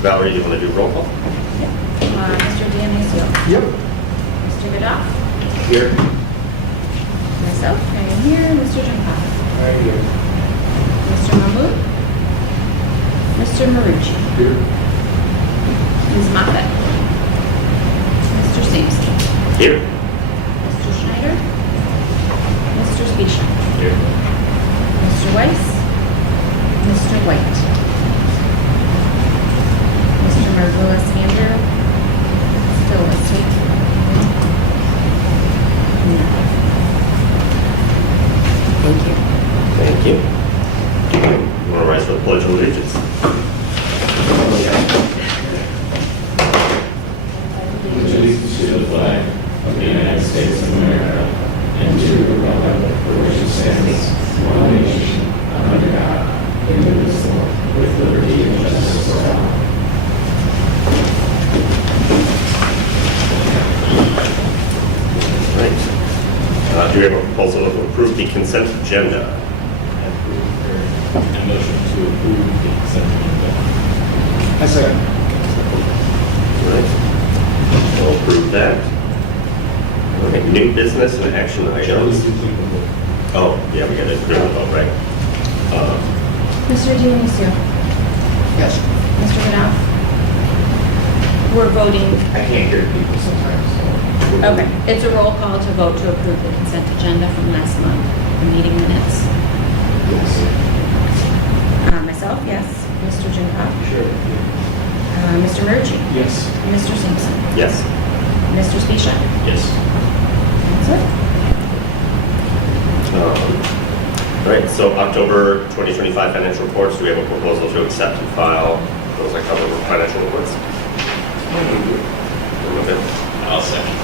Valerie, do you want to do roll call? Mr. DDA Meeting. Yep. Mr. Goodall. Here. Myself, I am here. Mr. Junkoff. Right here. Mr. Mahmood. Mr. Marucci. Here. Ms. Moffett. Mr. Sampson. Here. Mr. Schneider. Mr. Spiesha. Here. Mr. Weiss. Mr. White. Mr. Margolis Andrew. Still listening. No. Thank you. Thank you. You want to rise for the Pledge of Allegiance? Allegiance to the flag of the United States of America and to the republic for which it stands, one nation, under God, indivisible, with liberty and justice for all. Right. Do we have a proposal to approve the consent agenda? A motion to approve the consent agenda. I second. Right. We'll approve that. All right, new business and action items. Oh, yeah, we got to approve it, all right. Mr. Dionisio. Yes. Mr. Goodall. We're voting. I can't hear people sometimes, so. Okay, it's a roll call to vote to approve the consent agenda from last month, the meeting minutes. Yes. Myself, yes. Mr. Junkoff. Sure. Mr. Murchie. Yes. Mr. Simpson. Yes. Mr. Spiesha. Yes. That's it. All right, so October 2025 financial reports, do we have a proposal to accept and file those October financial reports? Okay. I'll second.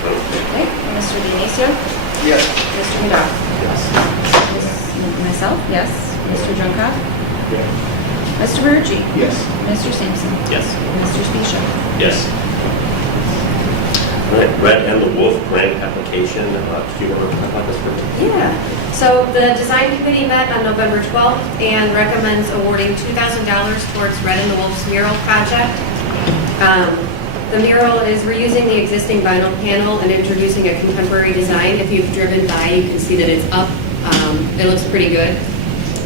Okay, Mr. Dionisio. Yes. Mr. Goodall. Yes. Myself, yes. Mr. Junkoff. Yeah. Mr. Murchie. Yes. Mr. Simpson. Yes. Mr. Spiesha. Yes. All right, Red and the Wolf grant application. Do you want to talk about this for me? Yeah, so the design committee met on November 12th and recommends awarding $2,000 towards Red and the Wolf's mural project. The mural is reusing the existing vinyl panel and introducing a contemporary design. If you've driven by, you can see that it's up. It looks pretty good.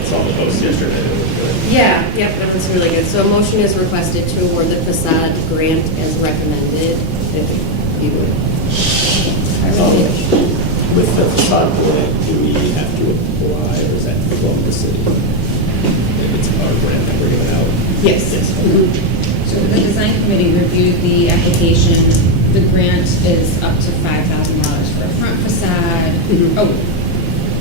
It's on the post yesterday. It was good. Yeah, yep, it looks really good. So a motion is requested to award the facade grant as recommended. If you would. With the facade grant, do we have to apply, or is that from the city? If it's our grant that we're giving out? Yes. So the design committee reviewed the application. The grant is up to $5,000 for a front facade. Oh,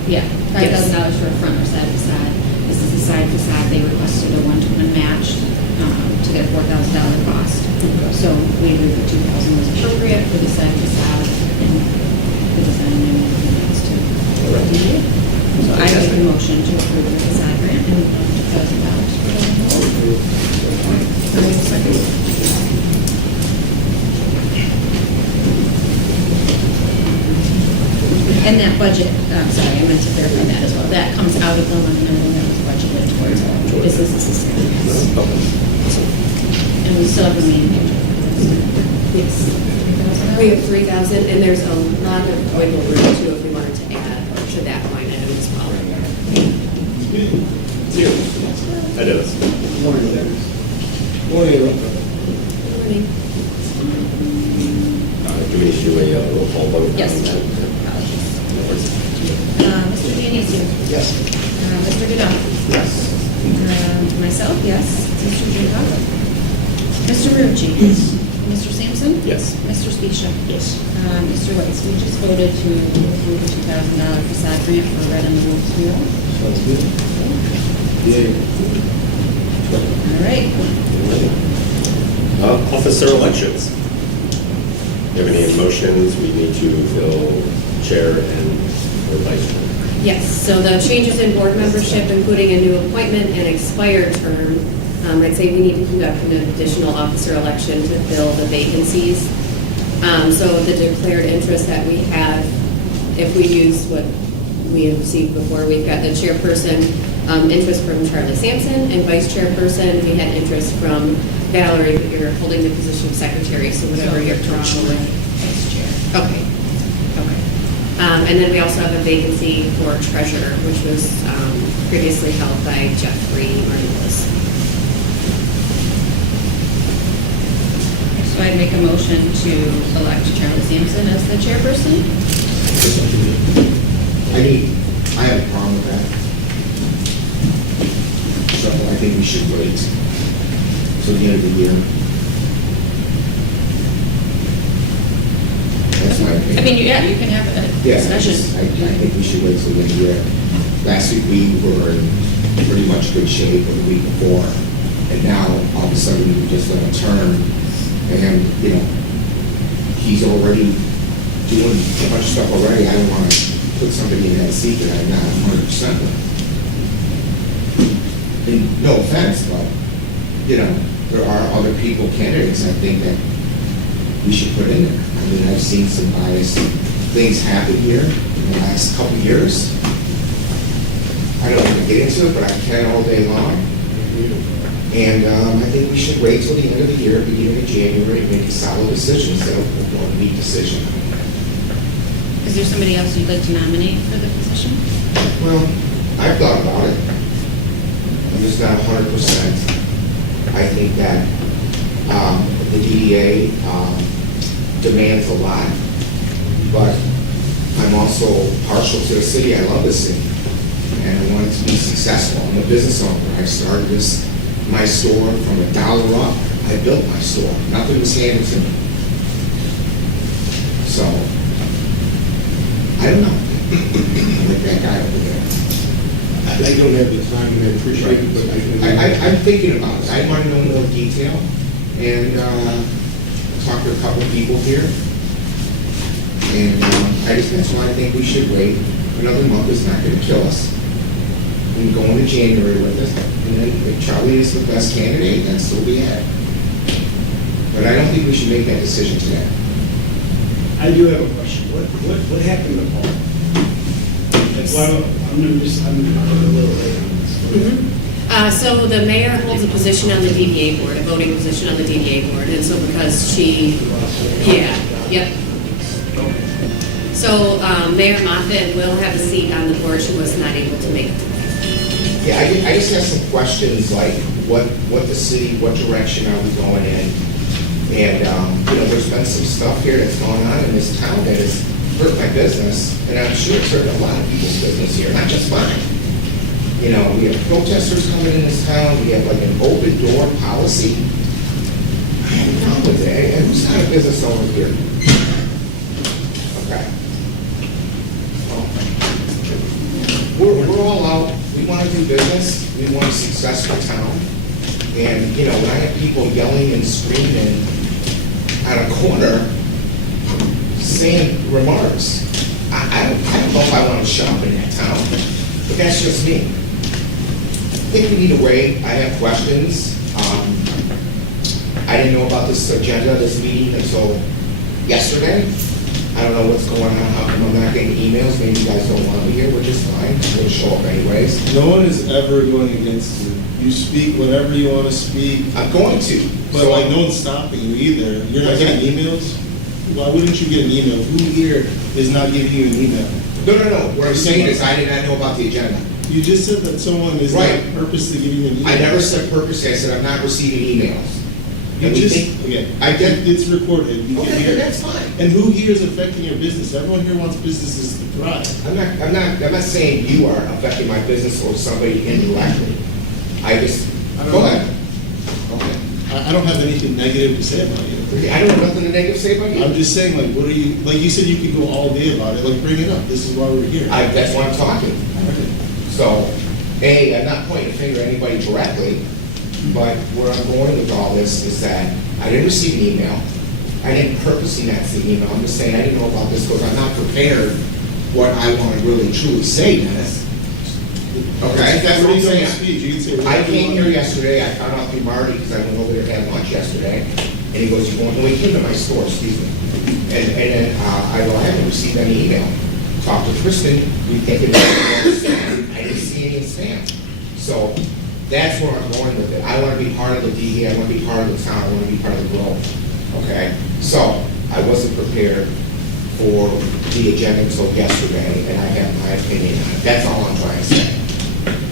yeah, $5,000 for a front or side facade. This is the side facade. They requested a one-to-one match to get a $4,000 cost. So we agreed that $2,000 was appropriate for the side facade and the design and everything else too. So I make a motion to approve the facade grant and $2,000 for the And that budget, sorry, I meant to verify that as well. That comes out of the $1 million that was budgeted towards this is necessary. And we still have remaining. Yes. We have 3,000, and there's a lot of wiggle room too if we wanted to add to that line item as well. You. I did this. Morning. Morning. Do we need to do a roll call vote? Yes. Mr. Dionisio. Yes. Mr. Goodall. Yes. Myself, yes. Mr. Junkoff. Mr. Marucci. Mr. Sampson. Yes. Mr. Spiesha. Yes. Mr. Weiss, we just voted to approve a $2,000 facade grant for Red and the Wolf's mural. Sounds good. Yay. All right. Officer elections. Do you have any motions we need to fill chair and or vice chair? Yes, so the changes in board membership, including a new appointment and expired term, I'd say we need to conduct an additional officer election to fill the vacancies. So the declared interest that we have, if we use what we have received before, we've got the chairperson, interest from Charlie Sampson, and vice chairperson, we had interest from Valerie, but you're holding the position of secretary, so whatever you're comfortable with. Vice chair. Okay, okay. And then we also have a vacancy for treasurer, which was previously held by Jeffrey Martinez. So I'd make a motion to elect Charlie Sampson as the chairperson. I have a problem with that. So I think we should wait till the end of the year. That's my opinion. I mean, yeah, you can have a Yeah, discussion. I think we should wait till the end of the year. Last week, we were in pretty much good shape, or the week before, and now, all of a sudden, we just let him turn, and, you know, he's already doing a bunch of stuff already. I don't want to put somebody in that seat that I'm not 100% with. And no offense, but, you know, there are other people, candidates, I think, that we should put in there. I mean, I've seen some biased things happen here in the last couple of years. I don't want to get into it, but I can all day long. And I think we should wait till the end of the year, beginning of January, and make a solid decision instead of one weak decision. Is there somebody else you'd like to nominate for the position? Well, I've thought about it. I'm just not 100%. I think that the DDA demands a lot, but I'm also partial to the city. I love the city, and I want it to be successful. I'm a business owner. I started my store from $1 up. I built my store. Nothing was handed to me. So, I don't know. I'm like that guy over there. I don't have the time, and I appreciate it, but I'm thinking about it. I want to know more detail, and talk to a couple of people here. And that's why I think we should wait. Another month is not going to kill us. We can go into January with it, and then if Charlie is the best candidate, then so be it. But I don't think we should make that decision today. I do have a question. What happened to Paul? That's why I'm a little late on this. So the mayor holds a position on the DDA board, a voting position on the DDA board, and so because she, yep. So Mayor Moffett will have a seat on the board. She was not able to make it. Yeah, I just have some questions, like what the city, what direction are we going in? And, you know, there's been some stuff here that's going on in this town that has hurt my business, and I'm sure it's hurt a lot of people's business here, not just mine. You know, we have protesters coming in this town, we have like an open door policy. I have a problem with that, and who's not a business owner here? Okay. We're all out, we want to do business, we want a successful town. And, you know, when I have people yelling and screaming on a corner, saying remarks, I don't know if I want to shop in that town, but that's just me. I think we need to wait. I have questions. I didn't know about this agenda, this meeting until yesterday. I don't know what's going on, how come I'm not getting emails, maybe you guys don't want me here, which is fine, I'm gonna show up anyways. No one is ever going against you. You speak whenever you want to speak, I'm going to. but like no one's stopping you either. You're not getting emails? Why wouldn't you get an email? Who here is not giving you an email? No. What I'm saying is I did not know about the agenda. You just said that someone is Right. not purposely giving you an email. I never said purposely, I said I'm not receiving emails. You And we just, think- okay, I did. it's recorded, you can Okay, hear then it. that's fine. And who here is affecting your business? Everyone here wants businesses to thrive. I'm not saying you are affecting my business or somebody indirectly. I just, I don't go know. ahead. Okay. I don't have anything negative to say about you. I don't have nothing negative to say about you. I'm just saying, like, what are you, like you said you could go all day about it, like, bring it up. This is why we're here. That's why I'm talking. So, A, I'm not pointing a finger at anybody directly, but where I'm going with all this is that I didn't receive an email. I didn't purposely not see an email. I'm just saying I didn't know about this because I'm not prepared what I want to really truly say, Dennis. Okay, that's what I'm saying. Speech. You can say I whatever you came want. here yesterday, I found out through Marty, because I went over there to have lunch yesterday, and he goes, you going, no, he came to my store, excuse me. And then I go, I haven't received any email. Talked to Kristen, we think it was spam. I didn't see any in spam. So that's where I'm going with it. I want to be part of the DDA, I want to be part of the town, I want to be part of the growth, okay? So I wasn't prepared for the agenda until yesterday, and I have my opinion on it. That's all I'm trying to say.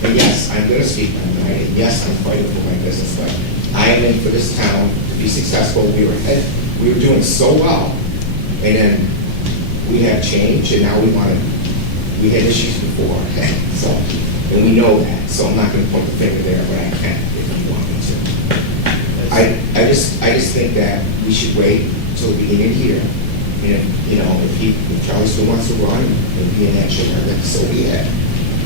And yes, I'm going to speak my mind, and yes, I'm fighting for my business, but I am in for this town to be successful. We were doing so well, and then we have change, and now we had issues before, so, and we know that, so I'm not going to point the finger there, but I can if you want me to. I just think that we should wait until the beginning of the year, and if Charlie still wants to run and be in that chair, then so be it.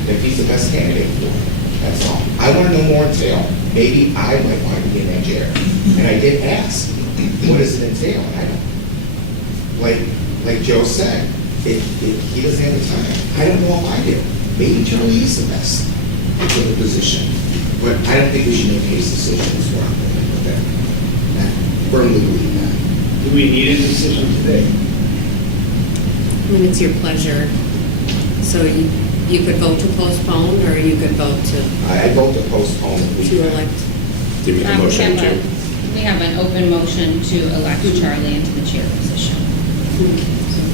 If he's the best candidate for it, that's all. I want to know more detail. Maybe I might want to be in that chair. And I did ask, what does it entail? And I don't. Like Joe said, he doesn't have the time. I don't know if I do. Maybe Charlie is the best for the position. But I don't think we should make case decisions where I'm going with that. I firmly believe that. Do we need a decision today? I mean, it's your pleasure. So you could vote to postpone, or you could vote to I vote to postpone. elect. Did we have a motion to? We have an open motion to elect Charlie into the chair position. So we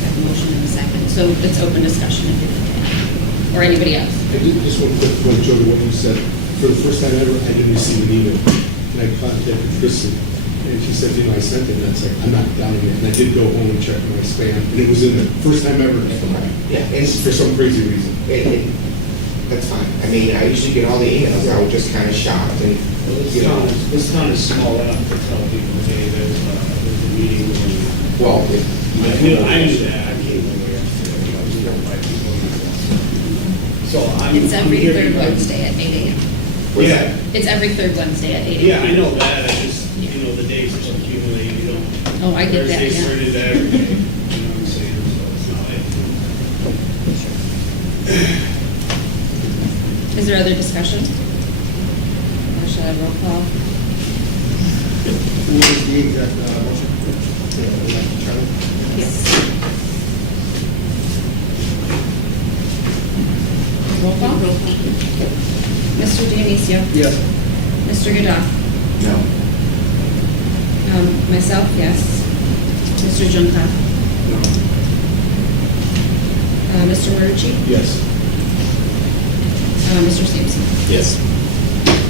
have a motion and a second. So it's open discussion if you'd like, or anybody else. I did just one quick point, Joe, to what you said. For the first time ever, I didn't receive an email. And I contacted Kristen, and she said, I sent it, and I was like, I'm not downloading it. And I did go home and check my spam, and it was in there. First time ever. Yeah, For some crazy reason. That's fine. I mean, I usually get all the emails. I was just kind of shocked and, This town is small enough to tell people, hey, there's a meeting. well, I knew that. I came over yesterday. We don't like people. So It's every third Wednesday at 8 a.m. Yeah, It's every third Wednesday at 8 a.m. yeah, I know that. I just, the days just accumulate, Oh, I get that, Thursday yeah. started every day, you know what I'm saying? So it's not like. Is there other discussion? Or shall I roll call? What is the exact motion? Charlie? Yes. Roll call? Mr. Dionisio? Yes. Mr. Goodall? no. Myself, yes. Mr. Junka? No. Mr. Marucci? Yes. Mr. Sampson? Yes.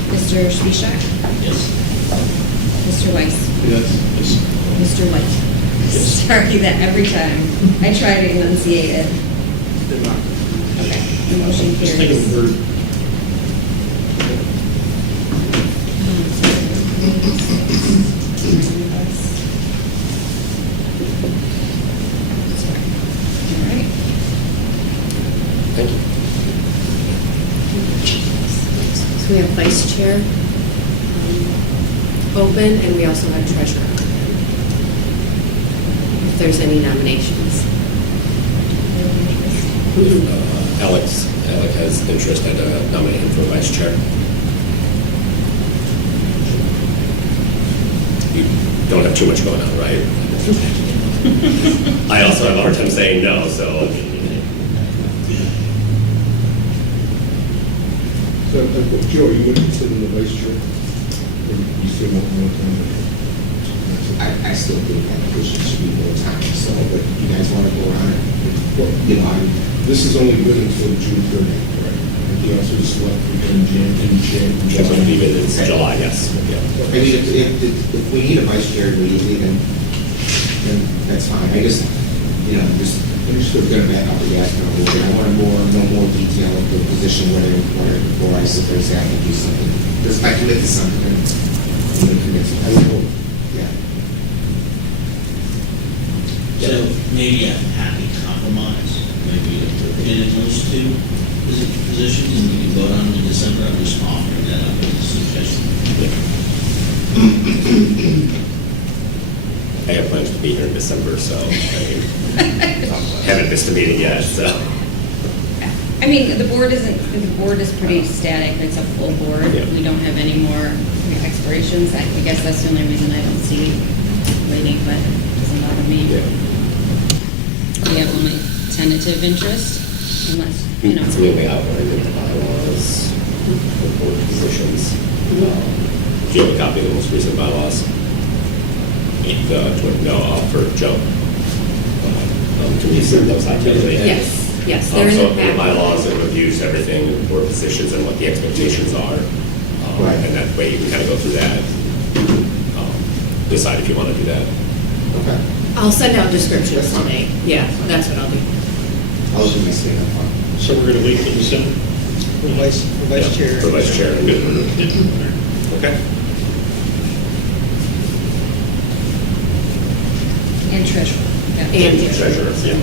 Mr. Spishak? Yes. Mr. Weiss? Yes. Mr. White? Sorry, that every time I try to enunciate it. Okay, the motion Just take a carries. word. All right. Thank you. So we have vice chair open, and we also have treasurer. If there's any nominations. Alec has interest. I'd nominate him for vice chair. You don't have too much going on, right? I also have a hard time saying no, so I mean, So, Joe, are you going to consider the vice chair? Or you still want more time? I still think that position should be more time, so, but you guys want to go on it? Well, this is only good until June 30th, right? And he also just left in Jan. I believe it is July, yes. Yeah. I mean, if we need a vice chair immediately, then that's fine. I just, I'm just going to back up the gas pedal a little bit. I want know more detail of the position, what I require before I sit there and say I can do something. Because if I commit to something, I'm going to commit to it. I will, yeah. So maybe a happy compromise, maybe if we're in those two positions and we can vote on them in December, I'm just offering that up as a suggestion. I have plans to be here in December, so I haven't missed a meeting yet, so. I mean, the board is pretty static. It's a full board. Yeah. We don't have any more expirations. I guess that's the only reason I don't see waiting, but it doesn't bother me. Yeah. We have only tentative interest, unless, It's really outlined in the bylaws. the board positions. Do you have a copy of the most recent bylaws? For Joe. Can you send those out to everybody? Yes, they're in So the the packet. bylaws, it reviews everything, board positions and what the expectations are. Right. And that way you can kind of go through that, decide if you want to do that. Okay. I'll send out descriptions today. Yeah, that's what I'll do. I'll do my stand up. So we're gonna wait till December? For vice Yeah, chair? For vice chair. Good. Okay. And treasurer. Yeah. And Treasurer. Yeah.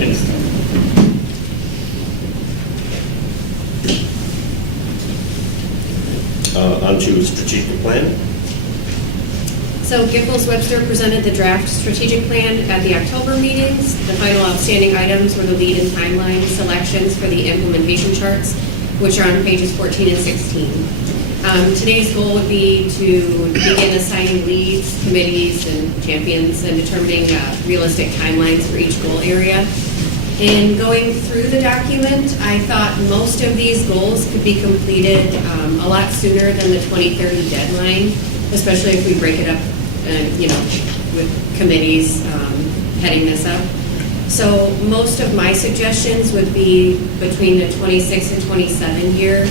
On to strategic plan. So Giffords Webster presented the draft strategic plan at the October meetings. The final outstanding items were the lead and timeline selections for the implementation charts, which are on pages 14 and 16. Today's goal would be to begin assigning leads, committees, and champions and determining realistic timelines for each goal area. In going through the document, I thought most of these goals could be completed a lot sooner than the 2030 deadline, especially if we break it up, with committees heading this up. So most of my suggestions would be between the 26 and 27 year.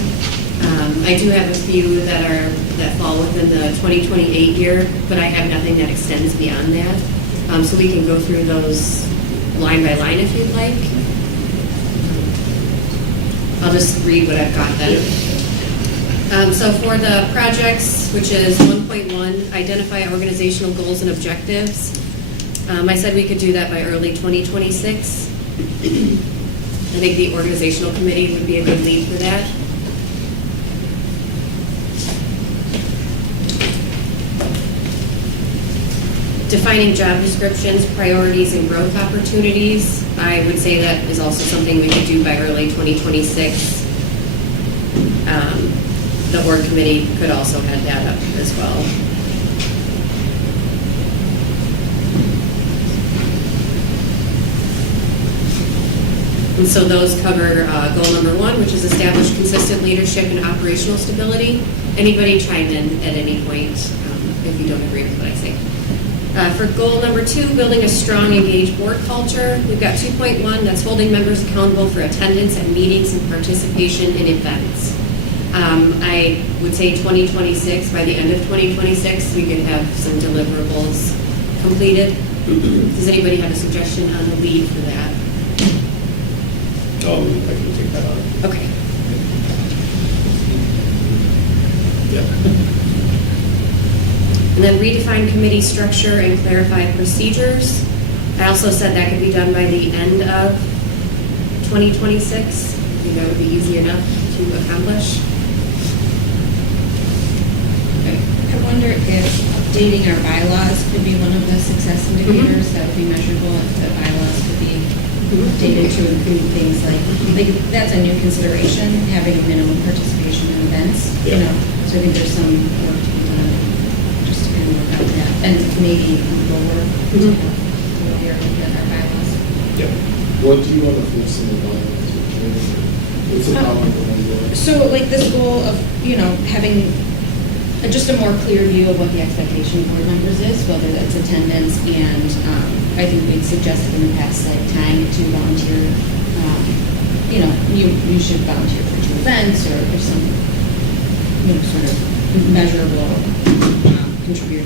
I do have a few that fall within the 2028 year, but I have nothing that extends beyond that. So we can go through those line by line if you'd like. I'll just read what I've got then. So for the projects, which is 1.1, identify organizational goals and objectives. I said we could do that by early 2026. I think the organizational committee would be a good lead for that. Defining job descriptions, priorities, and growth opportunities. I would say that is also something we could do by early 2026. The board committee could also head that up as well. And so those cover goal number 1, which is establish consistent leadership and operational stability. Anybody chime in at any point if you don't agree with what I say. For goal number 2, building a strong, engaged board culture, we've got 2.1, that's holding members accountable for attendance at meetings and participation in events. I would say 2026, by the end of 2026, we could have some deliverables completed. Does anybody have a suggestion on the lead for that? I can take that on. Okay. Yeah. And then redefine committee structure and clarify procedures. I also said that could be done by the end of 2026. I think that would be easy enough to accomplish. I wonder if updating our bylaws could be one of the success indicators that would be measurable, if the bylaws could be updated to include things like that's a new consideration, having minimum participation in events, so I think there's some work to be done just to kind of work out that, and maybe lower at our bylaws. Yep. What do you want to focus on the bylaws? What's the problem? So like this goal of, having just a more clear view of what the expectation of board members is, whether that's attendance and I think we'd suggested in the past, like tying it to volunteer, you should volunteer for 2 events or there's some, sort of measurable contribution.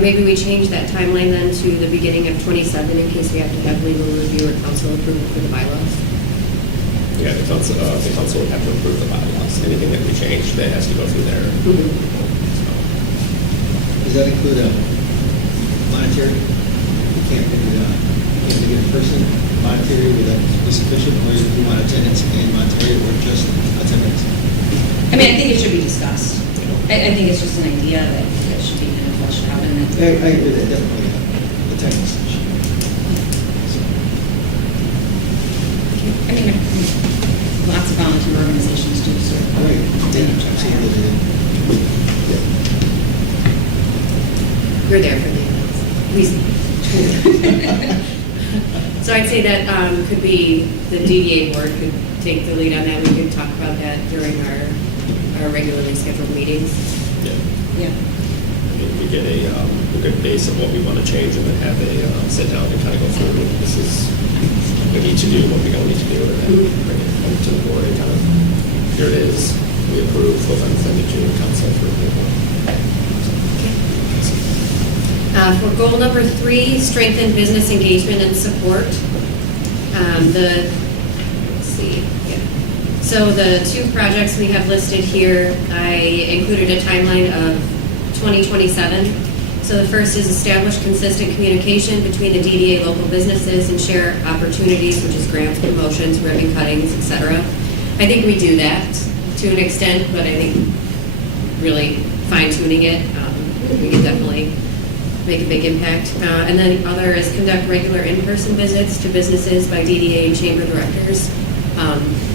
Maybe we change that timeline then to the beginning of 27 in case we have to have legal review or council approval for the bylaws. Yeah, the council would have to approve the bylaws. Anything that we change, that has to go through there. Does that include a monetary? You can't get a person monetary, would that be sufficient, or do you want attendance and monetary, or just attendance? I mean, I think it should be discussed. I think it's just an idea that it should be kind of fleshed out and then. I agree that definitely attendance. I mean, lots of volunteer organizations do sort of. Right. Absolutely. You're there for the events. So I'd say that could be, the DDA board could take the lead on that. We could talk about that during our regularly scheduled meetings. Yeah. Yeah. I mean, we get a good base of what we want to change and then have a sit down and kind of go through, this is what we need to do, what we don't need to do, and then bring it over to the board and kind of, here it is, we approve, we'll then send it to council for approval. For goal number 3, strengthen business engagement and support. Let's see, yeah. So the 2 projects we have listed here, I included a timeline of 2027. So the first is establish consistent communication between the DDA local businesses and share opportunities, which is grants, promotions, ribbon cuttings, etc. I think we do that to an extent, but I think really fine tuning it, we can definitely make a big impact. And then other is conduct regular in-person visits to businesses by DDA and chamber directors.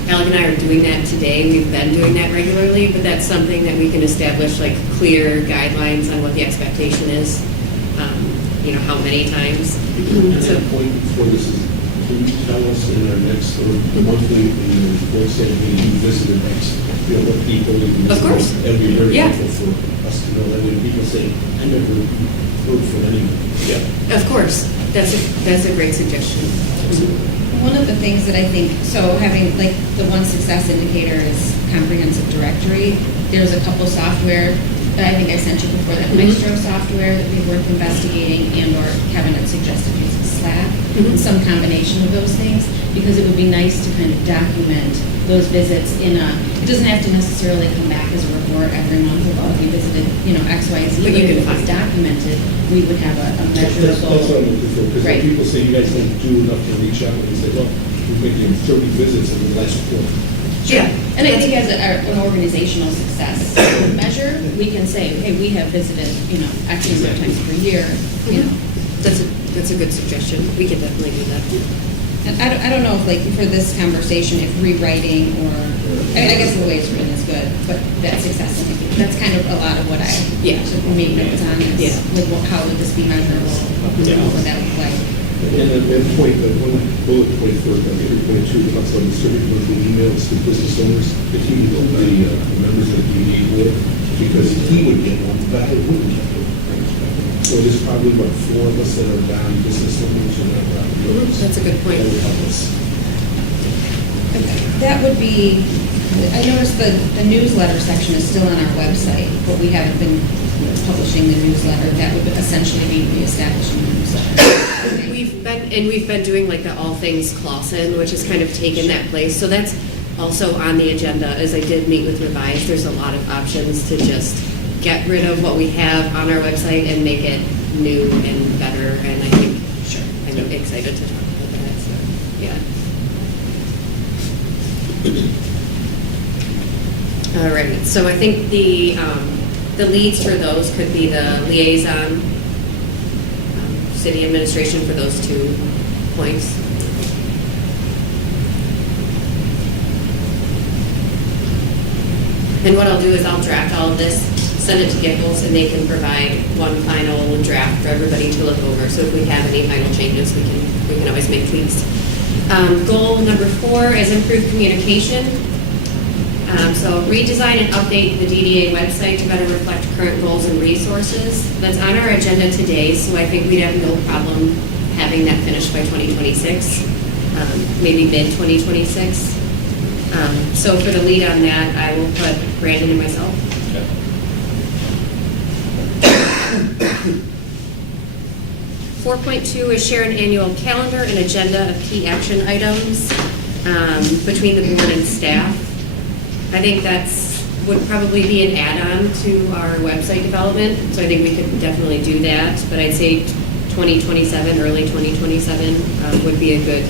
Alec and I are doing that today. We've been doing that regularly, but that's something that we can establish like clear guidelines on what the expectation is, how many times. And So, a point before this is, can you tell us in our next, or the monthly, board study meeting, you visited next, what people you visited? Of course. That would be very Yeah. helpful for us to know, that when people say, I never heard from anyone. Yeah. of course, that's a great suggestion. One of the things that I think, so having, like, the one success indicator is comprehensive directory. There's a couple software that I think I sent you before, that Maestro software that we were investigating, and/or Kevin had suggested using Slack, some combination of those things, because it would be nice to kind of document those visits in a, it doesn't have to necessarily come back as a report every month of, oh, we visited, X, Y, Z. But you can if it's find. documented, we would have a That's measurable. what I'm looking for, because Right. when people say you guys don't do enough to reach out, and say, well, we're making 30 visits in the last quarter. Yeah. And I think as an organizational success measure, we can say, hey, we have visited, X number of times per year, That's a good suggestion. We could definitely do that. And I don't know if, like, for this conversation, if rewriting or, I guess the way it's written is good, but that success indicator, that's kind of a lot of what I made notes on, is like, how would this be measurable? What would that look like? And then point, one bullet point for, point 2, talks about distributing monthly emails to business owners, if he would go by the members of the DDA board, because he would get one, but I wouldn't get one. So there's probably about 4 of us that are business owners and That's a good point. that would help us. That would be, I noticed the newsletter section is still on our website, but we haven't been publishing the newsletter. That would essentially be reestablishing the newsletter. We've been doing like the All Things Clausen, which has kind of taken that place. So that's also on the agenda. As I did meet with Revise, there's a lot of options to just get rid of what we have on our website and make it new and better. And I think, I'm excited to talk about that. So, yeah. All right. So I think the leads for those could be the liaison, city administration for those 2 points. And what I'll do is I'll draft all of this, send it to Giggles, and they can provide one final draft for everybody to look over. So if we have any final changes, we can always make tweaks. Goal number 4 is improve communication. So redesign and update the DDA website to better reflect current goals and resources. That's on our agenda today, so I think we'd have no problem having that finished by 2026, maybe mid-2026. So for the lead on that, I will put Brandon and myself. 4.2 is share an annual calendar and agenda of key action items between the board and staff. I think would probably be an add-on to our website development, so I think we could definitely do that. But I'd say 2027, early 2027 would be a good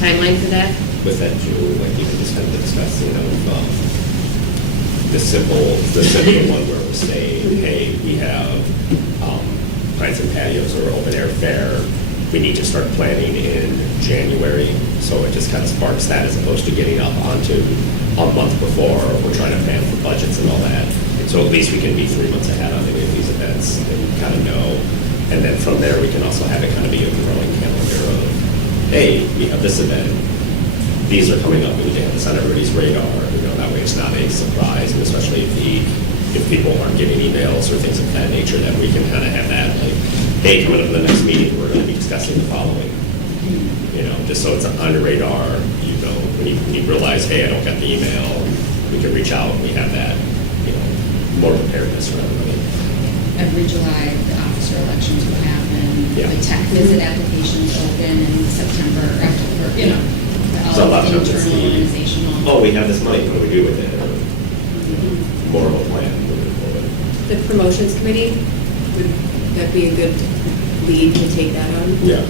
timeline for that. With that, Julie, like you can just kind of discuss, the simple one where we're saying, hey, we have pines and patios or open air fair. We need to start planning in January, so it just kind of sparks that as opposed to getting up onto a month before. We're trying to plan for budgets and all that. So at least we can be 3 months ahead on any of these events and kind of know. And then from there, we can also have it kind of be a growing calendar of hey, we have this event, these are coming up, we need to have this on everybody's radar, that way it's not a surprise, and especially if people aren't getting emails or things of that nature, that we can kind of have that, like, hey, coming up in the next meeting, we're going to be discussing the following. Just so it's on your radar, when you realize, hey, I don't get the email, we can reach out, and we have that, more preparedness for everybody. Every July, the officer elections will happen. Yeah. The tech visit applications open in September, October, So a all lot of the times it's internal the, organizational. oh, we have this money, what do we do with it? Or more of a plan moving forward. The promotions committee, would that be a good lead to take that on? Yeah.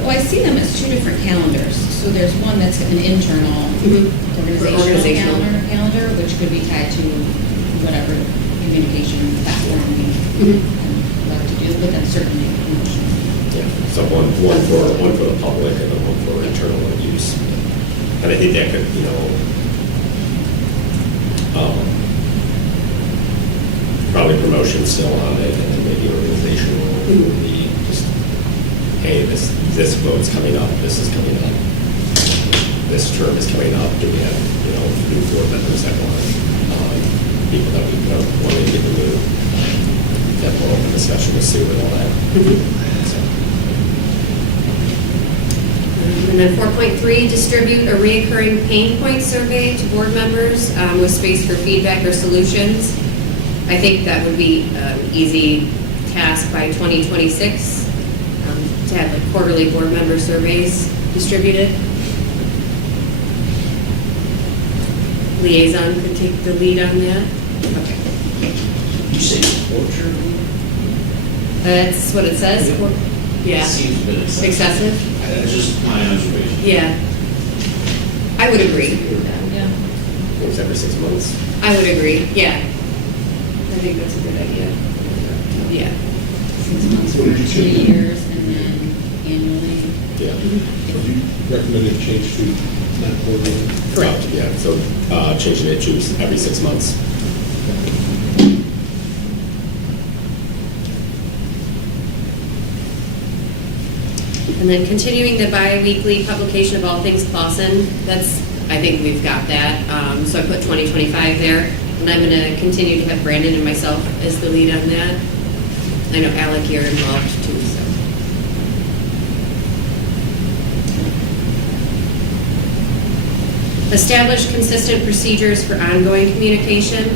Well, I see them as two different calendars. So there's one that's an internal organizational calendar, which could be tied to whatever communication platform we love to do, but then certainly promotion. Yeah, so one for the public and then one for internal use. And I think that could, probably promotion still on it, and then maybe organizational, maybe just, hey, this vote's coming up, this is coming up, this term is coming up, do we have, new board members that want, people that we want to get removed, that more open discussion with Sue and all that. So. And then 4.3, distribute a reoccurring pain point survey to board members with space for feedback or solutions. I think that would be an easy task by 2026 to have like quarterly board member surveys distributed. Liaison could take the lead on that. Okay. You say torture? That's what it says. Yeah. Seems a bit excessive. Excessive? That's just my observation. Yeah. I would agree. Yeah. Once every 6 months. I would agree, yeah. I think that's a good idea. Yeah. 6 months for 2 years and then annually. Yeah. So you recommended change to not quarterly? Correct, yeah, so changing it to every 6 months. And then continuing the bi-weekly publication of all things Clausen, that's, I think we've got that. So I put 2025 there, and I'm gonna continue to have Brandon and myself as the lead on that. I know Alec, you're involved too, so. Establish consistent procedures for ongoing communication.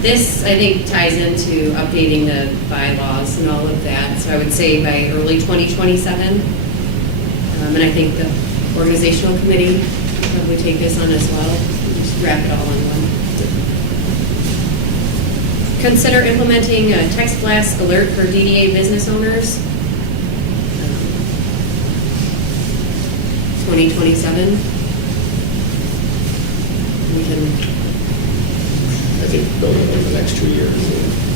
This, I think, ties into updating the bylaws and all of that. So I would say by early 2027. And I think the organizational committee will probably take this on as well. Just wrap it all in one. Consider implementing a text blast alert for DDA business owners. 2027. We can. I think building over the next 2 years.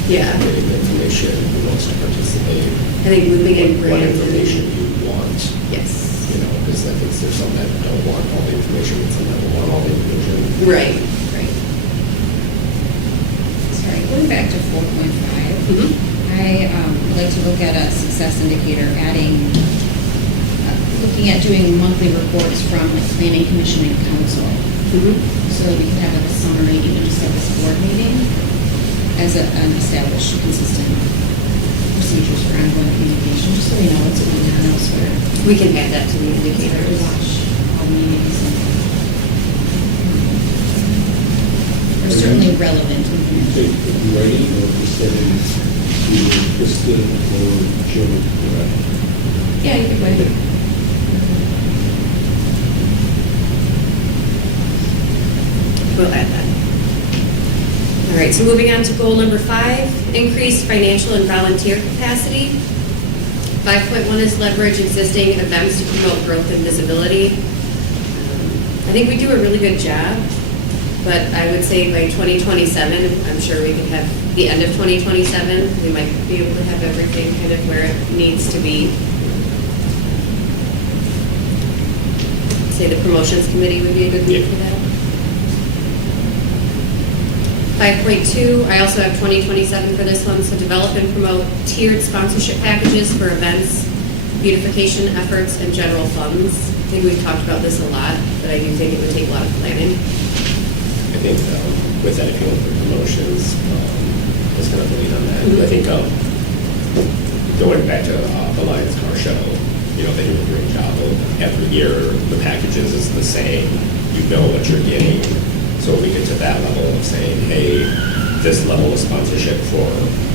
Yeah. Getting the information, who wants to participate. I think looping in What Brandon. information you want. Yes. Because I think there's some that don't want all the information, and some that don't want all the information. Right. Sorry, going back to 4.5, I would like to look at a success indicator, looking at doing monthly reports from the planning commission and council. So that we can have like a summary, even just at this board meeting, as an established, consistent procedures for ongoing communication, just so we know what's going on elsewhere. We can add that to the To indicators. watch all the meetings. They're certainly relevant You information. take it in writing or just send it to Kristen or Joe? Yeah, you could write it. We'll add that. All right, so moving on to goal number 5, increase financial and volunteer capacity. 5.1 is leverage existing events to promote growth and visibility. I think we do a really good job, but I would say by 2027, I'm sure we could have, the end of 2027, we might be able to have everything kind of where it needs to be. Say the promotions committee would be a good lead for that. 5.2, I also have 2027 for this one, so develop and promote tiered sponsorship packages for events beautification efforts and general funds. I think we've talked about this a lot, but I do think it would take a lot of planning. I think with that, if you look for promotions, just kind of lean on that. I think going back to the Lions Car Show, you know, they do a great job of every year, the packages is the same, you know what you're getting. So we get to that level of saying, hey, this level of sponsorship for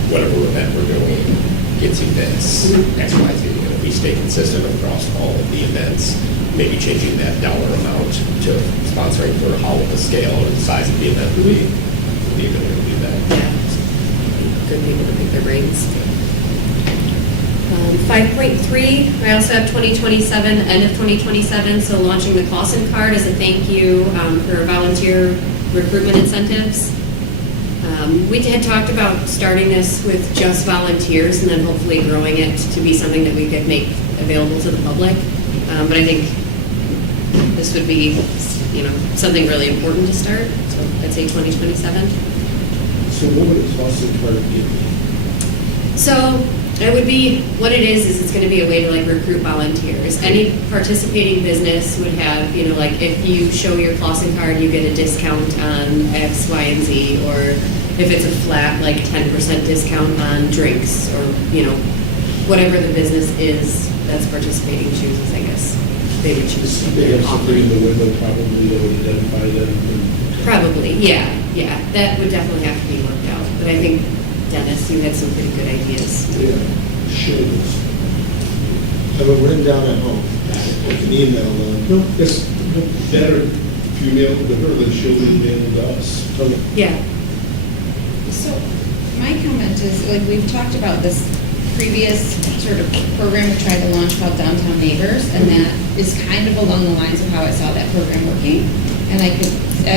whatever event we're doing gets you this, X, Y, Z. And if we stay consistent across all of the events, maybe changing that dollar amount to sponsoring for how the scale or the size of the event would be a good way to do that. Yeah. Good people to pick their brains. 5.3, I also have 2027, end of 2027, so launching the Clausen card as a thank you for volunteer recruitment incentives. We had talked about starting this with just volunteers and then hopefully growing it to be something that we could make available to the public. But I think this would be, you know, something really important to start, so I'd say 2027. So what would a Clausen card give me? So it would be, what it is it's going to be a way to like recruit volunteers. Any participating business would have, you know, like if you show your Clausen card, you get a discount on X, Y, and Z, or if it's a flat, like 10% discount on drinks, or, you know, whatever the business is that's participating chooses, I guess. They would choose. They have something in the window probably that would identify them. Probably, yeah. That would definitely have to be worked out. But I think, Dennis, you had some pretty good ideas. Yeah, shoulders. Have it written down at home, like an email. No, it's better if you mail it to her than she'll email it to us. Yeah. So my comment is, like, we've talked about this previous sort of program we tried to launch called Downtown Neighbors, and that is kind of along the lines of how I saw that program working. And I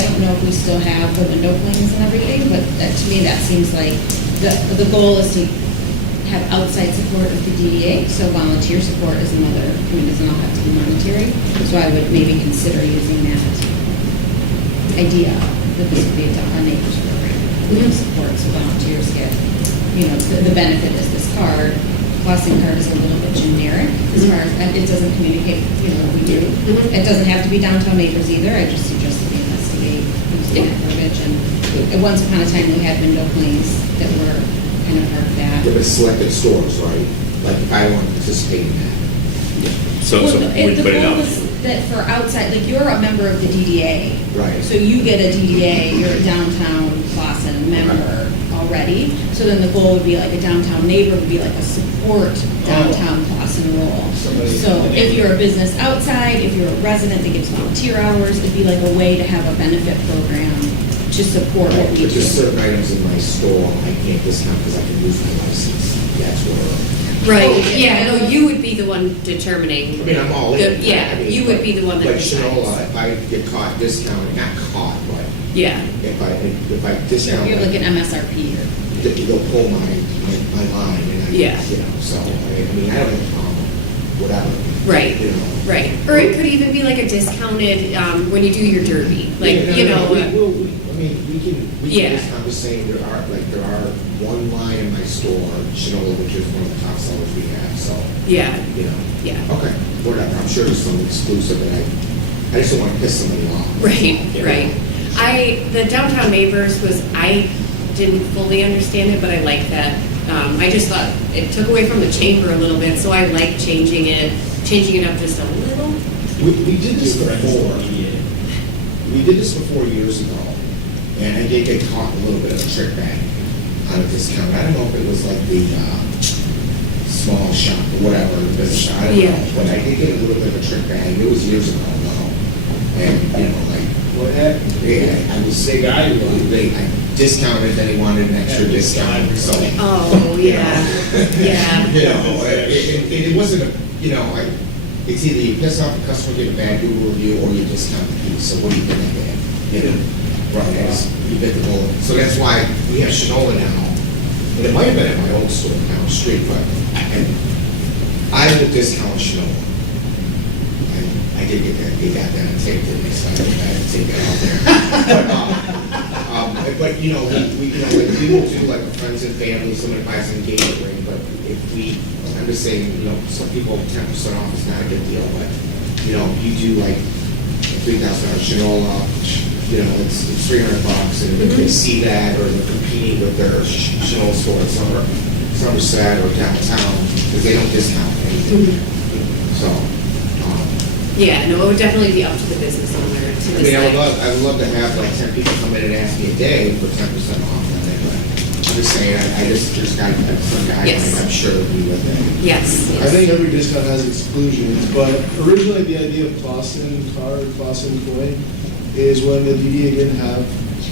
don't know if we still have the window planes and everything, but to me that seems like the goal is to have outside support of the DDA, so volunteer support is another, I mean, it doesn't all have to be monetary. So I would maybe consider using that idea that this would be a neighbors program. Support, so volunteers get, you know, the benefit is this card. Clausen card is a little bit generic as far as, and it doesn't communicate, you know, what we do. It doesn't have to be Downtown Neighbors either. I just suggest that we investigate using that verbiage. And once upon a time, we had window planes that were kind of part of that. There were selected stores, right? Like if I want to participate in that. So Well, we the put it goal out. is that for outside, like you're a member of the DDA. Right. So you get a DDA, you're a downtown Clausen member already. So then the goal would be like a downtown neighbor would be like a support downtown Clausen role. So if you're a business outside, if you're a resident that gives volunteer hours, it'd be like a way to have a benefit program to support what we But do. just certain items in my store, I can't discount because I can lose my license. That's where, Right, Oh, yeah, no, you would be the one determining. I mean, I'm all in. Yeah, I mean, you would be the one that Like decides. Shinola, if I get caught discounting, not caught, but Yeah, if I So discount, you have like an MSRP or. they'll pull my line and I, Yeah. you know, so, I mean, I don't have a problem, whatever. right, You know. right. Or it could even be like a discounted, when you do your derby, like, Yeah, you no, know. I mean, we can Yeah. just, I'm just saying, there are one line in my store, Shinola, which is one of the top sellers we have, so, Yeah, you know. yeah, Okay, whatever, I'm sure there's some exclusive, and I just don't want to piss somebody off. right, Yeah. right. The downtown neighbors was, I didn't fully understand it, but I like that. I just thought it took away from the chamber a little bit, so I like changing it up just a little. We did this before. We did this before years ago, and I did get caught in a little bit of a trick bag on a discount. I don't know if it was like the small shop or whatever, the business shop, I don't Yeah. know. But I did get a little bit of a trick bag. It was years ago though. And, you know, like, What happened? yeah, I was sick. I discounted, then he wanted an extra discount, so. Oh, yeah, yeah. You know, it wasn't a, you know, it's either you piss off the customer, get a bad Google review, or you discount the piece, so what do you think I did? You know, right, you bit the bullet. So that's why we have Shinola now, and it might have been at my old store down the street, but I will discount Shinola. I did get that, they got that on tape, didn't they? So I had to take that out there. But, but you know, we like, we will do like friends and family, somebody buys an engagement ring, but if we, I'm just saying, you know, some people, 10% off is not a good deal, but, you know, you do like $3,000 Shinola, you know, it's $300, and if they see that, or they're competing with their Shinola store at Somerset or downtown, because they don't discount anything. So, Yeah, no, it would definitely be up to the business owner to I mean, decide. I would love to have like 10 people come in and ask me a day for 10% off on it, but I'm just saying, I just got some guy, Yes. I'm sure that we would. Yes. I think every discount has exclusions, but originally the idea of Clausen card, Clausen coin, is when the DDA didn't have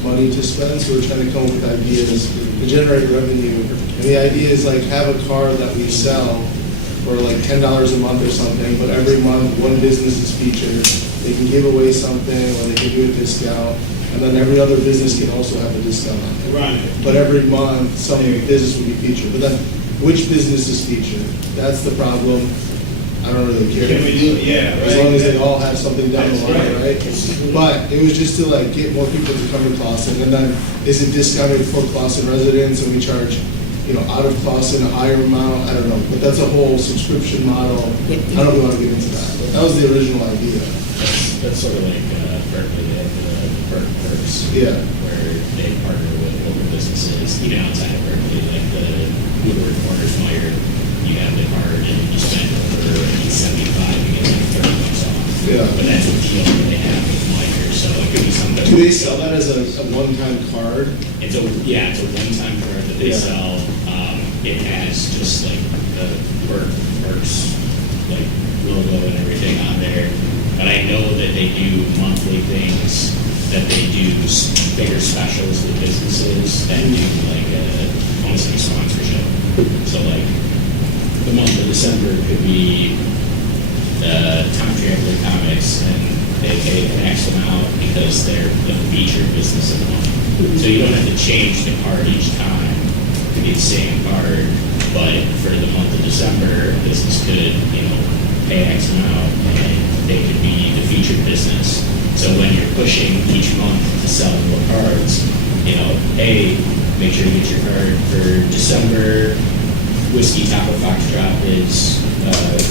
money to spend, so we're trying to come up with ideas to generate revenue. And the idea is like have a card that we sell for like $10 a month or something, but every month one business is featured. They can give away something, or they can do a discount, and then every other business can also have a discount on it. Right. But every month, some business will be featured. But then, which business is featured? That's the problem. I don't really care. Can we do it? Yeah, As right. long as they all have something down the That's line, right. right? But it was just to like get more people to come to Clausen, and then is it discounted for Clausen residents, and we charge, you know, out of Clausen a higher amount? I don't know, but that's a whole subscription model. I don't know if we want to get into that, but that was the original idea. That's sort of like Berkeley, the Perks. Yeah. Where they partner with local businesses, even outside of Berkeley, like the Woodward Corners Meyer, you have the card and you spend over $75, you get like $30 off. Yeah. But that's a deal that they have with Meyer, so it could be something. Do they sell that as a one-time card? It's a one-time card that they Yeah. sell. It has just like the Perks like logo and everything on there. But I know that they do monthly things, that they do bigger specials with businesses that do like almost like a sponsorship. So like the month of December could be Tom Traveler Comics, and they pay an X amount because they're the featured business of the month. So you don't have to change the card each time to be the same card, but for the month of December, business could, you know, pay X amount and they could be the featured business. So when you're pushing each month to sell more cards, you know, A, make sure you get your card for December. Whiskey Taco Foxtrot is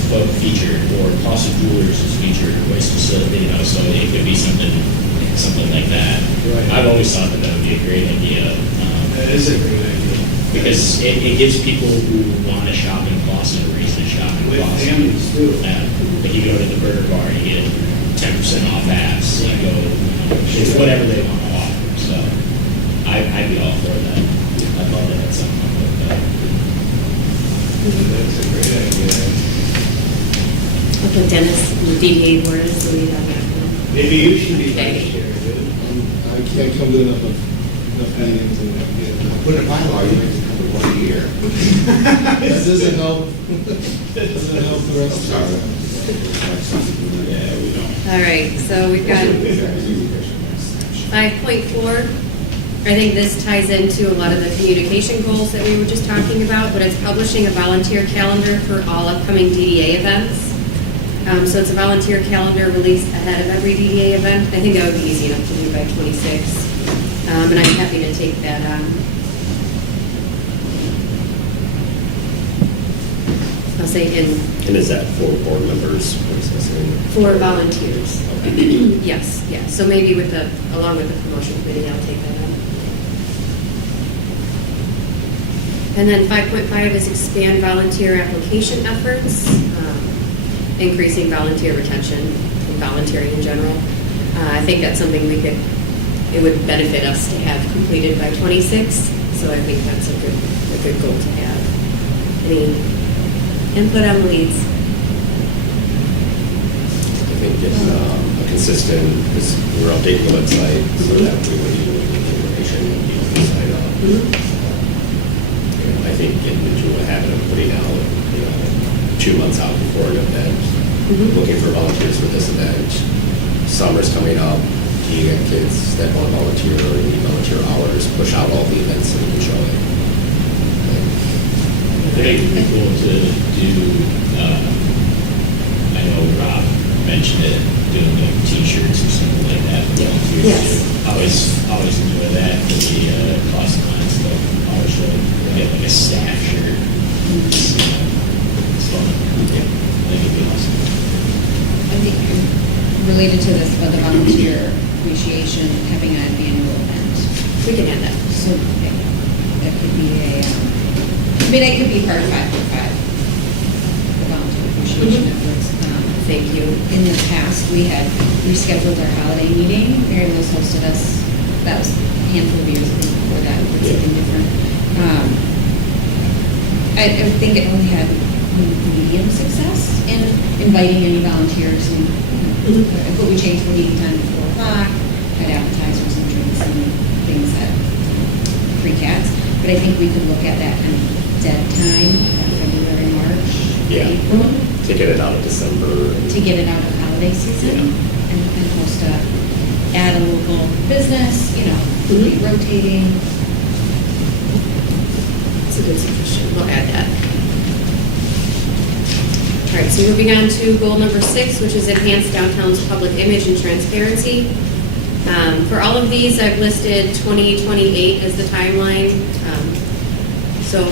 book featured, or Clausen Jewelers is featured, or Waste Facility, you know, so it could be something like that. Right. I've always thought that would be a great idea. That is a great idea. Because it gives people who want to shop in Clausen a reason to shop in With Clausen. families too. Like you go to the burger bar, you get 10% off apps, you go, it's whatever they want to offer. So I'd be all for that. I'd love to have something like that. That's a great idea. I'll put Dennis in the DDA board, so we have that. Maybe you should be Okay. vice chair, dude. I can't come to enough meetings and Put a bylaw, you have to come to 1 year. that doesn't help. Doesn't help the rest of Sorry. the Yeah, we don't. All right, so we've got 5.4. I think this ties into a lot of the communication goals that we were just talking about, but it's publishing a volunteer calendar for all upcoming DDA events. So it's a volunteer calendar released ahead of every DDA event. I think that would be easy enough to do by 26. And I'm happy to take that on. I'll say in, And is that for board members? What is this in? for volunteers. Yes, yes. So maybe with the, along with the promotion committee, I'll take that on. And then 5.5 is expand volunteer application efforts, increasing volunteer retention and volunteering in general. I think that's something it would benefit us to have completed by 26, so I think that's a good goal to have. Any input on the leads? I think it's a consistent, because we're updating the website so that we would need information, you know, sign up. I think getting into a habit of putting out, you know, 2 months out before an event, looking for volunteers for this event. Summer's coming up. Do you get kids that want to volunteer or need volunteer hours? Push out all the events so we can show it. I think it'd be cool to do, I know Rob mentioned it, doing like t-shirts or something like that. for volunteers. Yes. Always enjoy that. Maybe to this, but the volunteer appreciation, having an annual event. We can add that. So that could be I mean, it could be part of 5.5, the volunteer appreciation efforts. Thank you. In the past, we had rescheduled our holiday meeting. Mary Liz hosted us, that was a handful of years before that, we did something different. I think it only had medium success in inviting any volunteers, and but we changed the meeting time to 4 o'clock, had appetizers and drinks and things at pre-cats. But I think we could look at that kind of dead time, February, March, April, To get it out of December. to get it out of holiday season, and host add a local business, be rotating. That's a good suggestion. We'll add that. All right, so moving on to goal number 6, which is enhance downtown's public image and transparency. For all of these, I've listed 2028 as the timeline. So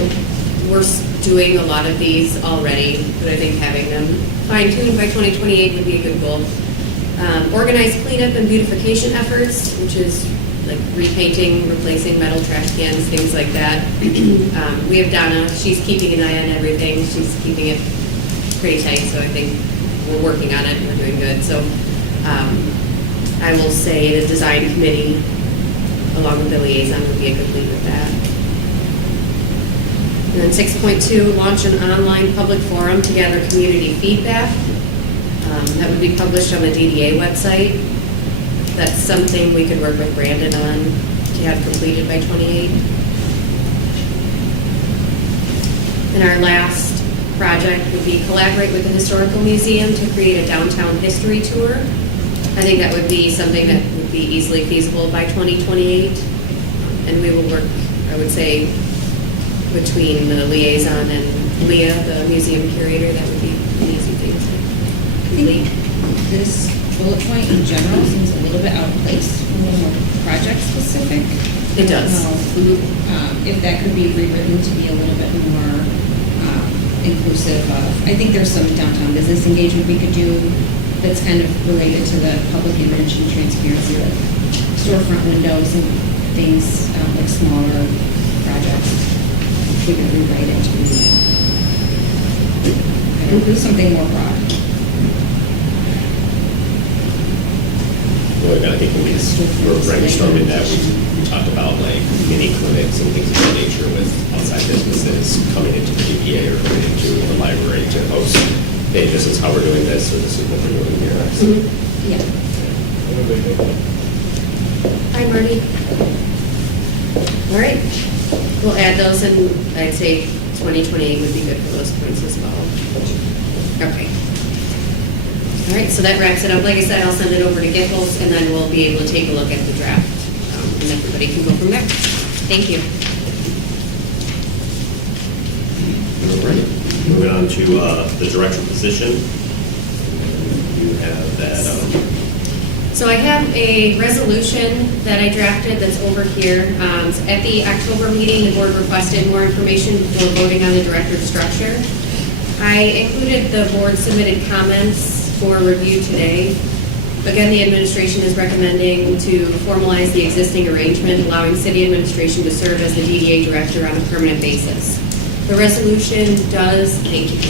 we're doing a lot of these already, but I think having them fine-tuned by 2028 would be a good goal. Organized cleanup and beautification efforts, which is like repainting, replacing metal trash cans, things like that. We have Donna, she's keeping an eye on everything. She's keeping it pretty tight, so I think we're working on it and we're doing good. So I will say the design committee, along with the liaison, would be a good lead with that. And then 6.2, launch an online public forum to gather community feedback. That would be published on the DDA website. That's something we could work with Brandon on to have completed by 28. And our last project would be collaborate with the Historical Museum to create a downtown history tour. I think that would be something that would be easily feasible by 2028. And we will work, I would say, between the liaison and Leah, the museum curator. That would be an easy thing to complete. This bullet point in general seems a little bit out of place, a little more project specific. It does. If that could be rewritten to be a little bit more inclusive of, I think there's some downtown business engagement we could do that's kind of related to the public image and transparency, like storefront windows and things, like smaller projects. We could rewrite it to do something more broad. Well, I think when we were brainstorming that, we talked about like mini clinics and things of that nature with outside businesses coming into the DDA or coming into the library to host, hey, this is how we're doing this, or this is what we're doing here. So, Yeah. Hi, Marty. All right. We'll add those, and I'd say 2028 would be good for those points as well. Okay. All right, so that wraps it up. Like I said, I'll send it over to Giffels, and then we'll be able to take a look at the draft, and everybody can go from there. Thank you. all right. Moving on to the director position. You have that. So I have a resolution that I drafted that's over here. At the October meeting, the board requested more information before voting on the director structure. I included the board submitted comments for review today. Again, the administration is recommending to formalize the existing arrangement, allowing city administration to serve as the DDA director on a permanent basis. The resolution does, thank you.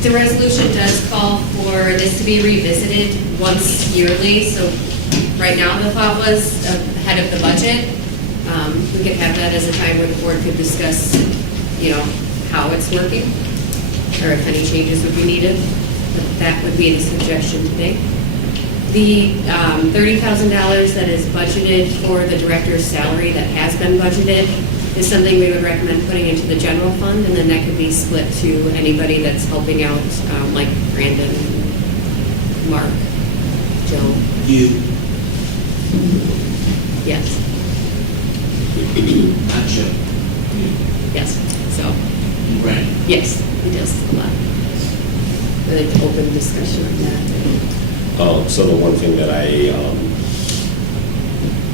The resolution does call for this to be revisited once yearly. So right now the thought was ahead of the budget. We could have that as a time where the board could discuss, how it's working or if any changes would be needed. But that would be the suggestion today. The $30,000 that is budgeted for the director's salary that has been budgeted is something we would recommend putting into the general fund, and then that could be split to anybody that's helping out, like Brandon, Mark, Joe. You, Yes, not Joe. yes, so, Right. yes, he does a lot. I think open discussion on that. So the one thing that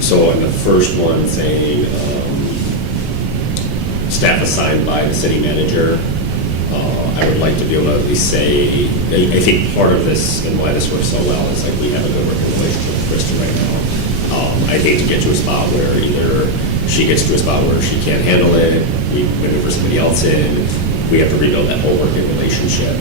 so in the first one saying, staff assigned by the city manager, I would like to be able to at least say, I think part of this and why this works so well is like we have a good working relationship with Kristen right now. I hate to get to a spot where either she gets to a spot where she can't handle it, we maneuver somebody else in, we have to rebuild that whole working relationship.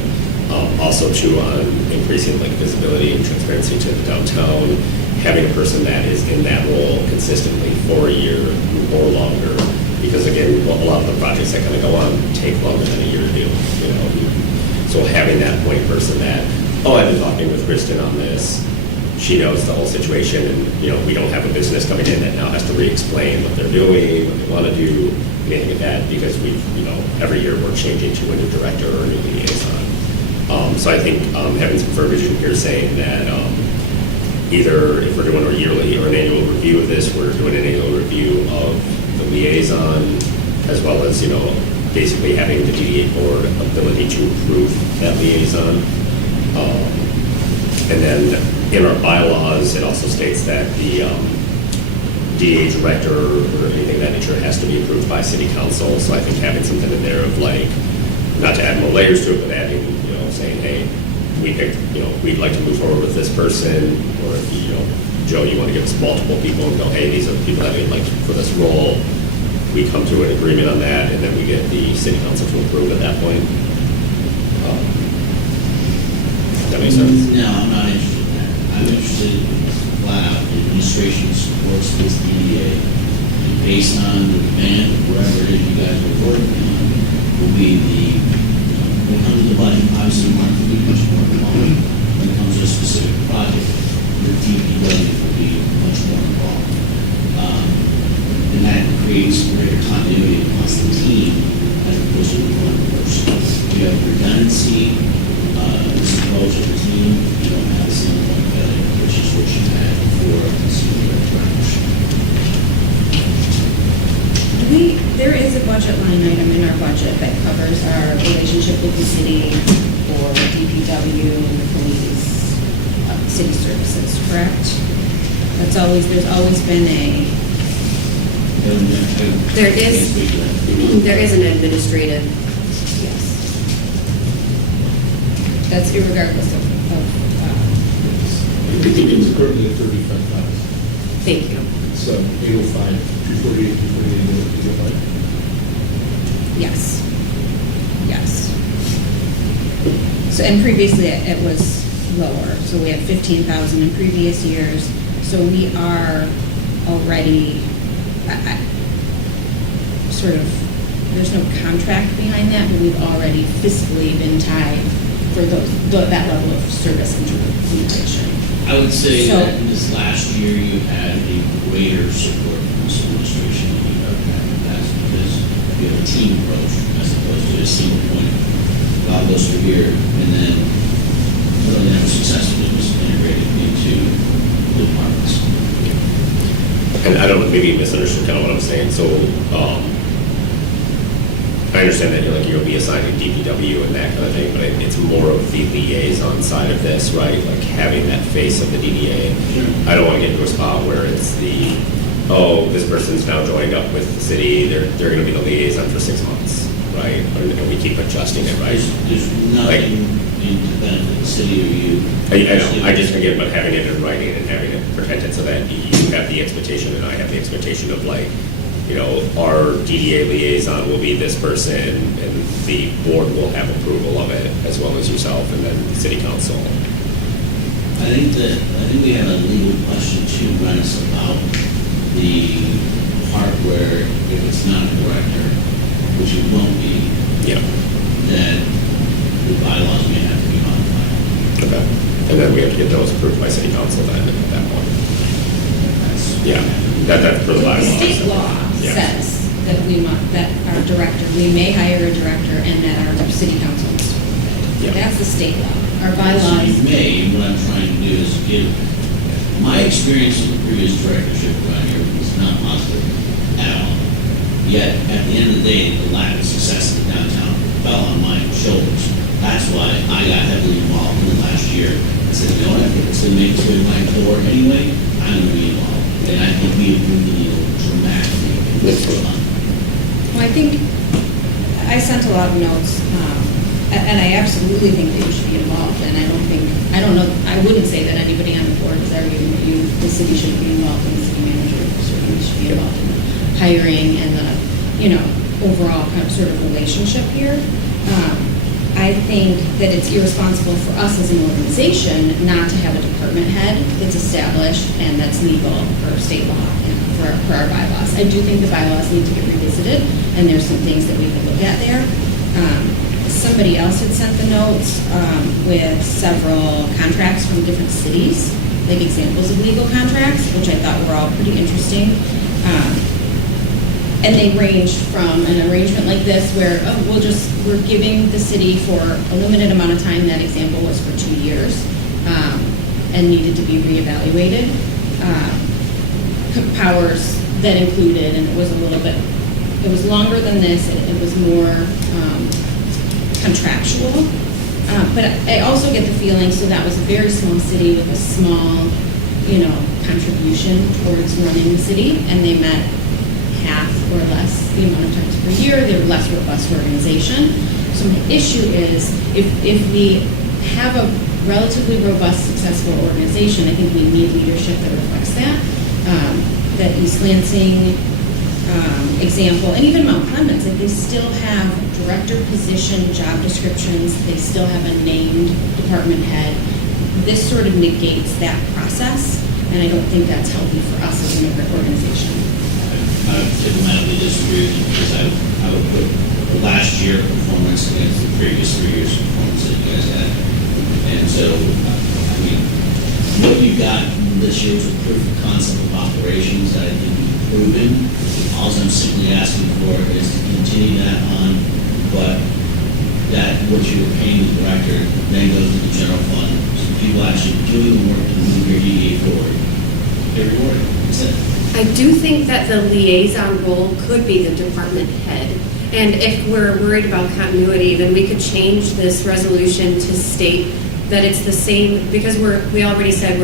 Also too on increasing like visibility and transparency to the downtown, having a person that is in that role consistently for a year or longer. Because again, a lot of the projects that kind of go on take longer than a year to do, you know. So having that point person that, oh, I've been talking with Kristen on this, she knows the whole situation, and, you know, we don't have a business coming in that now has to re-explain what they're doing, what they want to do, anything like that, because we, you know, every year we're changing to a new director or a new liaison. So I think having some verbiage in here saying that either if we're doing a yearly or an annual review of this, we're doing an annual review of the liaison, as well as, you know, basically having the DDA board ability to approve that liaison. And then in our bylaws, it also states that the DDA director or anything of that nature has to be approved by city council. So I think having something in there of like, not to add more layers to it, but adding, you know, saying, hey, we picked, you know, we'd like to move forward with this person, or if you know, Joe, you want to give us multiple people and go, hey, these are the people that we'd like for this role. We come to an agreement on that, and then we get the city council to approve at that point. Does that make sense? No, I'm not interested in that. I'm interested in flat out administration supports this DDA. And based on the demand, wherever it is you guys are working on, will be when it comes to the budget, obviously Mark will be much more involved. When it comes to a specific project, the DPW will be much more involved. And that creates greater continuity amongst the team as opposed to one person. You have redundancy, this approach of the team, you don't have the same one which is what you had before the senior directorship. There is a budget line item in our budget that covers our relationship with the city for DPW and the police, city services, correct? There's always been a, There is an administrative, yes. That's irregardless of It's currently at 35,000. thank you. So 805, 248, 248, 805. yes. Yes. So, and previously it was lower, so we had 15,000 in previous years, so we are already, sort of, there's no contract behind that, but we've already fiscally been tied for that level of service implementation. I would say So- that in this last year, you had a greater support from this administration than you've ever had in the past, because you have a team approach as opposed to a single point. Bob goes through here, and then really never successfully was integrated into the departments. And I don't know, maybe you misunderstood kind of what I'm saying. So I understand that you'll be assigning DPW and that kind of thing, but it's more of the liaison side of this, right? Like having that face of the DDA. I don't want to get into a spot where it's the, oh, this person's now joined up with the city, they're going to be the liaison for 6 months, right? And we keep adjusting it, right? There's nothing in the benefit of the city or you. I know, I just forget about having it in writing and having it protected so that you have the expectation and I have the expectation of like, you know, our DDA liaison will be this person and the board will have approval of it as well as yourself and then city council. I think we have a legal question too, Rennis, about the part where if it's not a director, which it won't be, Yeah. then the bylaws may have to be modified. Okay. And then we have to get those approved by city council then at that point. Yeah, that's for the The bylaws. state law Yeah. says that that our director, we may hire a director and that our city council must approve it. Yeah. That's the state law. Our So bylaws, you may, what I'm trying to do is give, my experience in the previous directorship around here was not positive at all. Yet, at the end of the day, the lack of success in downtown fell on my shoulders. That's why I got heavily involved in the last year. I said, you know what, if it's going to make it to my core anyway, I'm going to be involved. And I think we have moved the needle dramatically in this month. well, I think, I sent a lot of notes And I absolutely think that you should be involved, and I don't know, I wouldn't say that anybody on the board is arguing that the city should be involved, and the city manager certainly should be involved in the hiring and the, overall kind of sort of relationship here. I think that it's irresponsible for us as an organization not to have a department head that's established and that's legal for state law and for our bylaws. I do think the bylaws need to get revisited, and there's some things that we can look at there. Somebody else had sent the notes with several contracts from different cities, like examples of legal contracts, which I thought were all pretty interesting. And they ranged from an arrangement like this where we're giving the city for a limited amount of time. That example was for 2 years and needed to be reevaluated. Powers that included, and it was it was longer than this, it was more contractual. But I also get the feeling, so that was a very small city with a small, contribution towards running the city, and they met half or less the amount of times per year. They're a less robust organization. So my issue is, if we have a relatively robust, successful organization, I think we need leadership that reflects that. That East Lansing example, and even Mount Clemens, like they still have director position job descriptions, they still have a named department head. This sort of negates that process, and I don't think that's healthy for us as an organization. I would fundamentally disagree with you, because I would put the last year performance against the previous 3 years' performance that you guys had. And so, what you got this year was a proof of concept of operations that I think you've proven. All I'm simply asking for is to continue that on, but that what you were paying the director then goes to the general fund. So people actually doing the work to move your DDA forward, they're rewarded. That's it. I do think that the liaison role could be the department head. And if we're worried about continuity, then we could change this resolution to state that it's the same, because we already said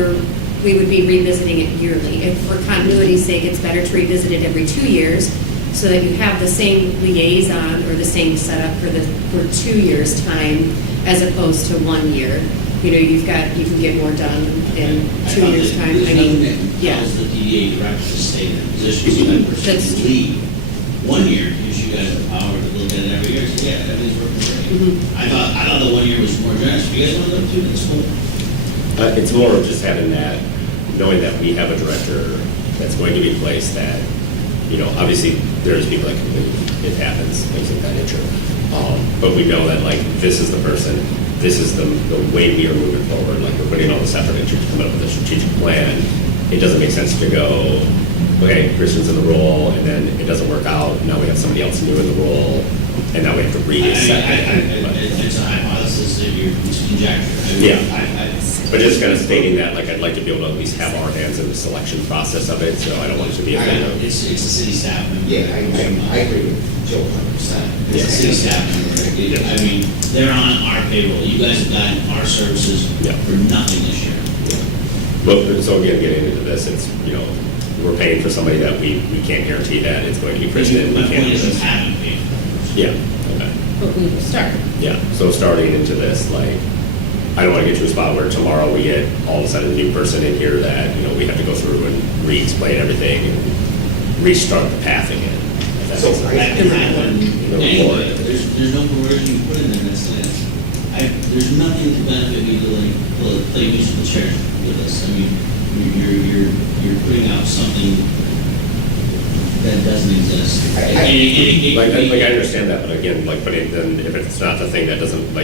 we would be revisiting it yearly. If for continuity's sake, it's better to revisit it every 2 years, so that you have the same liaison or the same setup for 2 years' time, as opposed to 1 year. You can get more done in 2 years' time. There's nothing that tells the DDA director to stay in that position, so that person can leave 1 year, gives you guys the power to look at it every year. So yeah, everything's working great. I thought the 1 year was more generous. If you guys want to go 2, that's cool. It's more of just having that, knowing that we have a director that's going to be placed that, obviously there's people that can leave, it happens, things of that nature. But we know that this is the person, this is the way we are moving forward. We're putting all this effort into coming up with a strategic plan. It doesn't make sense to go, okay, Christian's in the role, and then it doesn't work out. Now we have somebody else new in the role, and now we have to reset. It's a hypothesis that you're conjecture. But just kind of stating that, I'd like to be able to at least have our hands in the selection process of it, so I don't want it to be a thing of. It's a city staff member. Yeah, I agree with Joe 100%. It's a city staff member. They're on our payroll. You guys have gotten our services for nothing this year. Well, so again, getting into this, it's, we're paying for somebody that we can't guarantee that it's going to be Kristen. My We can't point do is you this. haven't paid for it. Yeah, okay. But we will start. Yeah, so starting into this, I don't want to get to a spot where tomorrow we get all of a sudden a new person in here that, we have to go through and re-explain everything and restart the path again. If that So makes sense. That can happen The anyway. report. There's no coercion you put in there. There's nothing to benefit me to play musical chair with this. You're putting out something that doesn't exist. I understand that, but again, then if it's not the thing that doesn't,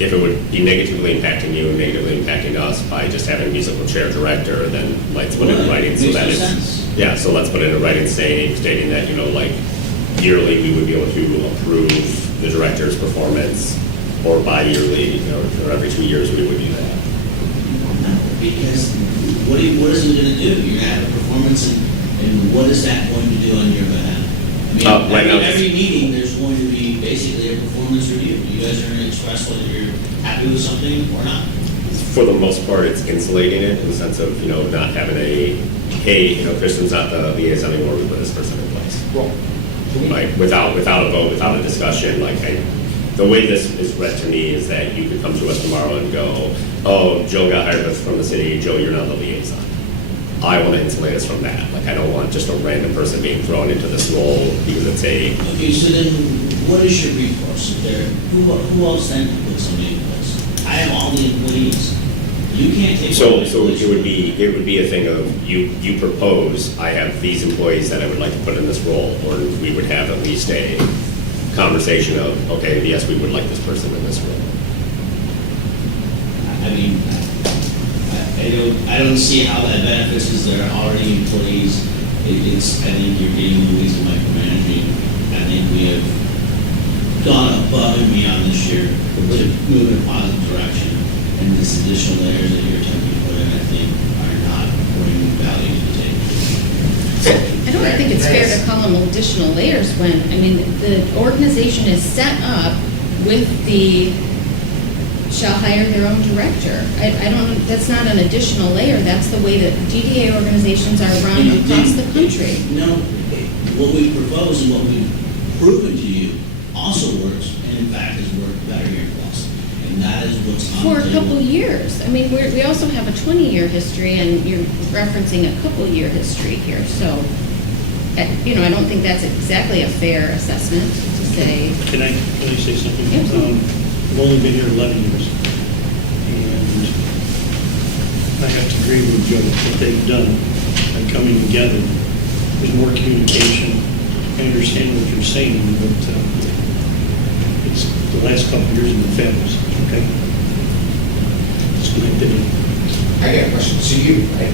if it would be negatively impacting you and negatively impacting us by just having a musical chair director, then let's put it in writing so that it's. Yeah, so let's put it in writing stating that, yearly we would be able to approve the director's performance, or bi-yearly, or every 2 years we would do that. Because what is it going to do? You're going to have a performance, and what is that going to do on your behalf? Right now, every meeting there's going to be basically a performance review. You guys are going to express whether you're happy with something or not. For the most part, it's insulating it in the sense of, not having hey, Kristen's not the liaison anymore, we put this person in place. Well, Without a vote, without a discussion, the way this is read to me is that you could come to us tomorrow and go, oh, Joe got hired from the city, Joe, you're not the liaison. I want to insulate us from that. Like, I don't want just a random person being thrown into this role because it's a, Okay, so then what is your recourse there? Who else then can put somebody in place? I have all the employees. You can't take. so away it would be a thing of, you propose, I have these employees that I would like to put in this role, or we would have at least a conversation of, okay, yes, we would like this person in this role. I mean, I don't see how that benefits us. They're already employees. I think you're getting the weeds of micromanaging. I think we have gone above and beyond this year to move in a positive direction. And this additional layers that you're attempting to put in, I think, are not bringing value to the table. I don't think it's fair to call them additional layers when, I mean, the organization is set up with the shall hire their own director. I don't, that's not an additional layer, that's the way that DDA organizations are run across the country. No, what we propose and what we've proven to you also works, and in fact has worked better here in Boston. And that is what's on For the a table. couple years. I mean, we also have a 20-year history, and you're referencing a couple-year history here, so, you know, I don't think that's exactly a fair assessment to say. Can I say something? Absolutely. I've only been here 11 years, and I have to agree with Joe, what they've done by coming together. There's more communication. I understand what you're saying, but it's the last couple of years have been fabulous, okay? It's my opinion. I got a question. So you, and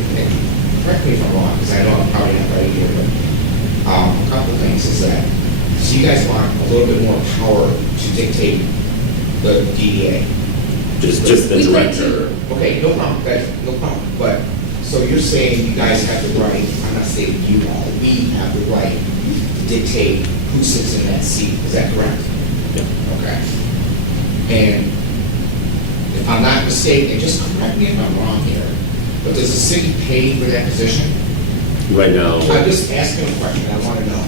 correct me if I'm wrong, because I know I'm probably not right here, but a couple of things is that, so you guys want a little bit more power to dictate the DDA? Just the We'd like director. Okay, no problem, no problem. But, so you're saying you guys have the right, I'm not saying you all, we have the right to dictate who sits in that seat, is that correct? Yeah. Okay. And if I'm not mistaken, just correct me if I'm wrong here, but does the city pay for that position? Right now. I'm just asking a question, I want to know.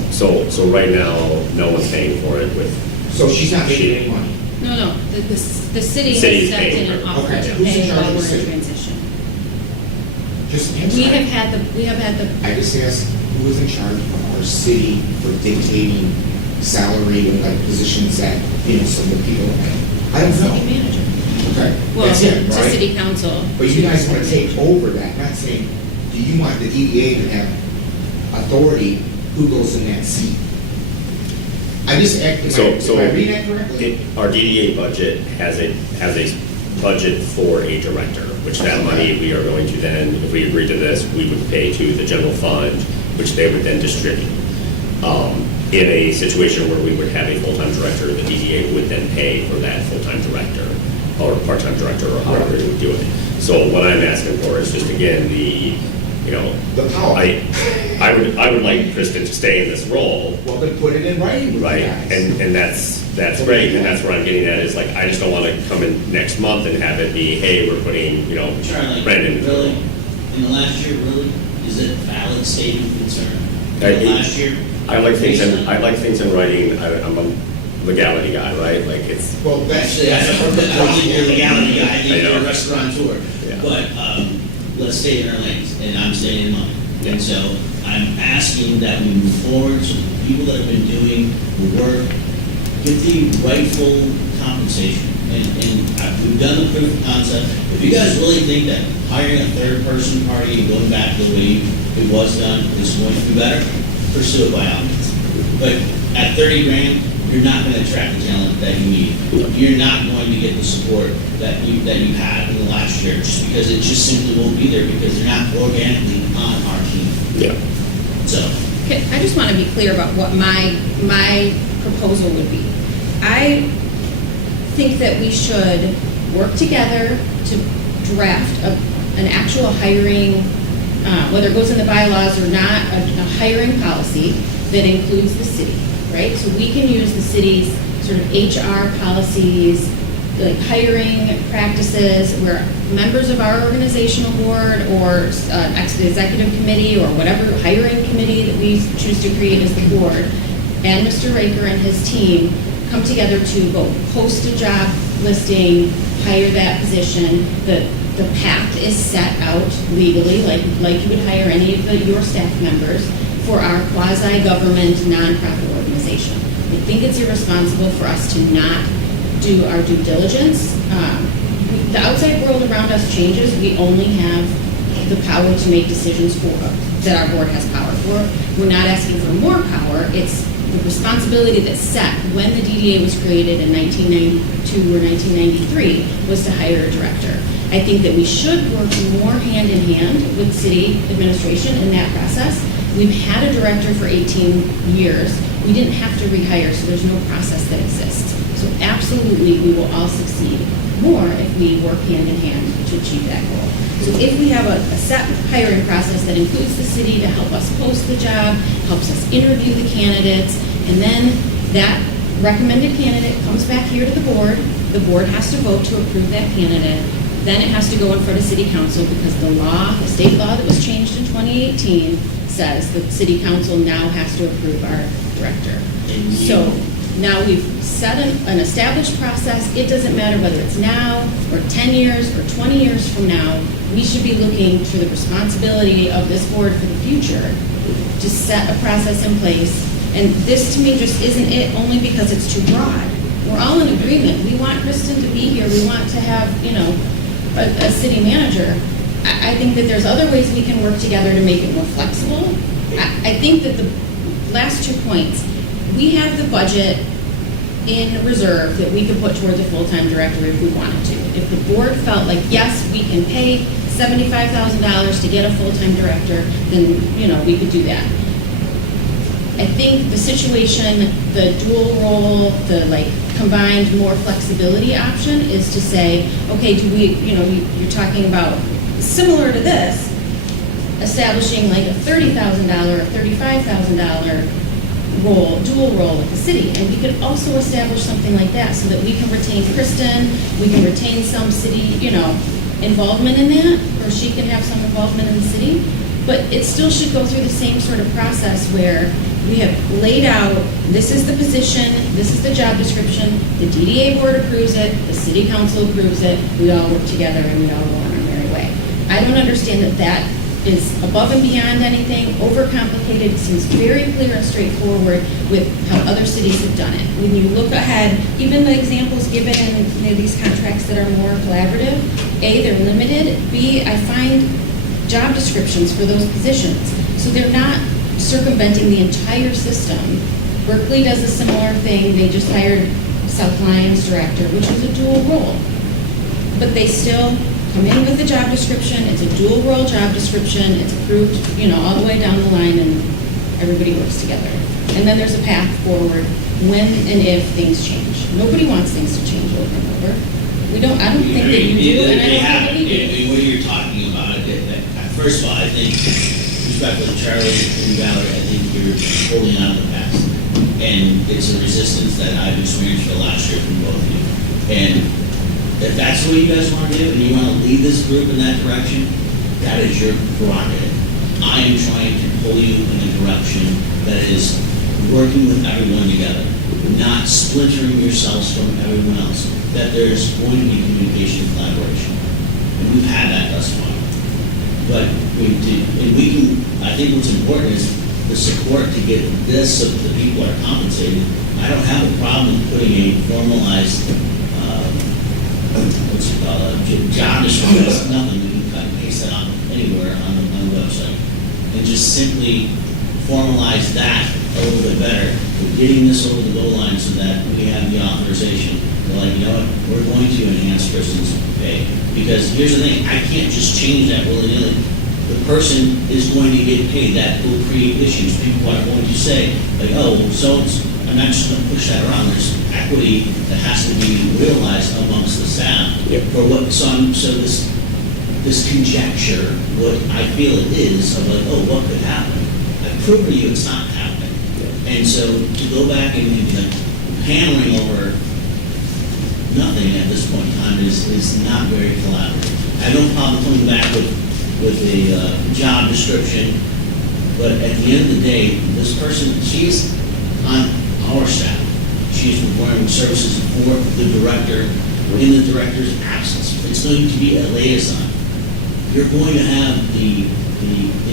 So right now, no one's paying for it with. So she's not making any money? No, the city City's has stepped paying in and for it. offered Okay, to who's in pay charge while of the we're in city? transition. Just answer. We have had the, I just asked, who is in charge of our city for dictating salary and like positions that, you know, some of the people are paying? I don't city know. manager. Okay, Well, that's it, to right? city council. But you guys want to take over that, not saying, do you want the DDA to have authority who goes in that seat? I just act, am I reading that correctly? Our DDA budget has a budget for a director, which that money we are going to then, if we agree to this, we would pay to the general fund, which they would then distribute. In a situation where we would have a full-time director, the DDA would then pay for that full-time director, or part-time director, or however we would do it. So what I'm asking for is just, again, The power. I would like Kristen to stay in this role. Well, then put it in writing with you Right, guys. and that's great, and that's what I'm getting at, is like, I just don't want to come in next month and have it be, hey, we're putting, Charlie, Brandon. really, in the last year, really, is it valid statement of concern? I- Last year? I like things in writing, I'm a legality guy, right, like, it's, Well, that's. Actually, I don't think you're a legality guy, I think I know. you're a restaurateur. Yeah. But, let's stay in our lanes, and I'm staying in mine. Yeah. And so I'm asking that we move forward, so the people that have been doing the work get the rightful compensation. And we've done the proof of concept. If you guys really think that hiring a third person party and going back to the way it was done is going to be better, pursue it by all means. But at 30 grand, you're not going to attract the talent that you need. You're not going to get the support that you had in the last year, just because it just simply won't be there because they're not organically on our team. yeah. So, Okay, I just want to be clear about what my proposal would be. I think that we should work together to draft an actual hiring, whether it goes in the bylaws or not, a hiring policy that includes the city, right? So we can use the city's sort of HR policies, like hiring practices, where members of our organizational board or executive committee or whatever hiring committee that we choose to create as the board, and Mr. Raker and his team come together to go post a job listing, hire that position. The path is set out legally, like you would hire any of your staff members for our quasi-government nonprofit organization. I think it's irresponsible for us to not do our due diligence. The outside world around us changes. We only have the power to make decisions that our board has power for. We're not asking for more power. It's the responsibility that's set when the DDA was created in 1992 or 1993 was to hire a director. I think that we should work more hand in hand with city administration in that process. We've had a director for 18 years. We didn't have to rehire, so there's no process that exists. So absolutely, we will all succeed more if we work hand in hand to achieve that goal. So if we have a set hiring process that includes the city to help us post the job, helps us interview the candidates, and then that recommended candidate comes back here to the board has to vote to approve that candidate, then it has to go in front of city council because the state law that was changed in 2018 says that city council now has to approve our director. So now we've set an established process. It doesn't matter whether it's now or 10 years or 20 years from now. We should be looking for the responsibility of this board for the future to set a process in place. And this to me just isn't it only because it's too broad. We're all in agreement. We want Kristen to be here. We want to have, a city manager. I think that there's other ways we can work together to make it more flexible. I think that the last 2 points, we have the budget in reserve that we could put towards a full-time director if we wanted to. If the board felt like, yes, we can pay $75,000 to get a full-time director, then, we could do that. I think the situation, the dual role, the combined more flexibility option is to say, okay, do we, you're talking about similar to this, establishing like a $30,000 or $35,000 dual role with the city. And we could also establish something like that so that we can retain Kristen, we can retain some city, involvement in that, or she can have some involvement in the city. But it still should go through the same sort of process where we have laid out, this is the position, this is the job description, the DDA board approves it, the city council approves it, we all work together and we all go on our merry way. I don't understand that is above and beyond anything, overcomplicated, seems very clear and straightforward with how other cities have done it. When you look ahead, even the examples given in these contracts that are more collaborative, A, they're limited, B, I find job descriptions for those positions. So they're not circumventing the entire system. Berkeley does a similar thing. They just hired South Lyons director, which is a dual role. But they still come in with the job description. It's a dual role job description. It's approved, all the way down the line, and everybody works together. And then there's a path forward when and if things change. Nobody wants things to change over and over. I don't think that you do, and I don't think we do. What you're talking about, first of all, I think, respectfully, Charlie and Valerie, I think you're holding on to the past. And it's a resistance that I've experienced for the last year from both of you. And if that's what you guys want to do, and you want to lead this group in that direction, that is your prerogative. I am trying to pull you in a direction that is working with everyone together, not splintering yourselves from everyone else, that there's going to be communication and collaboration. And we've had that thus far. But I think what's important is the support to get this so that the people are compensated. I don't have a problem putting a formalized, job description. That's nothing, we can cut and paste that on anywhere on the website. And just simply formalize that a little bit better. We're getting this over the goal line so that we have the authorization. We're like, we're going to enhance Kristen's pay. Because here's the thing, I can't just change that willy-nilly. The person is going to get paid. That will create issues. People are going to say, I'm not just going to push that around. There's equity that has to be realized amongst the staff. Yep. So this conjecture, what I feel it is, of what could happen. I've proven to you it's not happening. And so to go back and hammering over nothing at this point in time is not very collaborative. I have no problem coming back with a job description, but at the end of the day, this person, she's on our staff. she's performing services for the director in the director's absence. It's going to be a liaison. You're going to have the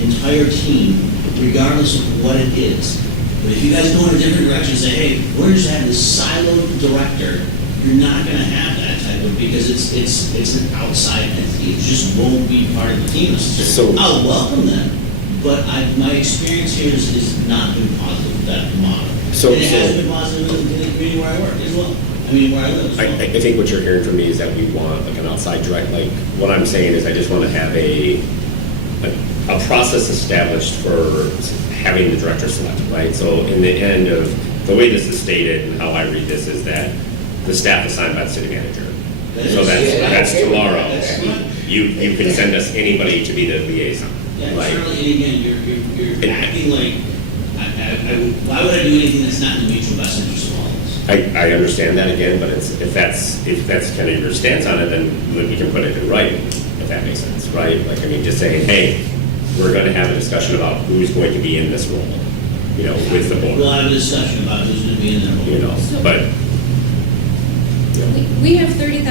entire team, regardless of what it is. But if you guys go in a different direction and say, hey, we're just having this siloed director, you're not going to have that type of, because it's an outside entity. It just won't be part of the team necessarily. So- I'll welcome them, but my experience here is not been positive with that model. So- And it hasn't been positive in the community where I work as well. I mean, where I live as well. I think what you're hearing from me is that we want like an outside direct, like, what I'm saying is I just want to have a process established for having the director select, right? So in the end of, the way this is stated and how I read this is that the staff assigned by the city manager. So that's tomorrow. That's fine. You can send us anybody to be the liaison. Yeah, Like, certainly, and again, you're acting like, why would I do anything that's not in the mutual best interest of all of us? I understand that again, but if that's kind of your stance on it, then we can put it in writing, if that makes sense, right? Like, I mean, just saying, hey, we're going to have a discussion about who's going to be in this role, with the board. We'll have a discussion about who's going to be in there. But We have $30,000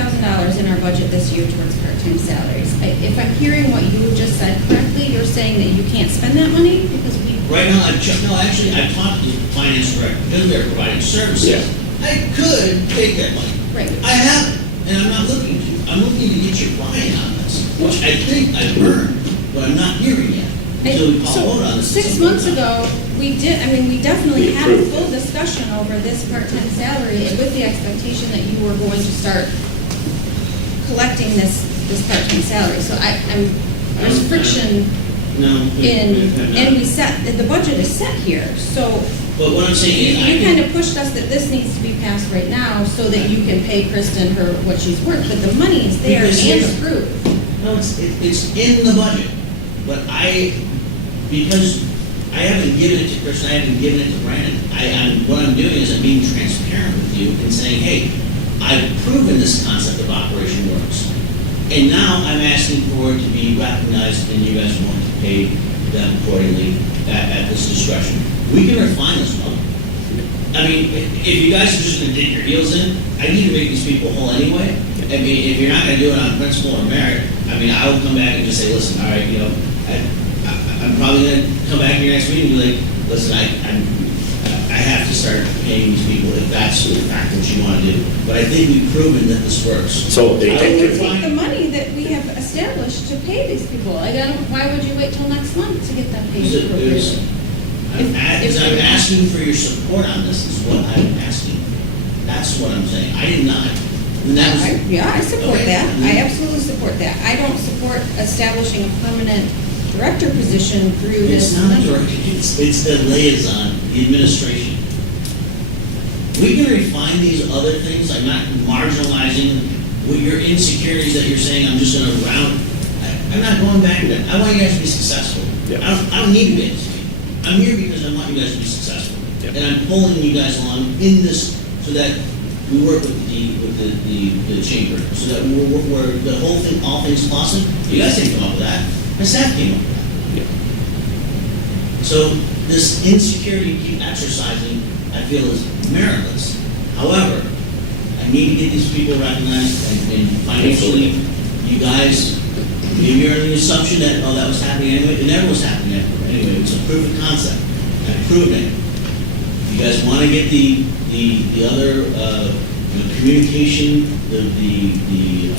in our budget this year towards part-time salaries. If I'm hearing what you just said correctly, you're saying that you can't spend that money because we. Right now, I've talked to the finance director, because they're providing services. Yeah. I could take that money. Right. I haven't, and I'm not looking to. I'm looking to get your buy-in on this, which I think I've earned, but I'm not hearing yet. Until we call vote on this. 6 months ago, we definitely We had a approved full it. discussion over this part-time salary with the expectation that you were going to start collecting this part-time salary. So there's friction No. and the budget is set here. So But what I'm saying is, you kind of pushed us that this needs to be passed right now so that you can pay Kristen what she's worth, but the money is there Because and here's- approved. No, it's in the budget, but because I haven't given it to Kristen, I haven't given it to Brandon, what I'm doing is I'm being transparent with you and saying, hey, I've proven this concept of Operation Works. And now I'm asking for it to be recognized and you guys want to pay them accordingly at this discretion. We can refine this one. I mean, if you guys are just gonna dig your heels in, I need to make these people whole anyway. I mean, if you're not gonna do it on principle or merit, I mean, I would come back and just say, listen, all right, I'm probably gonna come back in your next meeting and be like, listen, I have to start paying these people if that's the fact that you wanna do. But I think we've proven that this works. So It would they, take the money that we have established to pay these people. Why would you wait till next month to get them paid appropriately? I'm asking for your support on this, is what I'm asking. That's what I'm saying. I did not. And that was, Yeah, I support Okay. that. I absolutely support that. I don't support establishing a permanent director position through it's this. not number. direct, it's the liaison, the administration. We can refine these other things. I'm not marginalizing what your insecurities that you're saying, I'm just gonna I'm not going back to that. I want you guys to be successful. Yeah. I don't need to be insecure. I'm here because I want you guys to be successful. Yeah. And I'm pulling you guys along in this so that we work with the chamber, so that we're the whole thing, all things possible. You guys didn't come up with that. My staff came up with that. So this insecurity you keep exercising, I feel is meritless. However, I need to get these people recognized and financially, you guys, maybe you're under the assumption that, oh, that was happening anyway. It never was happening anyway. It's a proof of concept. I've proven it. If you guys want to get the other communication, the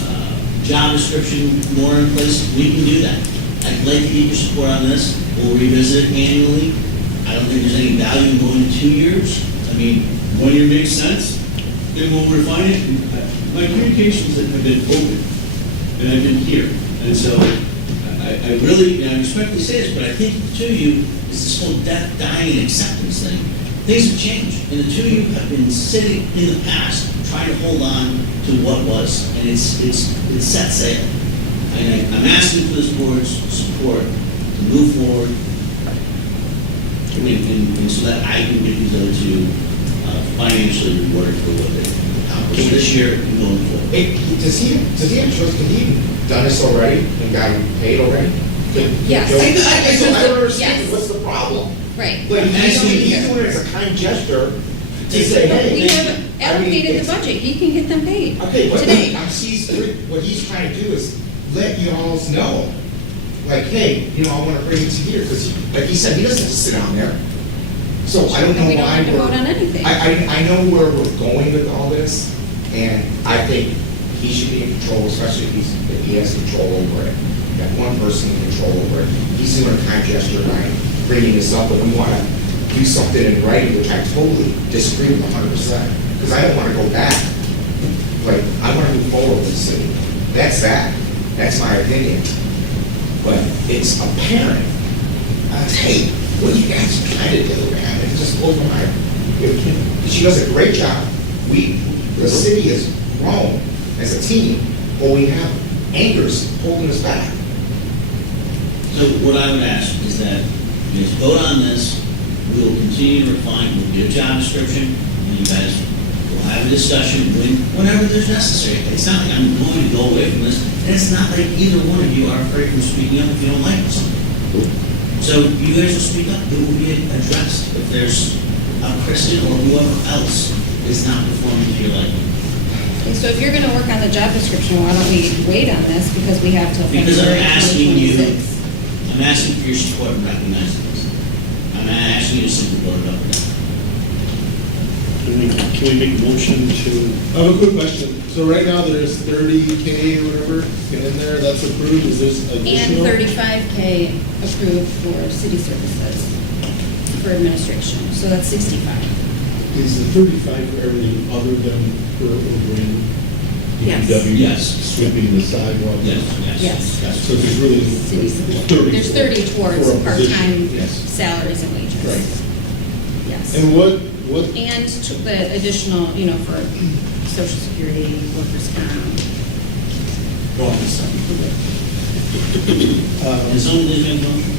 job description more in place, we can do that. I'd like to get your support on this. We'll revisit it annually. I don't think there's any value in going to 2 years. I mean, 1 year makes sense, then we'll refine it. My communications have been open, and I've been here. And so I really, and I respectfully say this, but I think the two of you is this whole death, dying, and acceptance thing. Things have changed, and the two of you have been sitting in the past trying to hold on to what was, and it's set sail. And I'm asking for this board's support to move forward, and so that I can get these other two financially rewarded for what they accomplished this year and going forward. Hey, does he have choice, can he done this already and got paid already? Yes. I don't understand, Yes. what's the problem? Right. Like, he's doing it as a kind gesture, to say, hey. We have I mean, allocated the it's- budget, he can get them paid Okay, but today. what he's trying to do is let y'all know, like, hey, you know, I wanna bring it to here, because like he said, he doesn't have to sit down there. So I don't know We don't why have to we're. vote on anything. I know where we're going with all this, and I think he should be in control, especially if he has control over it. That one person in control over it. He's doing a kind gesture by bringing this up, but we wanna do something in writing, which I totally disagree with 100%, because I don't wanna go back. Like, I wanna move forward with the city. That's that. That's my opinion. But it's apparent. Hey, what are you guys trying to do, man? It just blows my mind. She does a great job. The city has grown as a team, but we have anchors holding us back. So what I would ask is that you guys vote on this, we will continue to refine, we'll get a job description, and you guys will have a discussion whenever there's necessary. It's not like I'm going to go away from this, and it's not like either one of you are afraid from speaking up if you don't like something. So you guys will speak up, it will be addressed. If there's a Kristen or whoever else is not performing to your liking. Okay, so if you're gonna work on the job description, why don't we wait on this, because we have till Because I'm February asking you, 2026. I'm asking for your support and recognizing this. I'm asking you to simply vote it up or down. Can we make a motion to, I have a quick question. So right now, there's 30K or whatever in there that's approved, is this And additional? 35K approved for city services, for administration, so that's 65. Is the 35 for everything other than for O'Brien? Yes. DPW Yes. sweeping the sidewalk? Yes. Yes. So there's really City support. 30. There's 30 towards for a position. part-time Yes. salaries and wages. Right. Yes. And what, And to the additional, you know, for social security, workers' comp. Is someone please make a motion?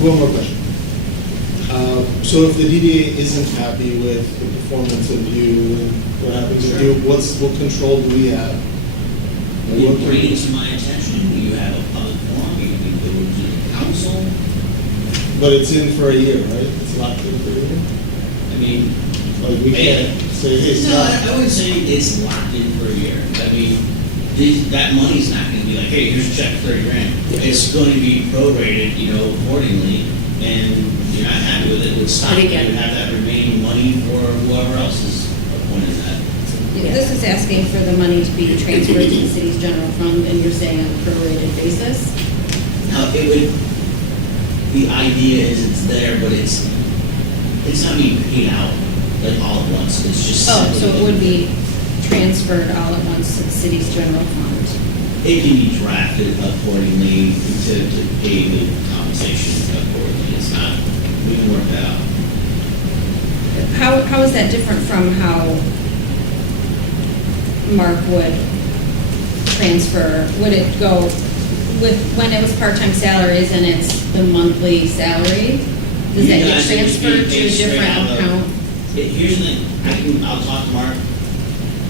one more question. So if the DDA isn't happy with the performance of you, and what happens if you, what control do we have? And You what can- bring it to my attention, you have a public forum, you can go to the council. But it's in for a year, right? It's locked in for a year? I mean, Like, we can't say, hey, no, stop. I wouldn't say it's locked in for a year. I mean, that money's not gonna be like, hey, here's a check for 30 grand. It's going to be prorated, you know, accordingly, and if you're not happy with it, it would stop. But You again- would have that remaining money for whoever else is appointed that. This is asking for the money to be transferred to the city's general fund, and you're saying on a prorated basis? Now, it would, the idea is it's there, but it's not being paid out like all at once. It's just. Oh, so simply- it would be transferred all at once to the city's general fund. It can be drafted accordingly to pay the compensation accordingly. It's not, we can work that out. How is that different from how Mark would transfer? Would it go with, when it was part-time salaries and it's the monthly salary? Does that You get guys are just transferred to being a paid straight different out of- account? Here's the thing, I'll talk to Mark.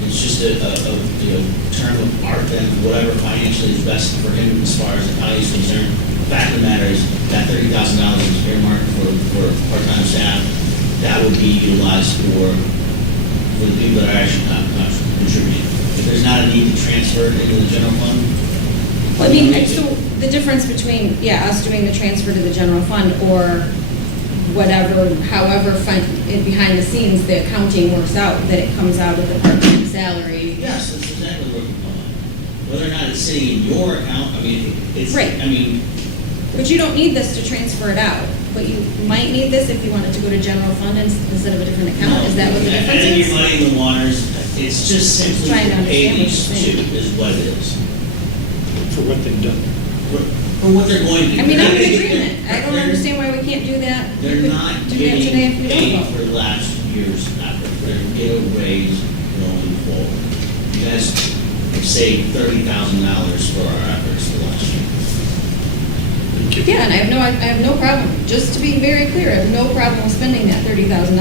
It's just a term of art that whatever financially is best for him as far as the county is concerned. The fact of the matter is that $30,000 is earmarked for part-time staff. That would be utilized for the people that are actually contributing. If there's not a need to transfer it into the general fund. I mean, so the difference between, yeah, us doing the transfer to the general fund or whatever, however, behind the scenes, the accounting works out, that it comes out of the part-time salary. Yes, that's exactly where we're going. Whether or not it's sitting in your account, I mean, it's, Right. I mean, But you don't need this to transfer it out, but you might need this if you want it to go to general fund instead of a different account. Is that what the I difference think is? you're muddying the waters. It's just simply Trying to to pay understand what these you're two saying. is what it is. for what they've done? For what they're going to do. I mean, I'm in They're- agreement. I don't they're- understand why we can't do that. We They're could not do that today if getting we don't paid vote. for the last year's effort. They're going to get a raise going forward. You guys have saved $30,000 for our efforts the last year. Thank you. Yeah, and I have no problem, just to be very clear, I have no problem spending that $30,000.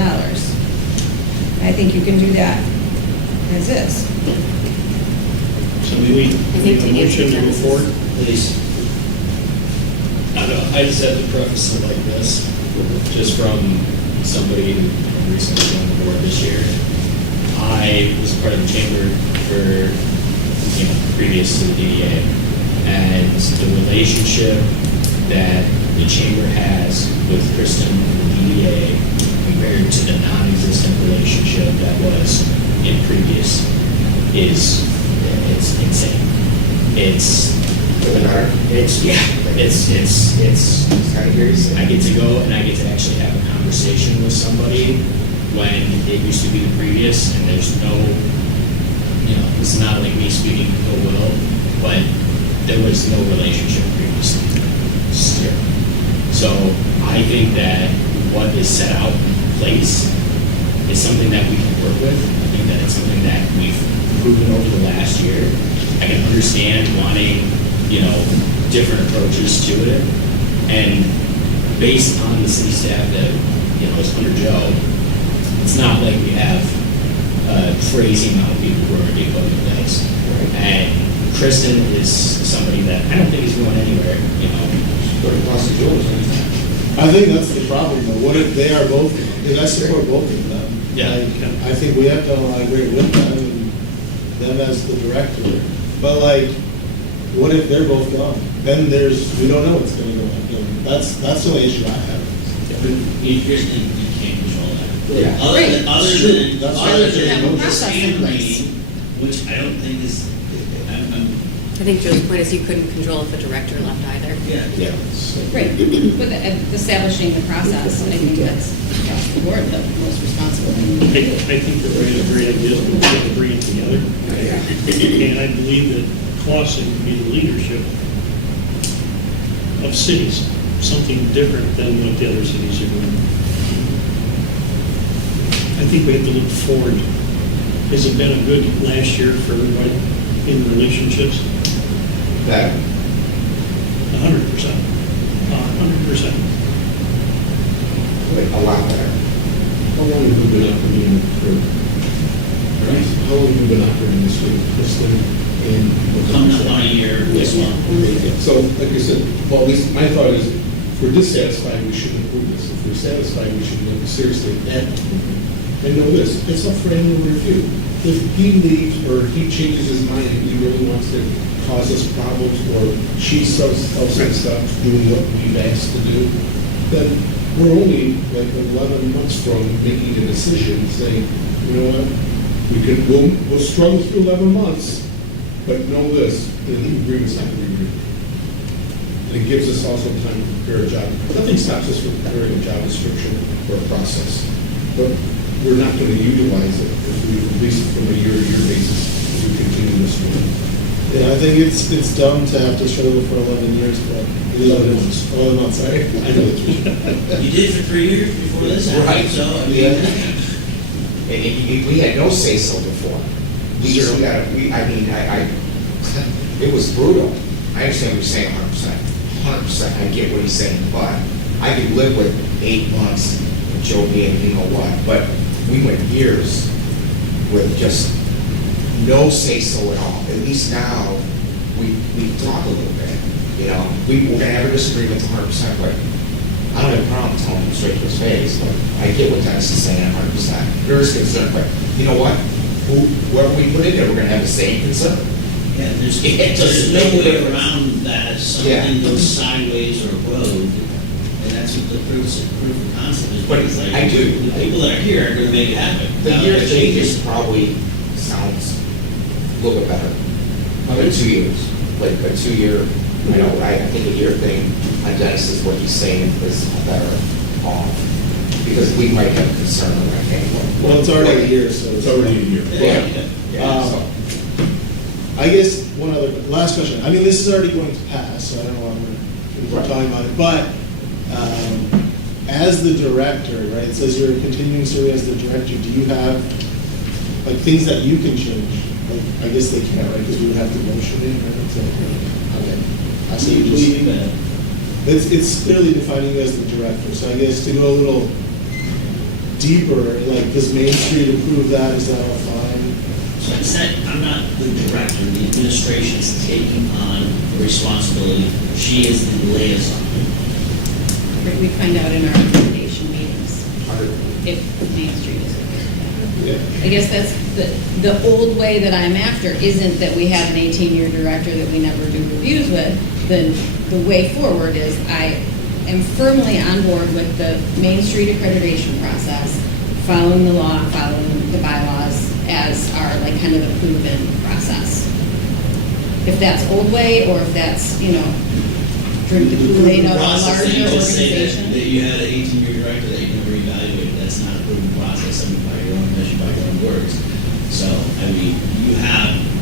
I think you can do that as is. So we need a motion to move forward? Please. I don't know, I just have to preface it like this, just from somebody who recently joined the board this year. I was part of the chamber for, previous to the DDA. And the relationship that the chamber has with Kristen and the DDA compared to the non-existent relationship that was in previous it's insane. It's Kind of curious. I get to go and I get to actually have a conversation with somebody when it used to be the previous, and there's no, it's not like me speaking ill will, but there was no relationship previously. Zero. So I think that what is set out in place is something that we can work with. I think that it's something that we've proven over the last year. I can understand wanting, different approaches to it. And based on the city staff that, is under Joe, it's not like we have a crazy amount of people who are going to be put in place. And Kristen is somebody that I don't think is going anywhere, Go across the doors anytime. I think that's the problem, though. What if they are both, because I support both of them. Yeah. I think we have to agree with them and them as the director. But what if they're both gone? Then we don't know what's going to go on. That's the only issue I have. You can't control that. Yeah. Other than have a the process in stand place. meeting, which I don't think is, I think Joe's point is you couldn't control if the director left either. yeah. Right, but establishing the process, I think that's across the board the most responsible thing we can do. I think that we have a great idea is to bring it together. And I believe that Clausen can be the leadership of cities, something different than what the other cities are doing. I think we have to look forward. Has it been a good last year for everybody in relationships? That, 100%. 100%. a lot better. How long have you been operating for? How long have you been operating this way, Kristen? And Comes on a year this month. So, like I said, well, at least my thought is, if we're dissatisfied, we shouldn't approve this. If we're satisfied, we should look seriously at it. And know this, it's up for annual review. If he leaves or he changes his mind and he really wants to cause us problems, or she starts stuff doing what we've asked to do, then we're only like 11 months from making a decision, saying, you know what, we'll struggle through 11 months, but know this, the agreement's not going to be agreed. And it gives us also time to prepare a job. Nothing stops us from preparing a job description or a process, but we're not going to utilize it if we, at least from a year-to-year basis, if we continue this way. Yeah, I think it's dumb to have to struggle for 11 years, but 11 months. 11 months, sorry. I know it's what You did for 3 years before this happened, Right. so, I mean, Yeah. And we had no say-so before. We just got, it was brutal. I understand what you're saying 100%. 100%, I get what he's saying, but I could live with 8 months of Joe being, you know what, but we went years with just no say-so at all. At least now, we talk a little bit, we're gonna have a disagreement 100%, but I don't have a problem telling him straight to his face, but I get what Dennis is saying 100%. There is concern, but you know what? Whoever we put in there, we're gonna have the same concern. yeah, there's no way around that if something goes sideways or rogue, and that's what the proof of concept is. But because, I do. The people that are here are gonna make it happen. The Now, year if they changes just- probably sounds a little bit better. Than 2 years, like a 2-year, I think a year thing on Dennis is what he's saying is better off. Because we might have concern around anyway. Well, it's already a year, so It's already a year. Yeah. So, I guess one other, last question. I mean, this is already going to pass, so I don't know why we're talking about it. But as the director, right, it says you're continuing serving as the director. Do you have, things that you can change? I guess they can't, right, because we would have to motion it, right? So, okay. I see you just, it's clearly defining you as the director. So I guess to go a little deeper, does Main Street approve that? Is that all fine? So I said, I'm not the director, the administration is taking on the responsibility. She is the liaison. We find out in our recommendation meetings. 100%. if Main Street is okay. Yeah. I guess that's the old way that I'm after, isn't that we have an 18-year director that we never do reviews with. The way forward is I am firmly on board with the Main Street accreditation process, following the law, following the bylaws as our, like, kind of the proven process. If that's old way, or if that's, drink the Kool-Aid of a Process that larger you just say organization. that you had an 18-year director that you never evaluated, that's not a proven process, I mean, by your own measure, by your own words. So, I mean,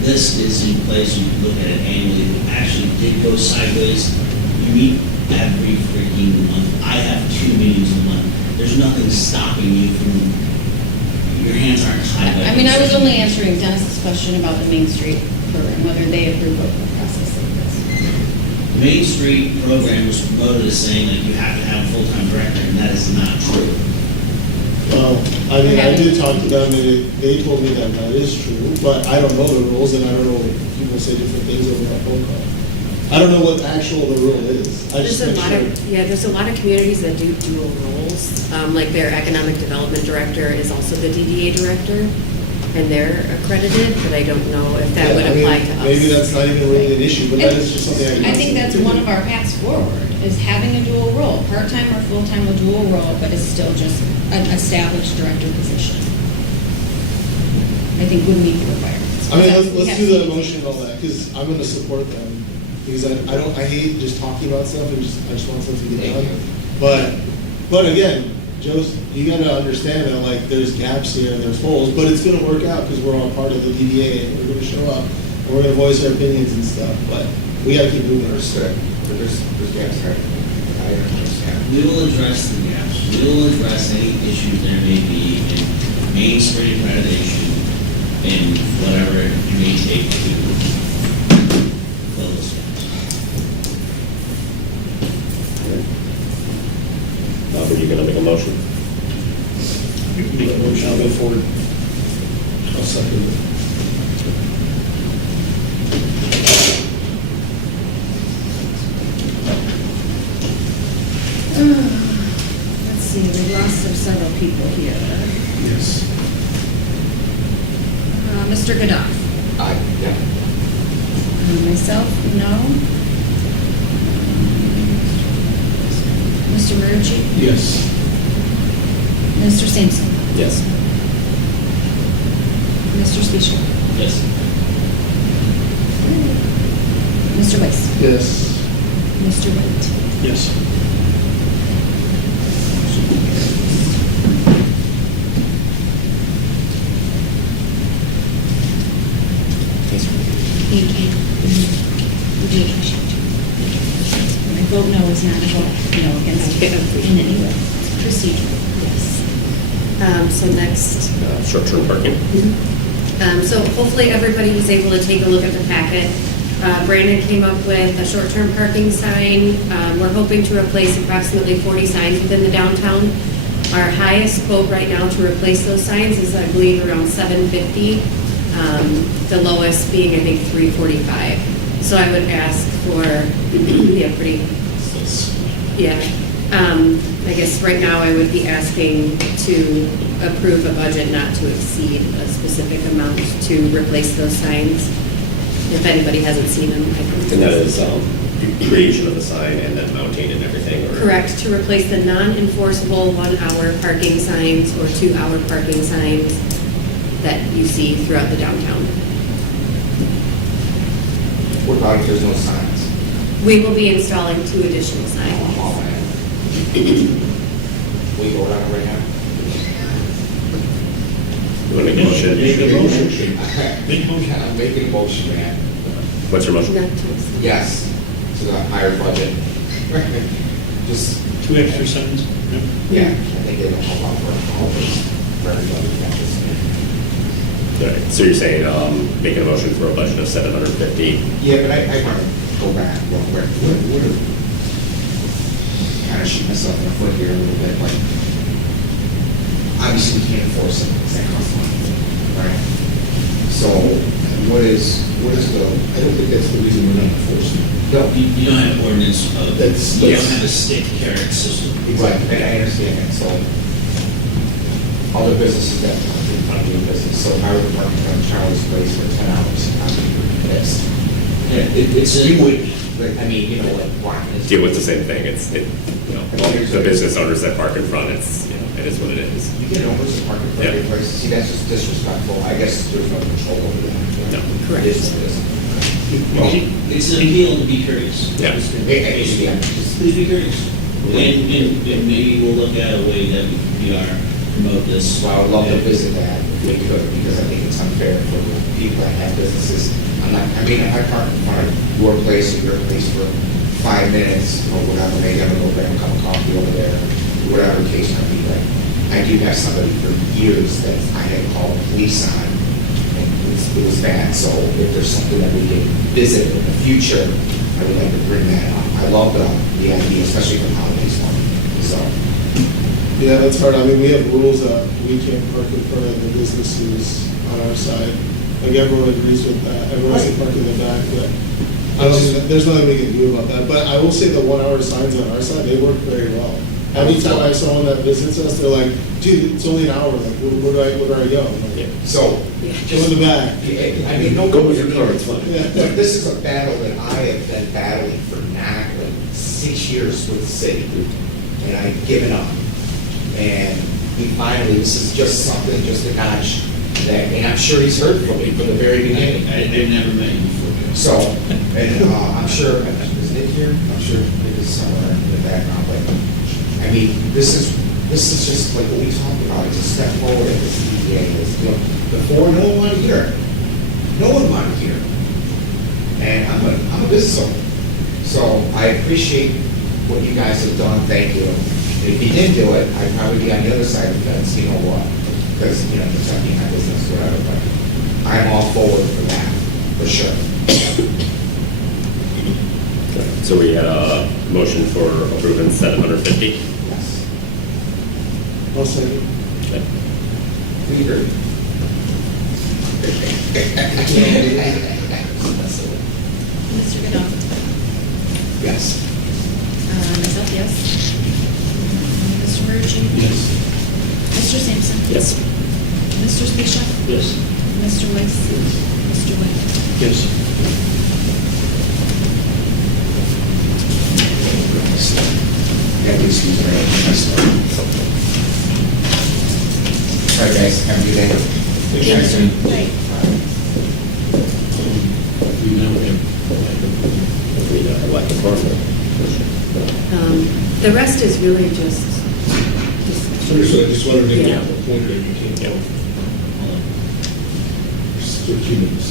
this is in place, you can look at it annually, if it actually did go sideways, you meet every freaking month. I have 2 meetings a month. There's nothing stopping you from, your hands aren't tied. I mean, I was only answering Dennis's question about the Main Street program, whether they approve of the process like this. Main Street program was promoted as saying that you have to have a full-time director, and that is not true. Well, I mean, I did talk to them, and they told me that is true, but I don't know the rules, and I don't know if people say different things over that phone call. I don't know what the rule is. I just make sure. There's a lot of communities that do dual roles. Like their economic development director is also the DDA director, and they're accredited, but I don't know if that would apply to us. Maybe that's not even really an issue, but that is just something I think that's one of our paths forward, is having a dual role, part-time or full-time, a dual role, but it's still just an established director position. I think would meet the requirements. I mean, We let's have do to- the motion and all that, because I'm gonna support them, because I hate just talking about stuff, and I just want stuff to get done. But again, Joe, you gotta understand that, like, there's gaps here and there's holes, but it's gonna work out, because we're all part of the DDA, and we're gonna show up, and we're gonna voice our opinions and stuff, but we gotta keep moving. Understood, but there's gaps, right? I understand. We will address the gaps. We will address any issues there may be in Main Street accreditation and whatever it may take to fill those gaps. Are you gonna make a motion? You can make a motion, I'll go forward. I'll second it. Let's see, we lost several people here. Yes. Mr. Godoff. Yeah. Myself, no. Mr. Marucci? Yes. Mr. Sampson? Yes. Mr. Speechel? Yes. Mr. Weiss? Yes. Mr. White? Yes. Thank you. We do appreciate you. My vote no is not a vote no against you in any way. Procedural, yes. So next, Short-term parking. So hopefully everybody was able to take a look at the packet. Brandon came up with a short-term parking sign. We're hoping to replace approximately 40 signs within the downtown. Our highest quote right now to replace those signs is, I believe, around $750. The lowest being, I think, $345. So I would ask for, I guess right now I would be asking to approve a budget not to exceed a specific amount to replace those signs. If anybody hasn't seen them, I can. And that is creation of the sign and then mounting and everything? Or? Correct, to replace the non-enforceable 1-hour parking signs or 2-hour parking signs that you see throughout the downtown. What about if there's no signs? We will be installing 2 additional signs. Will you vote on it right now? You want to make a motion? Make a motion. Make a motion. I'm making a motion, man. What's your motion? Not to exceed. Yes, to the higher budget. Just, 2 extra signs? Yep. yeah, I think it'll help out for everybody. All right, so you're saying, making a motion for a budget of $750? Yeah, but I want to go back real quick. Kind of shoot myself in the foot here a little bit, like, obviously we can't enforce it, because that costs money, right? So, what is the, I don't think that's the reason we're not enforcing. No, You don't have ordinance of, That's- you yes. don't have a stick carrot system. right, and I understand that, so, other businesses that want to do business. So if I were to park in front of Charlie's Place for 10 hours, I'd be pissed. You would, like, I mean, you know, like, why? Deal with the same thing, the business owners that park in front, it is what it is. You get owners that park in front of your place, see, that's just disrespectful. I guess there's no control over that. No. Correct. It is what it is. Well, It's an appeal to be curious. Yeah. Please be curious. And maybe we'll look at a way that we can PR, promote this. So I would love to visit that if we could, because I think it's unfair for the people that have businesses. I mean, if I park in front of your place or your place for 5 minutes or whatever, maybe I'm gonna go grab a cup of coffee over there, whatever the case might be, but I do have somebody for years that I had called the police on, and it was bad. So if there's something that we can visit in the future, I would like to bring that up. I love the idea, especially for holidays one. So. Yeah, that's hard. I mean, we have rules that we can't park in front of the businesses on our side. Like, everyone agrees with that. Everyone has to park in the back, but there's nothing we can do about that. But I will say the 1 hour signs on our side, they work very well. Anytime I saw one that visits us, they're like, dude, it's only an hour. Like, where do I go? I'm like, So, go in the back. I mean, don't go with your car, it's fine. Yeah. But this is a battle that I have been battling for now, like 6 years with the city, and I've given up. And he finally, this is just something, just a notch, that, and I'm sure he's heard from me from the very beginning. I've never met you before. So, and I'm sure, is Nick here? I'm sure Nick is somewhere in the background, but, I mean, this is just like what we talked about, it's a step forward at this DDA. Before, no one wanted to hear it. No one wanted to hear it. And I'm a business owner. So I appreciate what you guys have done, thank you. And if you didn't do it, I'd probably be on the other side of the fence, you know what? Because, protecting my business, whatever, but I'm all forward for that, for sure. So we had a motion for approving 750. Yes. I'll second. Okay. We agree. Mr. Goodall? Yes. Myself, yes. Mr. Murgy? Yes. Mr. Sampson? Yes. Mr. Spezia? Yes. Mr. Weiss? Mr. White? Yes. All right, guys, have a good day. Right. We know him. We elect the coroner. The rest is really just, So I just wanted to make Yeah. a point that you can't go. Just 15 minutes.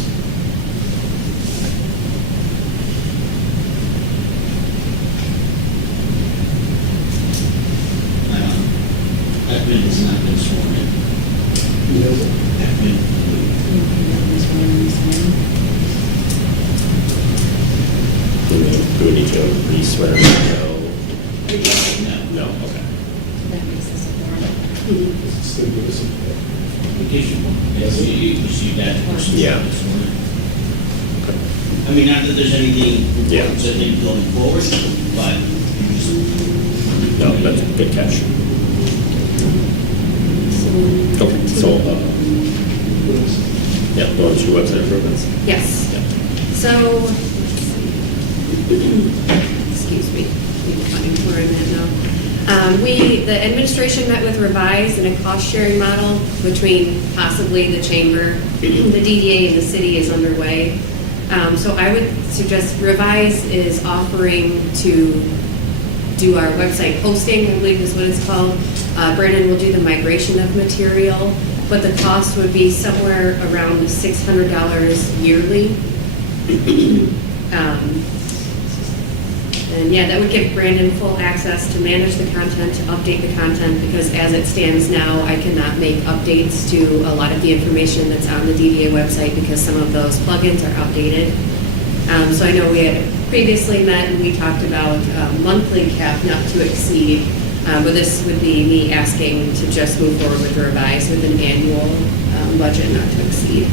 Edmund has not been sworn in. Edmund. Do we need to re-swear? No. No, okay. That makes us a forum. Still give us some. Application one. Yes, you see that person. Yeah. Sworn in. I mean, not that there's anything Yeah. important to think going forward, but just No, that's a good catch. Okay, so, yeah, going to website improvements. yes. Yeah. So, excuse me, finding where I'm at now. The administration met with Revise in a cost-sharing model between possibly the chamber, the DDA, and the city is underway. So I would suggest Revise is offering to do our website hosting, I believe is what it's called. Brandon will do the migration of material, but the cost would be somewhere around $600 yearly. And yeah, that would give Brandon full access to manage the content, to update the content, because as it stands now, I cannot make updates to a lot of the information that's on the DDA website because some of those plugins are outdated. So I know we had previously met and we talked about monthly cap not to exceed, but this would be me asking to just move forward with the Revise with an annual budget not to exceed.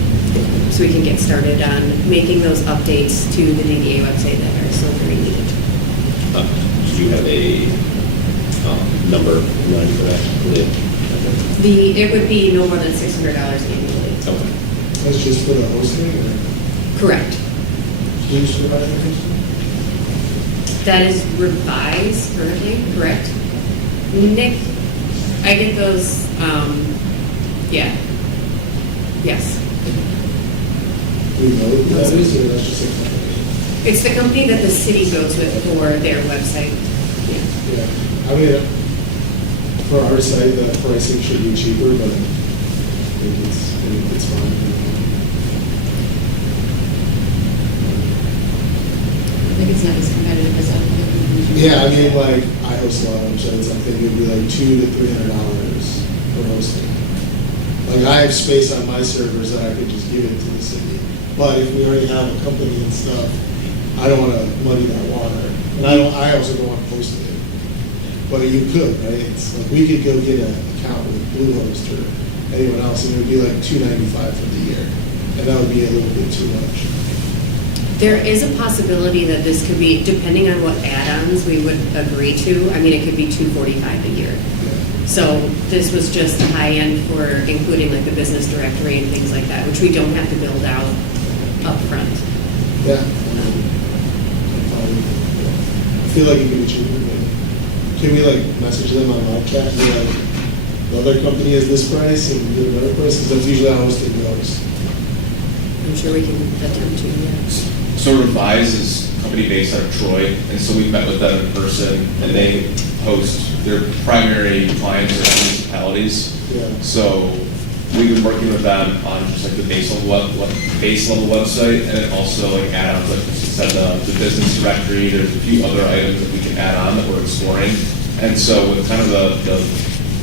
So we can get started on making those updates to the DDA website that are so very needed. Did you have a number in mind for that? It would be no more than $600 annually. Okay. That's just for the hosting, or Correct. can you just provide the hosting? That is revised currently, correct? Nick, I get those, yeah. Yes. Do we know who that is, or that's just a company? It's the company that the city goes with for their website. Yeah. Yeah, I mean, for our site, the pricing should be cheaper, but I think it's fine. I think it's not as competitive as other companies. Yeah, I mean, like, I host a lot of websites, I think it'd be like $200 to $300 for hosting. Like, I have space on my servers that I could just give it to the city, but if we already have a company and stuff, I don't wanna muddy that water, and I also don't wanna post it. But you could, right? It's like, we could go get an account with Bluehost or anyone else, and it would be like $295 for the year, and that would be a little bit too much. There is a possibility that this could be, depending on what add-ons we would agree to, I mean, it could be $245 a year. Yeah. So this was just the high end for including like the business directory and things like that, which we don't have to build out upfront. Yeah. I feel like it could be cheaper, but can we like message them on live chat and be like, the other company is this price and do another price? Because that's usually how hosting goes. I'm sure we can attempt to, yeah. So Revise is a company based out of Troy, and so we met with them in person, and they host, their primary clients are municipalities. Yeah. So we've been working with them on just like the base level website, and then also like add-ons, like you said, the business directory. There's a few other items that we can add on that we're exploring. And so with kind of the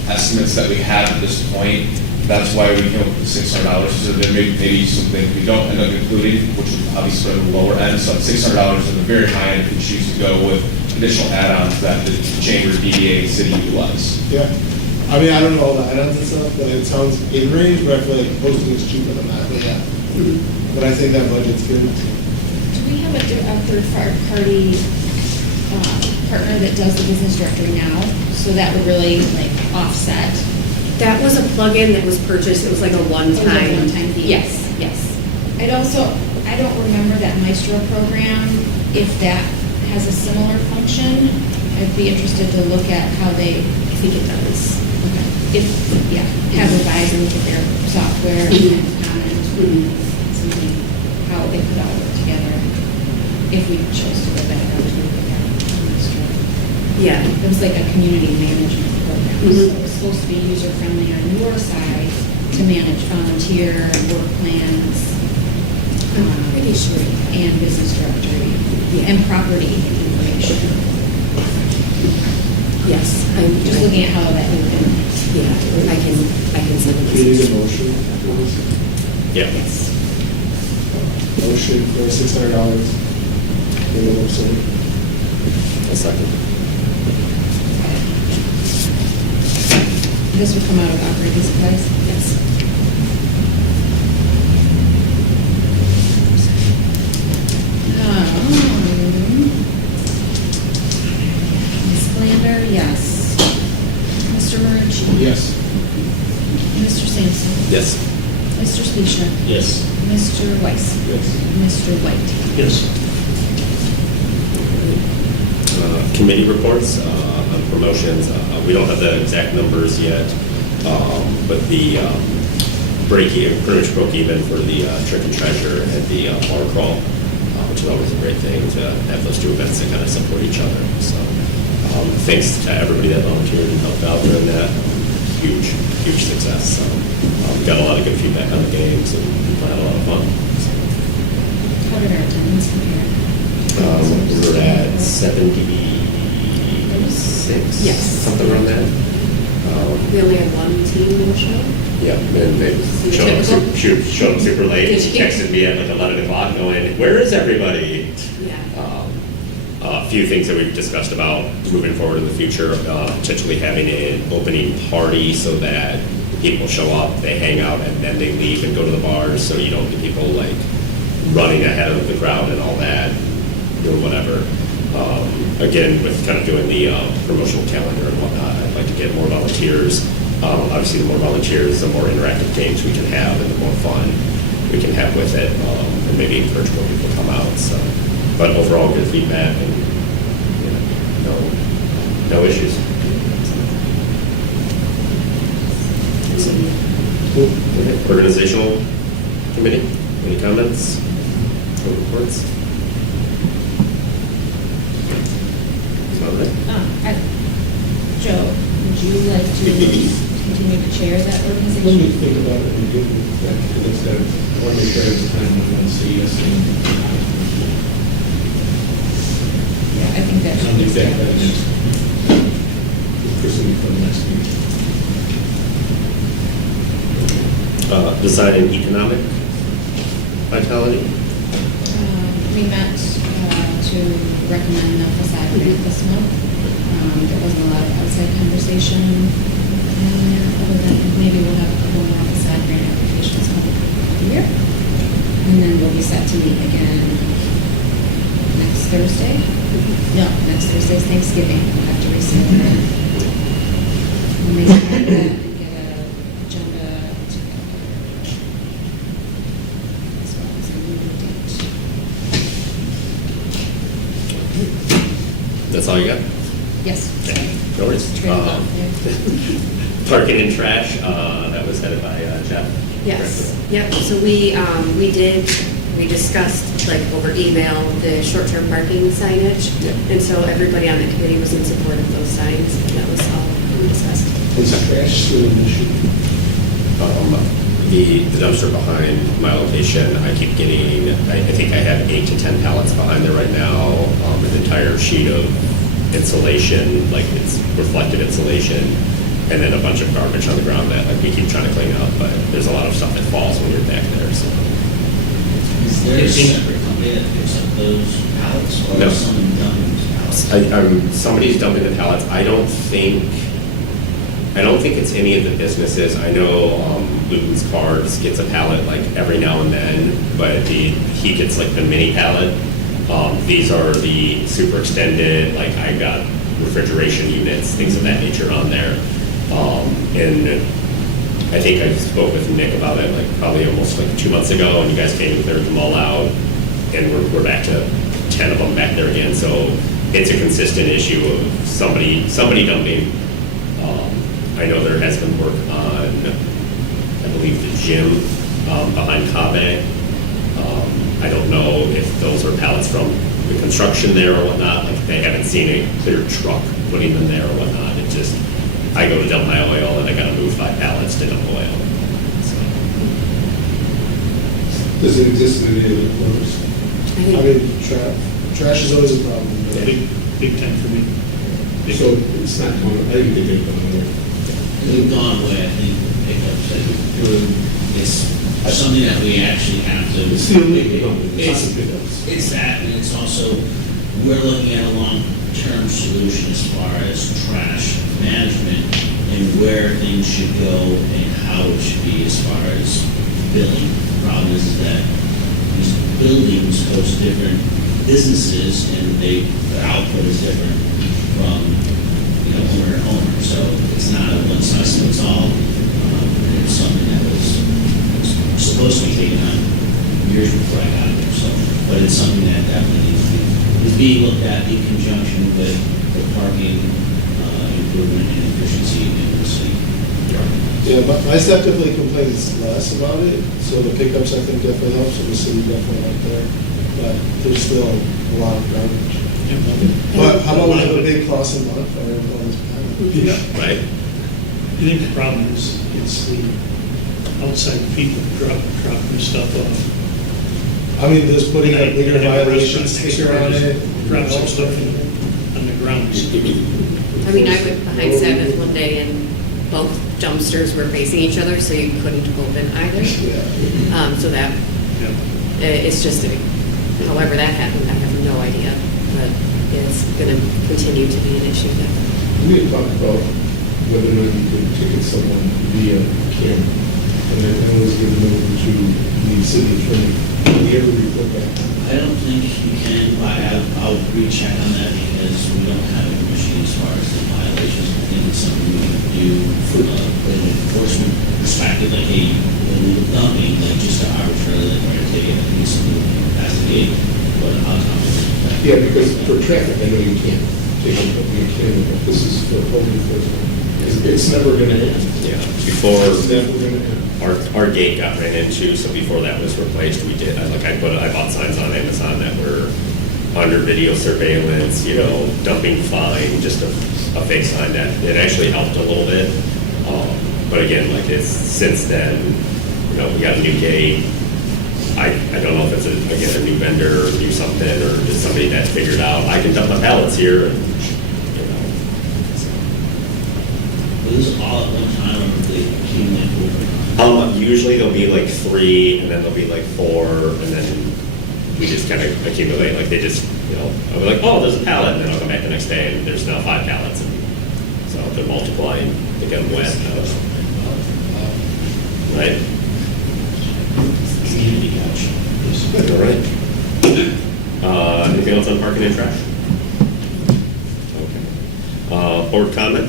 estimates that we have at this point, that's why we came up with $600. So there may be some things we don't end up including, which would obviously be on the lower end. So at $600 in the very high end, we choose to go with additional add-ons that the chamber, DDA, and city utilize. Yeah. I mean, I don't know all the add-ons and stuff, but it sounds in range, but I feel like hosting is cheaper than that, but yeah. But I think that budget's good. Do we have a third-party partner that does the business directory now? So that would really like offset. That was a plugin that was purchased, it was like a one-time. It was a one-time fee. Yes, yes. I don't remember that Maestro program, if that has a similar function. I'd be interested to look at how they, I think it does. have Revise and look at their software and comment, something, how it could all work together, if we chose to go back out to Maestro. Yeah. It was like a community management program, so it was supposed to be user-friendly on your side to manage volunteer work plans. I'm pretty sure. And business directory, and property information. Yes. Just looking at how that would be. Yeah, I can send it. Do you need a motion for this? Yeah. Yes. Motion for $600 for the website. A second. This would come out of operating supplies? Yes. Ms. Glander, yes. Mr. Murich? Yes. Mr. Sampson? Yes. Mr. Speechman? Yes. Mr. Weiss? Yes. Mr. White? Yes. Committee reports on promotions. We don't have the exact numbers yet, but the pretty much broke even for the trick and treasure and the bar crawl, which is always a great thing to have those two events that kind of support each other. So thanks to everybody that volunteered and helped out during that. Huge success. So we got a lot of good feedback on the games and we had a lot of fun. How did our attendance compare? We were at 76, Yes. something around that. We only had one team show. Yeah, and they showed up super late. Did She you? texted me at like 11 o'clock going, where is everybody? Yeah. A few things that we've discussed about moving forward in the future, potentially having an opening party so that people show up, they hang out, and then they leave and go to the bars, so you don't get people like running ahead of the crowd and all that, or whatever. Again, with kind of doing the promotional calendar and whatnot, like to get more volunteers. Obviously, the more volunteers, the more interactive games we can have, and the more fun we can have with it, and maybe encourage more people to come out. So, but overall, good feedback, and no issues. Cool. Okay. Organizational committee, any comments or reports? All right. Joe, would you like to continue to chair that Let me organization? think about it and get back to this, that I want to make sure I have the time when I say yes and Yeah, I think that should I'll be make that established. Kristen for the next meeting. Design and economic vitality. We met to recommend the facade grant this month. There wasn't a lot of outside conversation. Other than maybe we'll have a couple more facade grant applications coming throughout the year. And then we'll be set to meet again next Thursday. No, next Thursday's Thanksgiving. We'll have to reset that. We'll make that and get an agenda together. As well as a new date. That's all you got? Yes. No worries. Train of thought, yeah. Parking and trash, that was headed by Jeff. Yes, yep, so we discussed like over email the short-term parking signage. Yep. And so everybody on the committee was in support of those signs, and that was all we discussed. Is trash still an issue? The dumpster behind my location, I keep getting, I think I have 8 to 10 pallets behind there right now, an entire sheet of insulation, like it's reflective insulation, and then a bunch of garbage on the ground that like we keep trying to clean up, but there's a lot of stuff that falls when you're back there, so. Is there a separate company that picks up those pallets, or No. is someone dumping those pallets? Somebody's dumping the pallets. I don't think it's any of the businesses. I know Luton's Cars gets a pallet like every now and then, but he gets like the mini pallet. These are the super extended, like I got refrigeration units, things of that nature on there. And I think I spoke with Nick about it like probably almost like 2 months ago, and you guys came and cleared them all out, and we're back to 10 of them back there again. So it's a consistent issue of somebody dumping. I know there has been work on, I believe, the gym behind Cabe. I don't know if those are pallets from the construction there or whatnot. Like they haven't seen a clear truck putting them there or whatnot. It just, I go to dump my oil and I gotta move 5 pallets to dump oil. So, Does it exist in any of the corners? I mean, trash is always a problem. but- Big time for me. So it's not going, I didn't think it was going away. They've gone away, I think, pickups, it's something that we actually have to. It's the illegal dumping, it's not It's- the pickups. It's that, and it's also, we're looking at a long-term solution as far as trash management and where things should go and how it should be as far as billing. The problem is that these buildings host different businesses and their output is different from, owner to owner. So it's not a one size fits all. It's something that was supposed to be taken on years before I got there. So, but it's something that definitely is being looked at in conjunction with the parking improvement and efficiency in the city. Yeah, but my staff definitely complains less about it, so the pickups I think definitely helps, and the city definitely right there. But there's still a lot of garbage. But how about we have a big cross and bonfire everyone's Yeah. right? I think the problem is, it's the outside people dropping stuff off. I mean, just putting a bigger And have a violation restaurant sticker on it. Drop some stuff on the grounds. I mean, I went behind Sabbath one day and both dumpsters were facing each other, so you couldn't open either. Yeah. So that, Yeah. it's just, however that happened, I have no idea, but it's gonna continue to be an issue that. We had talked about whether or not you could ticket someone via camera, and then always give them over to the city attorney. Did we ever report back? I don't think you can, but I'll recheck on that because we don't have information changing as far as the violations. I think it's something we can do from an enforcement perspective, like, hey, when we were dumping, like, just to arbitrarily, like, write a ticket, I think it's something we can investigate, but I'll comment. Yeah, because for traffic, I know you can't take it, but you can, but this is for code enforcement. It's never gonna end. Yeah, before, It's never gonna end. our gate got ran into, so before that was replaced, we did, I bought signs on Amazon that were under video surveillance, you know, dumping fine, just a fake sign that, it actually helped a little bit. But again, like, it's, since then, you know, we got a new gate. I don't know if it's, again, a new vendor, or new something, or just somebody that figured out, I can dump my pallets here, and, you know. It was all at one time, or they accumulate over? Usually there'll be like 3, and then there'll be like 4, and then we just kind of accumulate, like, they just, you know, I'll be like, oh, there's a pallet, and then I'll come back the next day, and there's now 5 pallets, and so they're multiplying, they get them wet, right? Community couch. All right. Anything else on parking and trash? Okay. Board comment?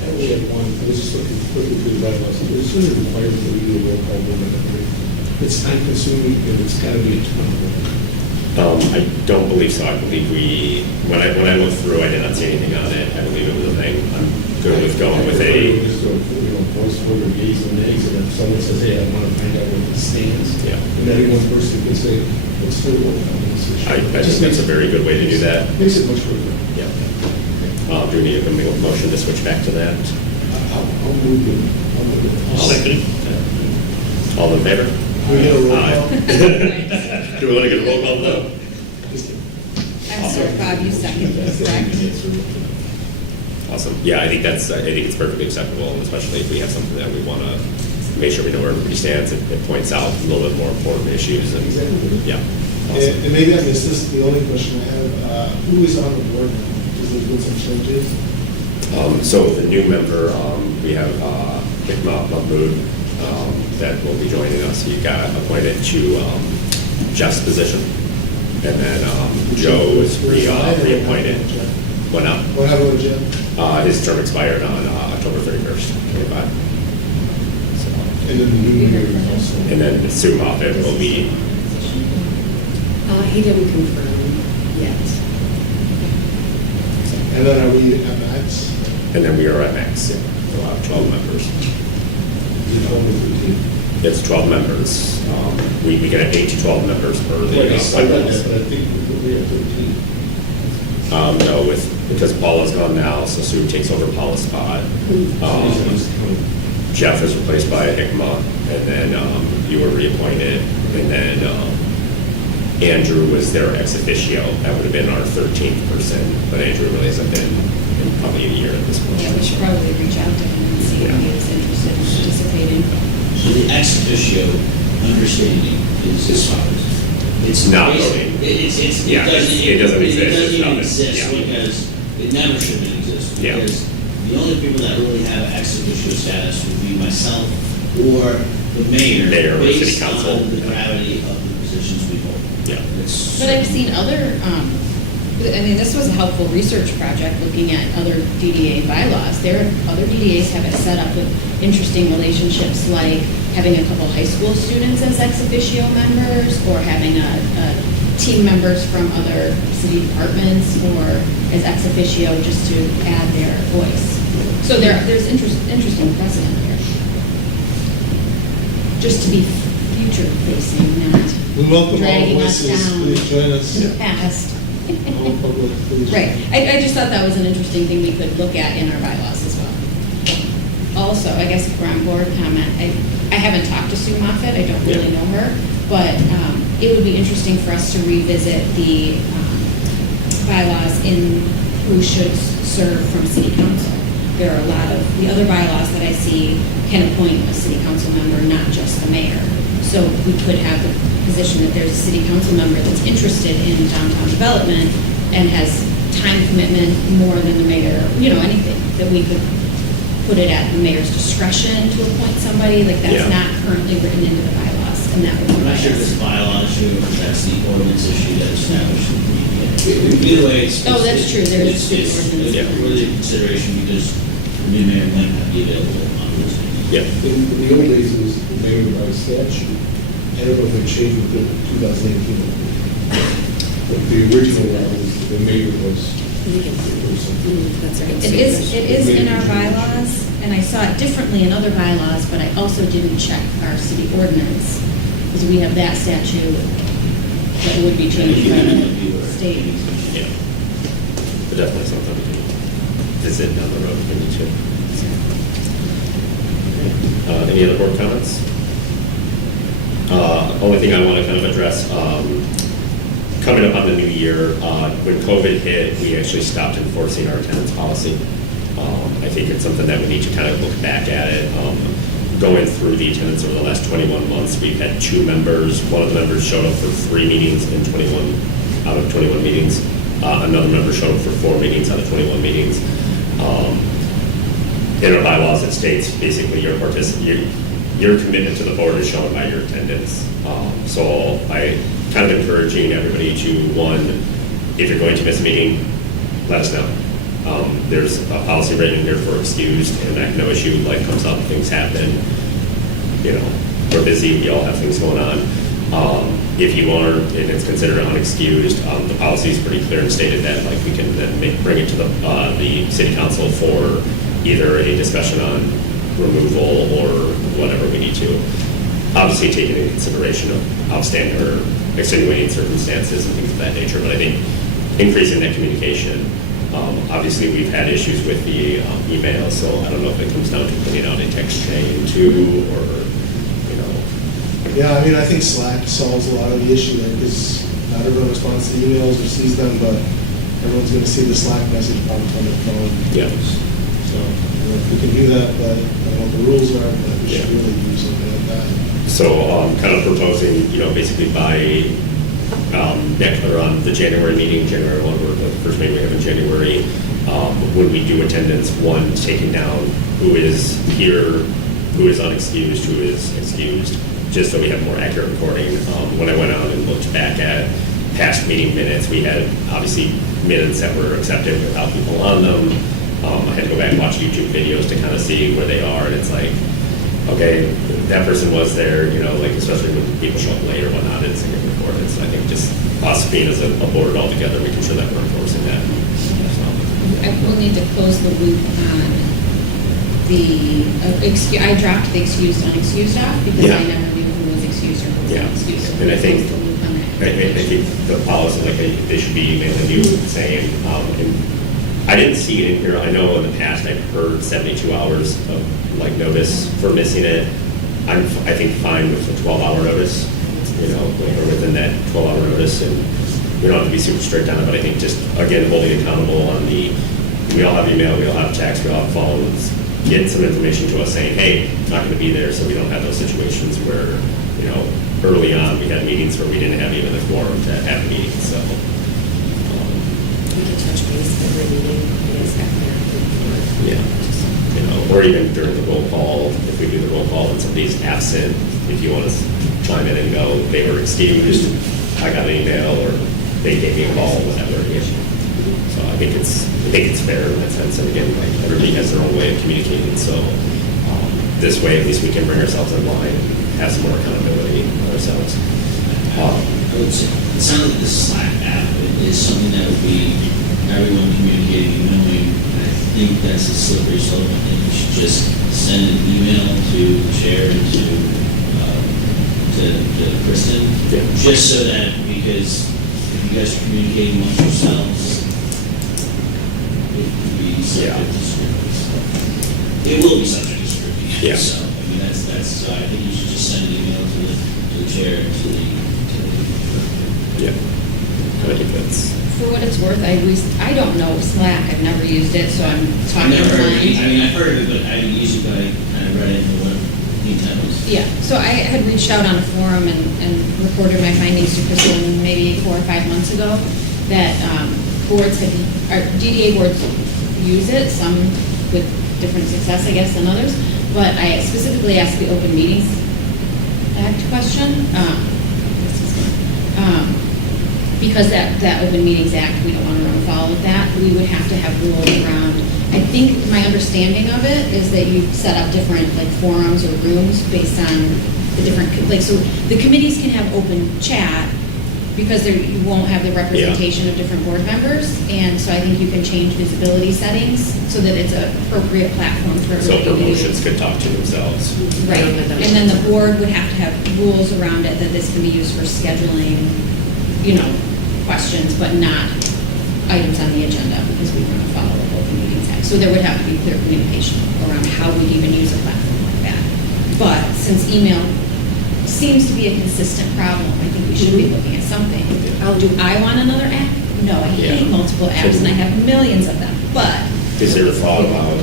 I only had one, I was just looking quickly through the bylaws, there's sort of required that we do a roll call vote. It's time consuming, and it's gotta be a ton of work. I don't believe so. I believe when I looked through, I did not see anything on it. I believe it was a thing. I'm good with going with Just go, you know, voice vote or yeas and nays, and if someone says, hey, I want to find out what it stands. Yeah. And any one person can say, what's the roll call on this issue? I just think it's a very good way to do that. Makes it much quicker. Yeah. Do we need a motion to switch back to that? I'll move it. I'll move it. I'll second it. All in favor? Can we get a roll Aye. call? Do we want to get a roll call now? I'm sorry, Bob, you seconded, correct? Awesome. Yeah, I think it's perfectly acceptable, especially if we have something that we want to make sure we know where everybody stands. It points out a little bit more important issues, and yeah. Awesome. And maybe I missed this, the only question I have, who is on the board now? Because there's been some changes. So the new member, we have Hikmat Mahmood that will be joining us. He got appointed to Jeff's position, and then Joe was reappointed. Went up. What happened with Jim? His term expired on October 31st, 25. And then the new mayor also. And then Sue Moffett will be, He didn't confirm yet. And then are we at max? and then we are at max. Yeah. We'll have 12 members. It's 12 members. We get 8 to 12 members per the bylaws. I think we have 13. No, because Paula's gone now, so Sue takes over Paula's spot. Jeff is replaced by Hikma, and then you were reappointed, and then Andrew was their ex officio. That would have been our 13th person, but Andrew really hasn't been in probably a year at this point. Yeah, we should probably reach out to him and see if he is interested in participating. So the ex officio understanding is as follows. It's Not basic- voting. It Yeah, it doesn't exist. It doesn't It's even nothing. exist Yeah. because it never should have existed. Yeah. Because the only people that really have ex officio status would be myself or the mayor. Mayor or city based council. on the gravity of the positions we hold. Yeah. It's- But I've seen other, this was a helpful research project looking at other DDA bylaws. Other DDAs have it set up with interesting relationships, like having a couple high school students as ex officio members, or having a team members from other city departments, or as ex officio just to add their voice. So there's interesting precedent here. Just to be future facing, not We welcome all dragging us voices, down please join us. in the past. All public, please. Right, I just thought that was an interesting thing we could look at in our bylaws as well. Also, I guess if we're on board comment, I haven't talked to Sue Moffett, I don't really know her, but it would be interesting for us to revisit the bylaws in who should serve from city council. There are a lot of, the other bylaws that I see can appoint a city council member, not just the mayor. So we could have the position that there's a city council member that's interested in downtown development and has time commitment more than the mayor, anything, that we could put it at the mayor's discretion to appoint somebody, like that's Yeah. not currently written into the bylaws. and that would I'm provide not sure if it's us. a bylaw issue or if that's the ordinance issue that established the DDA. Either way, it's. Oh, that's true. There is It's the ordinance. worthy of consideration because the new mayor might not be available on those days. Yeah. In the old days, it was the mayor by statute. I don't know if it changed with the 2018. But the original one was the mayor was. That's right. It is in our bylaws, and I saw it differently in other bylaws, but I also didn't check our city ordinance, because we have that statute that would be changed by the state. Yeah. But definitely something we can visit down the road if we need to. Any other board comments? Only thing I want to kind of address, coming up on the new year, when COVID hit, we actually stopped enforcing our attendance policy. I think it's something that we need to kind of look back at it. Going through the attendance over the last 21 months, we've had 2 members. One of the members showed up for 3 meetings in 21 out of 21 meetings. Another member showed up for 4 meetings out of 21 meetings. In our bylaws, it states basically your commitment to the board is shown by your attendance. So I kind of encouraging everybody to, one, if you're going to miss a meeting, let us know. There's a policy written in here for excused, and that no issue like comes up, things happen. You know, we're busy, we all have things going on. If you are, and it's considered unexcused, the policy is pretty clear and stated that like we can then bring it to the city council for either a discussion on removal or whatever we need to. Obviously taking into consideration of outstanding or extenuating circumstances and things of that nature, but I think increasing that communication. Obviously, we've had issues with the email, so I don't know if it comes down to putting out a text chain too, or, you know. Yeah, I mean, I think Slack solves a lot of the issue there, because not everyone responds to emails or sees them, but everyone's going to see the Slack message pop up on their phone. Yeah. So, you know, if we can do that, but I don't know what the rules are, but we should really do something like that. So kind of proposing, you know, basically by next, or on the January meeting, January 1, or the first meeting we have in January, when we do attendance, one, taking down who is here, who is unexcused, who is excused, just so we have more accurate recording. When I went out and looked back at past meeting minutes, we had obviously minutes that were accepted without people on them. I had to go back and watch YouTube videos to kind of see where they are, and it's like, okay, that person was there, you know, like especially when people show up late or whatnot, it's getting recorded. So I think just us being as a board all together, making sure that we're enforcing that. So, I will need to close the loop on the, I dropped the excused, unexcused off because Yeah. I never knew who was excused or who was Yeah. unexcused. So And I think- close the loop on that. I think the policy, like they should be emailing you saying, and I didn't see it in here. I know in the past I've heard 72 hours of like notice for missing it. I think fine with a 12-hour notice, you know, or within that 12-hour notice, and we don't have to be super strict on it, but I think just, again, holding accountable on we all have email, we all have text, we all have phones, get some information to us saying, hey, it's not going to be there, so we don't have those situations where, you know, early on we had meetings where we didn't have even the quorum to have meetings, so. We can touch base every meeting, Yeah, you know, or even during the roll call, if we do the roll call and somebody's absent, if you want to chime in and go, they were excused, I got an email, or they gave me a call, whatever. Yeah. So I think it's fair in that sense, and again, like, everybody has their own way of communicating, so this way, at least we can bring ourselves in line and have some more accountability ourselves. I would say, it sounds like the Slack app is something that would be everyone communicating, knowing. I think that's a slippery slope. I think you should just send an email to the chair and to Kristen, just so that, because if you guys are communicating amongst yourselves, it could be subject to scrutiny. It will be subject to scrutiny. Yeah. So, I mean, that's, I think you should just send an email to the chair and to the. Yeah, I think that's. For what it's worth, I don't know Slack, I've never used it, so I'm I've talking never heard of it. I blind. mean, I've heard of it, but I didn't use it, but I kind of read it and what the intent was. Yeah, so I had reached out on a forum and reported my findings to Kristen maybe 4 or 5 months ago, that DDA boards use it, some with different success, I guess, than others, but I specifically asked the open meetings Act question. Because that Open Meetings Act, we don't want to run afoul of that, we would have to have rules around, I think my understanding of it is that you set up different like forums or rooms based on the different, like, so the committees can have open chat because you won't have the representation of different board members, and so I think you can change visibility settings so that it's an appropriate platform for So everybody to use. promotions could talk to themselves. Right, and then the board would have to have rules around it, that this can be used for scheduling, questions, but not items on the agenda, because we run afoul of Open Meetings Act. So there would have to be clear communication around how we'd even use a platform like that. But since email seems to be a consistent problem, I think we should be looking at something. Do I want another app? No, I hate multiple apps, and I have millions of them, but. Is there a thought about,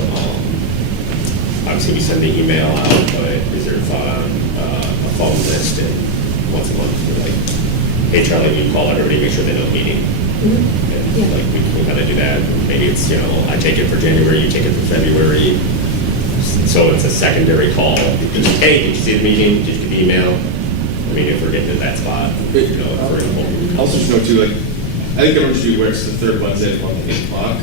obviously we send the email out, but is there a thought on a phone list and once a month, we're like, hey Charlie, you call everybody, make sure they know the meeting. And, like, we can kind of do that. Maybe it's, I take it for January, you take it for February. So it's a secondary call. Just, hey, did you see the meeting? Did you get the email? I mean, if we're getting to that spot, for example. Also, just know too, like, I think everyone should be aware it's the third Wednesday at 8 o'clock.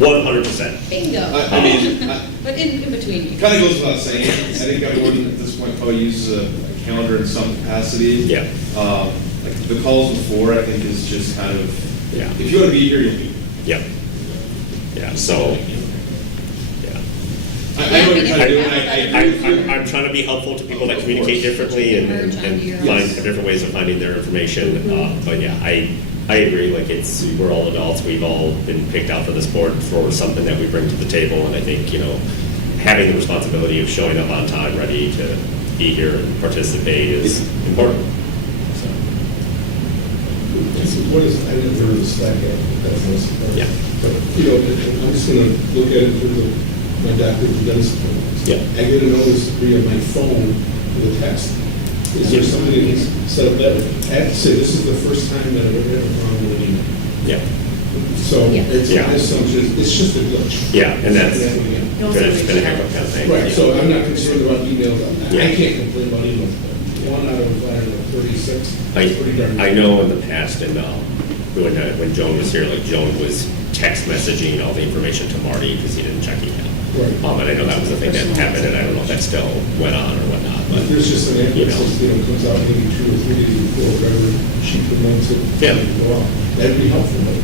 100%. Bingo. I mean, But in between. it kind of goes without saying. I think everyone at this point probably uses a calendar in some capacity. Yeah. Like the calls before, I think is just kind of, if you want to be here, you'll be. Yep. Yeah, so, I know what you're trying to do, and I agree with you. I'm trying to be helpful to people that communicate differently and find different ways of finding their information. But yeah, I agree, like we're all adults, we've all been picked out for this board for something that we bring to the table, and I think, having the responsibility of showing up on time, ready to be here and participate is important. What is, I didn't hear the Slack app, that's no surprise. Yeah. But, I'm just gonna look at it in terms of my doctor's and dentist appointments. Yeah. I get a notice via my phone with a text. Is there something that can set up that way? I have to say, this is the first time that I've ever had a problem with an email. Yeah. So it's my assumption, it's just a glitch. Yeah, and that's, It's happening again. it's been a hiccup kind of thing. Right, so I'm not concerned about emails. Yeah. I can't complain about emails, but one out of, I don't know, 36. Pretty darn I know in the past, and when Joan was here, like Joan was text messaging all the information to Marty because he didn't check email. Right. And I know that was the thing that happened, and I don't know if that still went on or whatnot, but. There's just an app that says, comes out maybe 2 or 3 days before, whatever, she promotes it. Yeah. Go out. That'd be helpful, but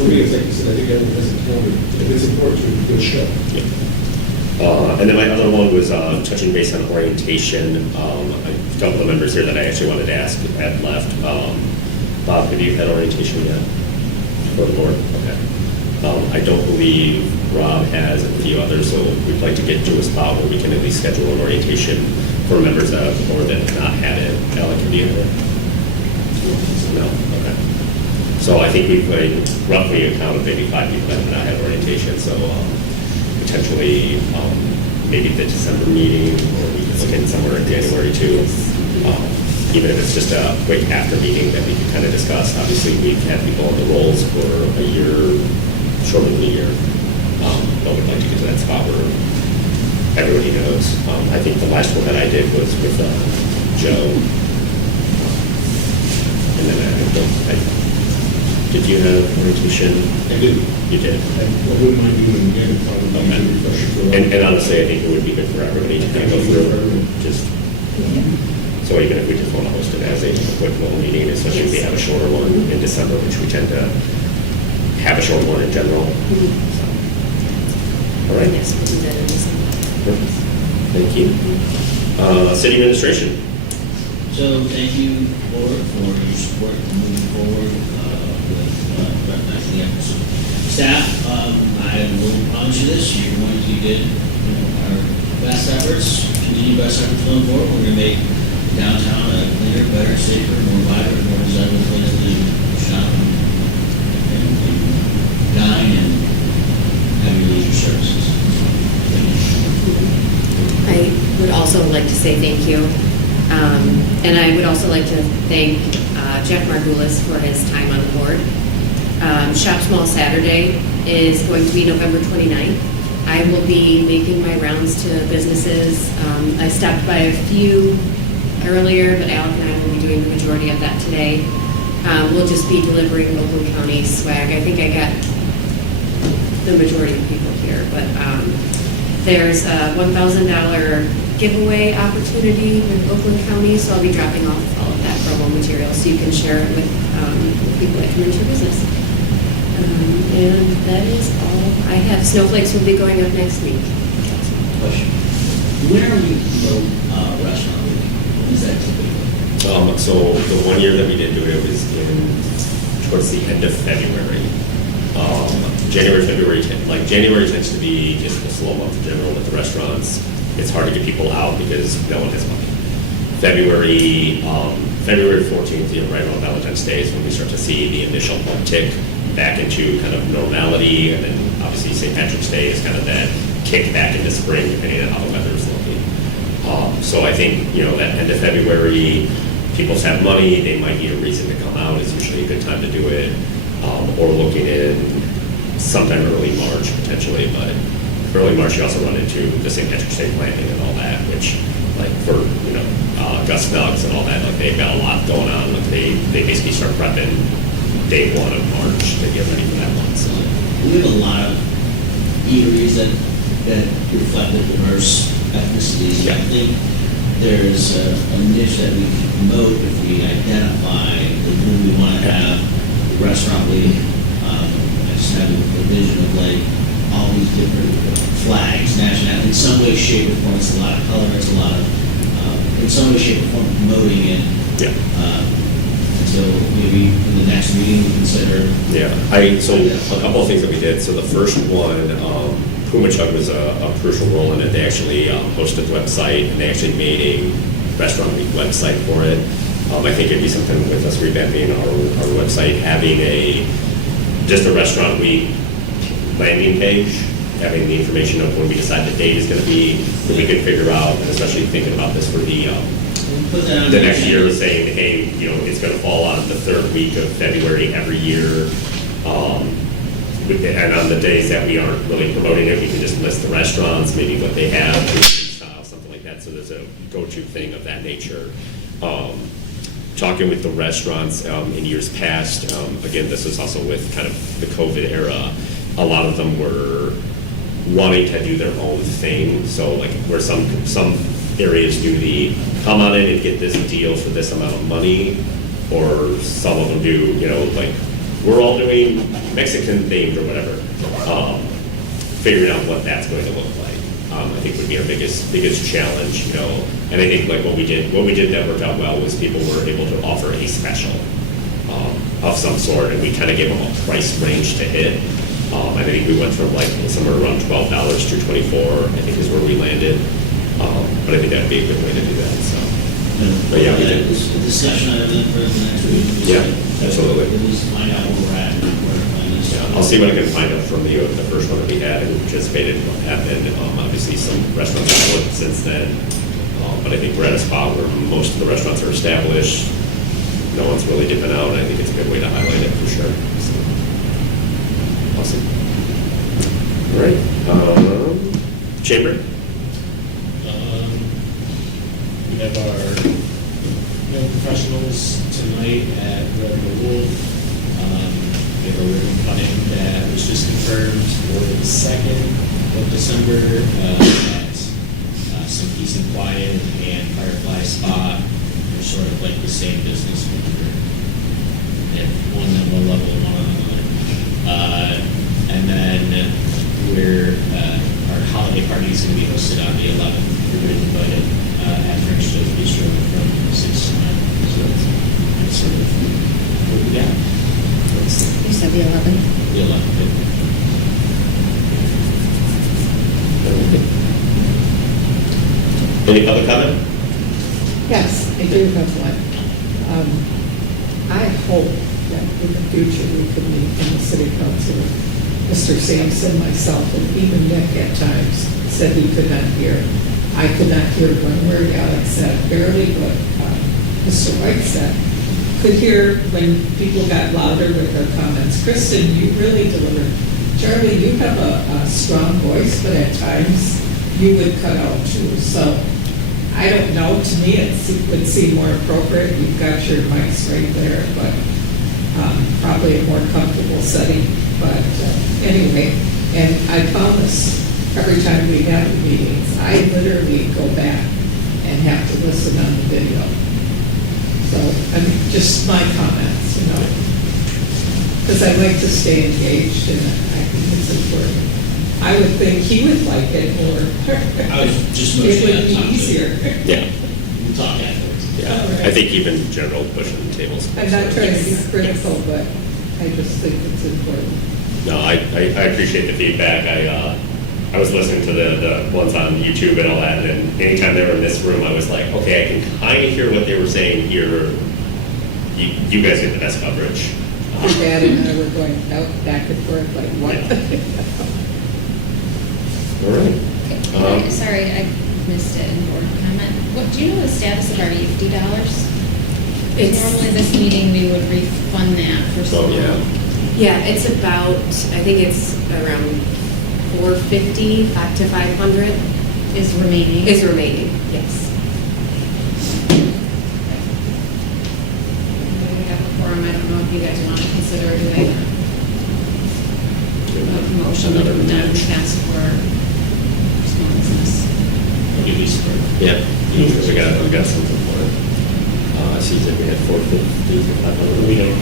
for me, it's like you said, I think everyone has a calendar. If it's important, to go show. Yeah. And then my other one was touching base on orientation. A couple of members here that I actually wanted to ask had left. Bob, have you had orientation yet? For the board? Okay. I don't believe Rob has, and a few others, so we'd like to get to a spot where we can at least schedule an orientation for members of the board that have not had it. Alec, have you had it? No? Okay. So I think we've roughly accounted maybe 5 people that have not had orientation, so potentially maybe the December meeting, or we could look in somewhere in January too. Even if it's just a quick after meeting that we can kind of discuss. Obviously, we've had people on the rolls for a year, shorter than a year. But we'd like to get to that spot where everybody knows. I think the last one that I did was with Joe. And then did you have orientation? I did. You did? I wouldn't mind doing it again, probably. Okay. And honestly, I think it would be good for everybody to kind of go through. So even if we just want to host it as a quick little meeting, especially if we have a shorter one in December, which we tend to have a short one in general. So. All right. Yes, we'll do that in December. Thank you. City administration. So thank you, Board, for your support moving forward with recognizing the efforts of staff. I will promise you this, you're going to get our best efforts, continue best efforts going forward. We're going to make downtown a cleaner, better, safer, more vibrant, more desirable place to shop and dine and have your leisure services. I would also like to say thank you. And I would also like to thank Jeff Margulis for his time on the board. Shop Small Saturday is going to be November 29th. I will be making my rounds to businesses. I stopped by a few earlier, but Alec and I will be doing the majority of that today. We'll just be delivering local county swag. I think I got the majority of people here, but there's a $1,000 giveaway opportunity with Oakland County, so I'll be dropping off all of that promo material so you can share it with people that come into your business. And that is all I have. Snowflakes will be going up next week. Question. When are we promote restaurant week? When is that typically? So the one year that we did do it was towards the end of February. January tends to be just a slow month in general with the restaurants. It's hard to get people out because no one has money. February 14th, right around Valentine's Day is when we start to see the initial uptick back into kind of normality, and then obviously St. Patrick's Day is kind of that kick back into spring, depending on how the weather is looking. So I think, that end of February, people have money, they might need a reason to come out. It's usually a good time to do it. Or looking in sometime early March potentially, but early March you also run into the St. Patrick's Day planning and all that, which like for Gus Nugs and all that, like they've got a lot going on. Like they basically start prepping day 1 of March to get ready for that month. So we have a lot of eateries that reflect the diverse ethnicities. Yeah. I think there's a niche that we can promote if we identify who we want to have the restaurant week. I just have a vision of like all these different flags, nationality, in some way, shape, or form. It's a lot of color. It's a lot of, in some way, shape, or form, promoting it. yeah. So maybe in the next meeting we consider. Yeah, so a couple of things that we did. So the first one, Puma Chug was a crucial role in it. They actually hosted the website, and they actually made a restaurant week website for it. I think it'd be something with us revamping our website, having just a restaurant week landing page, having the information of when we decide the date is going to be, that we could figure out, and especially thinking about this for the next year, saying, hey, it's going to fall on the 3rd week of February every year. And on the days that we aren't really promoting it, we can just list the restaurants, maybe what they have, something like that. So there's a go-to thing of that nature. Talking with the restaurants in years past, again, this was also with kind of the COVID era, a lot of them were wanting to do their own thing. So like where some areas do the come on in and get this deal for this amount of money, or some of them do, like we're all doing Mexican themed or whatever, figuring out what that's going to look like. I think would be our biggest challenge, and I think like what we did that worked out well was people were able to offer a special of some sort, and we kind of gave them a price range to hit. I think we went from like somewhere around $12 to $24, I think is where we landed. But I think that'd be a good way to do that. So, but yeah, we did. This discussion item then for the next week. Yeah, absolutely. We'll just find out where we're at and where to find this. Yeah, I'll see what I can find out from the first one that we had and participated in what happened. Obviously, some restaurants have worked since then, but I think we're at a spot where most of the restaurants are established. No one's really dipping out, and I think it's a good way to highlight it for sure. So, awesome. All right, Chamber. We have our young professionals tonight at Red and the Wolf. We have a ribbon cutting that was just confirmed for the 2nd of December at some Peace and Quiet and Firefly Spa. They're sort of like the same business. And one on one level and one on another. And then our holiday party is going to be hosted on the 11th. Everybody invited at French Toast Bistro from 6 to 9. So that's sort of what we got. You said the 11th? The 11th. Any other comment? Yes, I do have one. I hope that in the future we can meet in the city council. Mr. Sampson, myself, and even Nick at times said he could not hear. I could not hear one word Alex said, barely, but Mr. White said. Could hear when people got louder with their comments. Kristen, you really delivered. Charlie, you have a strong voice, but at times you would cut out too. So I don't know, to me, would seem more appropriate, you've got your mics right there, but probably a more comfortable setting, but anyway, and I found this, every time we have the meetings, I literally go back and have to listen on the video. So, I mean, just my comments, you know, because I like to stay engaged, and I think it's important. I would think he would like it more. I was just It motioning would that be topic. easier. Yeah, We'll talk afterwards. yeah. I think even general pushing tables. I'm not trying to be critical, but I just think it's important. No, I appreciate the feedback. I was listening to the ones on YouTube and all that, and anytime they were in this room, I was like, okay, I can kind of hear what they were saying here. You guys get the best coverage. Your dad and I were going out back and forth like, what? All right. Okay, sorry, I missed it in board comment. What, do you know the status of our $50? It's- Normally this meeting, we would refund that for some. Oh, yeah. Yeah, it's about, I think it's around 450 to 500 Is remaining. is remaining, yes. We have a forum, I don't know if you guys want to consider doing a motion that Another we've done in match. the past for small business. You'll be support. Yeah, we got something for it. I see that we had 450 for 500. We don't,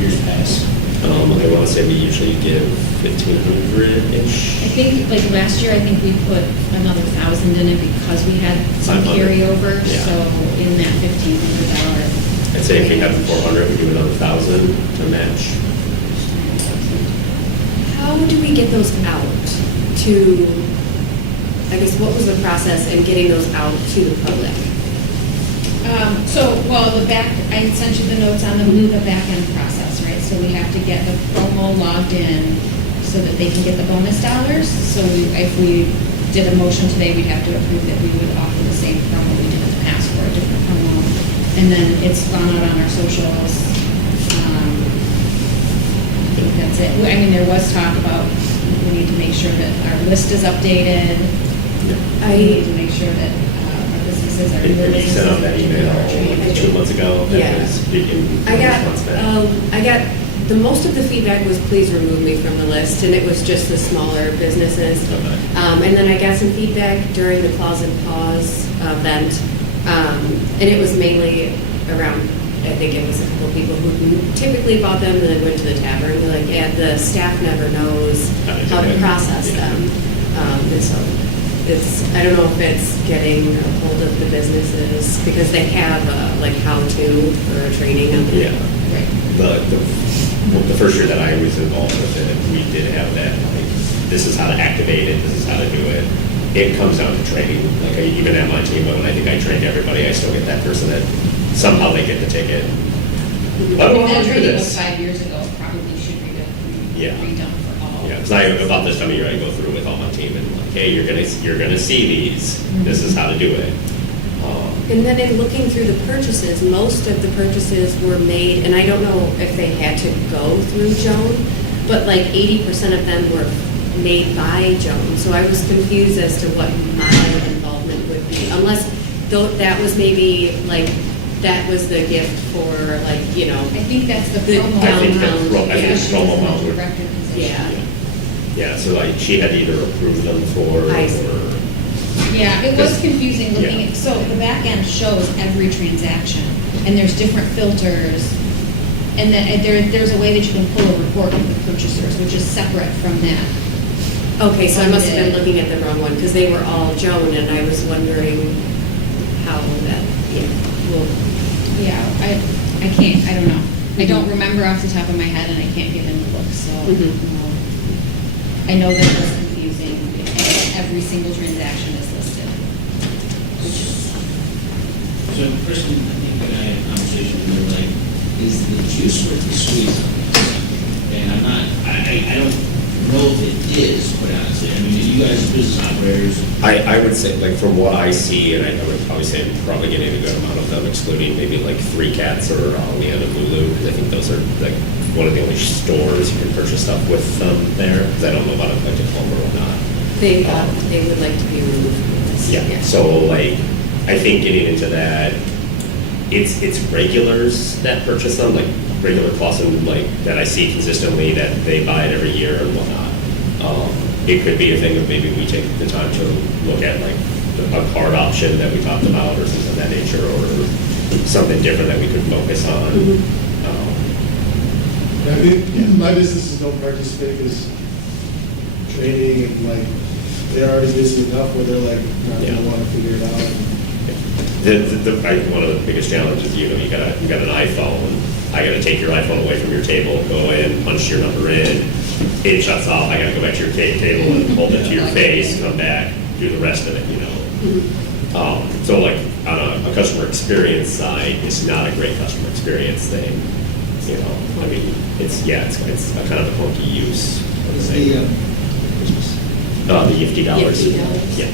years past. I want to say we usually give 1,500-ish. I think, like last year, I think we put another 1,000 in it because we had some 500. carryover, Yeah. so in that $1,500. I'd say if we have 400, we do another 1,000 to match. How do we get those out to, I guess, what was the process in getting those out to the public? The back, I sent you the notes on the back end process, right? So we have to get the promo logged in so that they can get the bonus dollars. So if we did a motion today, we'd have to approve that we would offer the same promo we did in the past for a different promo. And then it's gone out on our socials. I think that's it. I mean, there was talk about, we need to make sure that our list is updated. We need to make sure that our businesses are. You sent out that email 2 months ago. That Yeah. was speaking I response back. got, the most of the feedback was please remove me from the list, and it was just the smaller businesses. Okay. And then I got some feedback during the Clause and Pause event, and it was mainly around, I think it was a couple people who typically bought them and then went to the tavern. They're like, yeah, the staff never knows how to process them. And so I don't know if it's getting a hold of the businesses because they have like how-to or training on the. Yeah. The first year that I was involved with it, we did have that, like, this is how to activate it, this is how to do it. It comes down to training, like, even at my team, when I think I trained everybody, I still get that person that somehow they get the ticket. I don't know how to do That was this. 5 years ago, probably should be Yeah. redone for all. Yeah, because about this time of year, I go through with all my team and like, hey, you're gonna see these, this is how to do it. And then in looking through the purchases, most of the purchases were made, and I don't know if they had to go through Joan, but like 80% of them were made by Joan. So I was confused as to what my involvement would be, unless that was maybe like, that was the gift for like, you know. I think that's the The promo. I think downtown. that's promo amount would. Director position. Yeah. Yeah, so like, she had to either approve them for, I see. or. Yeah, it was confusing looking Yeah. at, so the back end shows every transaction, and there's different filters. And then there's a way that you can pull a report of the purchasers, which is separate from that. Okay, so I must have been looking at the wrong one, because they were all Joan, and I was wondering how that, yeah, well. Yeah, I can't, I don't know. I don't remember off the top of my head, and I can't get in the book, so. I know that it was confusing, and every single transaction is listed, which is. So the person, I think that I had a conversation with, her, like, is the juice worth the squeeze on this? And I'm not, I don't know if it is, quite honestly. I mean, you guys are business operators. I would say, like, from what I see, and I would probably say I'm probably getting a good amount of them, excluding maybe like 3 Cats or Leanne and Lulu, because I think those are like one of the only stores you can purchase stuff with them there, because I don't know about it like at home or whatnot. They would like to be removed from this. Yeah, so like, I think getting into that, it's regulars that purchase them, like regular Clausen, like, that I see consistently that they buy it every year and whatnot. It could be a thing of maybe we take the time to look at like a card option that we talked about or something of that nature, or something different that we could focus on. I think my businesses don't participate because training and like, they're already busy enough where they're like, not gonna wanna figure it out. One of the biggest challenges, you got an iPhone, I gotta take your iPhone away from your table, go in, punch your number in, it shuts off, I gotta go back to your table and hold it to your face, come back, do the rest of it, So like, on a customer experience side, it's not a great customer experience thing, I mean, it's a kind of a funky use. What is the Christmas? The $50. $50. Yeah.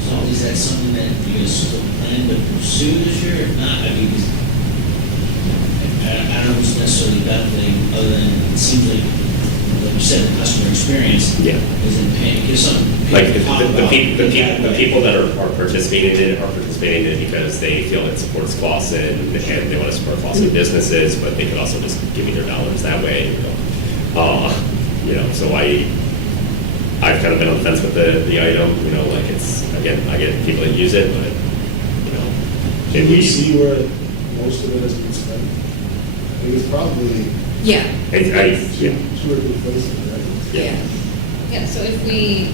So is that something that you guys still plan to pursue this year? If not, I mean, I don't know if it's necessarily a bad thing, other than it seems like you said, the customer experience isn't paying, because some Like, people talk the about people that are participating in it because they feel it supports Clausen, and they want to support Clausen businesses, but they could also just give me their dollars that way, so I've kind of been on the fence with the item, like it's, again, I get people that use it, but, Can you see where most of it has been spent? I think it's probably Yeah. two or three places, right? Yeah. Yeah, so if we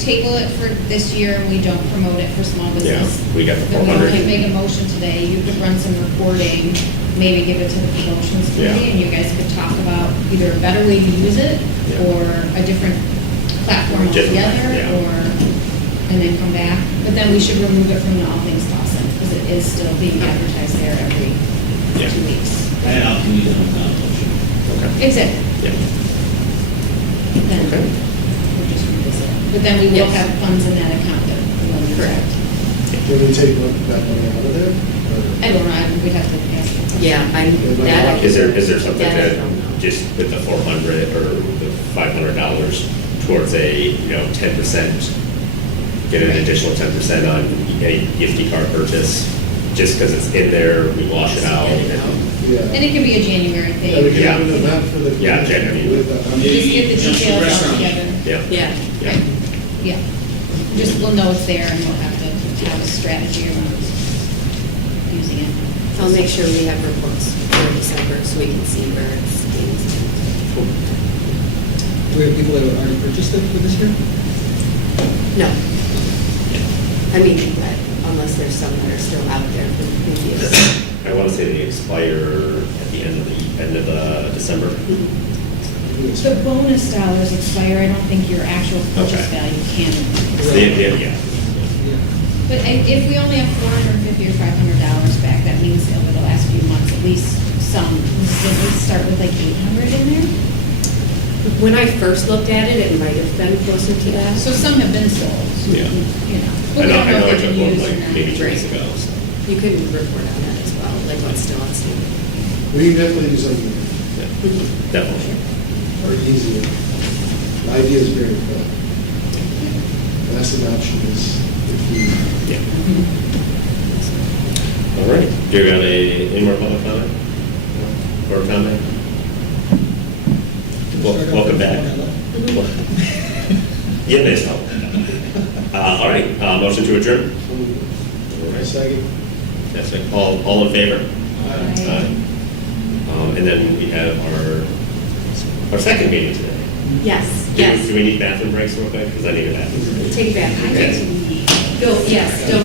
table it for this year and we don't promote it for small business. we got the Then we 400. can make a motion today, you could run some reporting, maybe give it to the promotions committee, and you guys could talk about either a better way to use it, or a different platform altogether, and then come back. But then we should remove it from the All Things Clausen, because it is still being advertised there every 2 weeks. that out can be done without motion. Okay. Exactly. Yeah. Then we'll just revisit it. But then we will have funds in that account that we'll Correct. Can we take that money out of there? I don't know, we'd have to ask. Yeah, Is there something that I that, don't know. just with the 400 or the $500 towards a, 10%, get an additional 10% on a gifty card purchase, just because it's in there, we wash it out. Yeah. And it could be a January Yeah, we thing. can have an event for the. January. With, Just get the Jump to details all restaurant. together. Yeah. Right. Yeah. Just, we'll know it's there and we'll have to have a strategy around using it. I'll make sure we have reports for December so we can see where it's being spent. Do we have people that have already purchased it for this year? No. I mean, unless there's some that are still out there from previous. I want to say they expire at the end of December. The bonus dollars expire, I don't think your actual purchase value can. Yeah. But if we only have $450 or $500 back, that means over the last few months, at least some, did we start with like 800 in there? When I first looked at it, it might have been closer to that. So some have been sold. Yeah. But we don't I know I if they've took been one used or like not. maybe 2 weeks ago. So. You could report on that as well, like what's still outstanding. We can definitely do something Definitely. or easier. The idea is great, but that's an option is if we. Yeah. All right. Do you got any more public comment? Or comment? Welcome back. Yeah, nice help. All right. Motion to adjourn. Second. That's it. All in favor? Aye. And then we have our second meeting today. Yes, Do we need bathroom breaks real quick? Because I need a bathroom break. Take back. Okay. Go, yes, don't.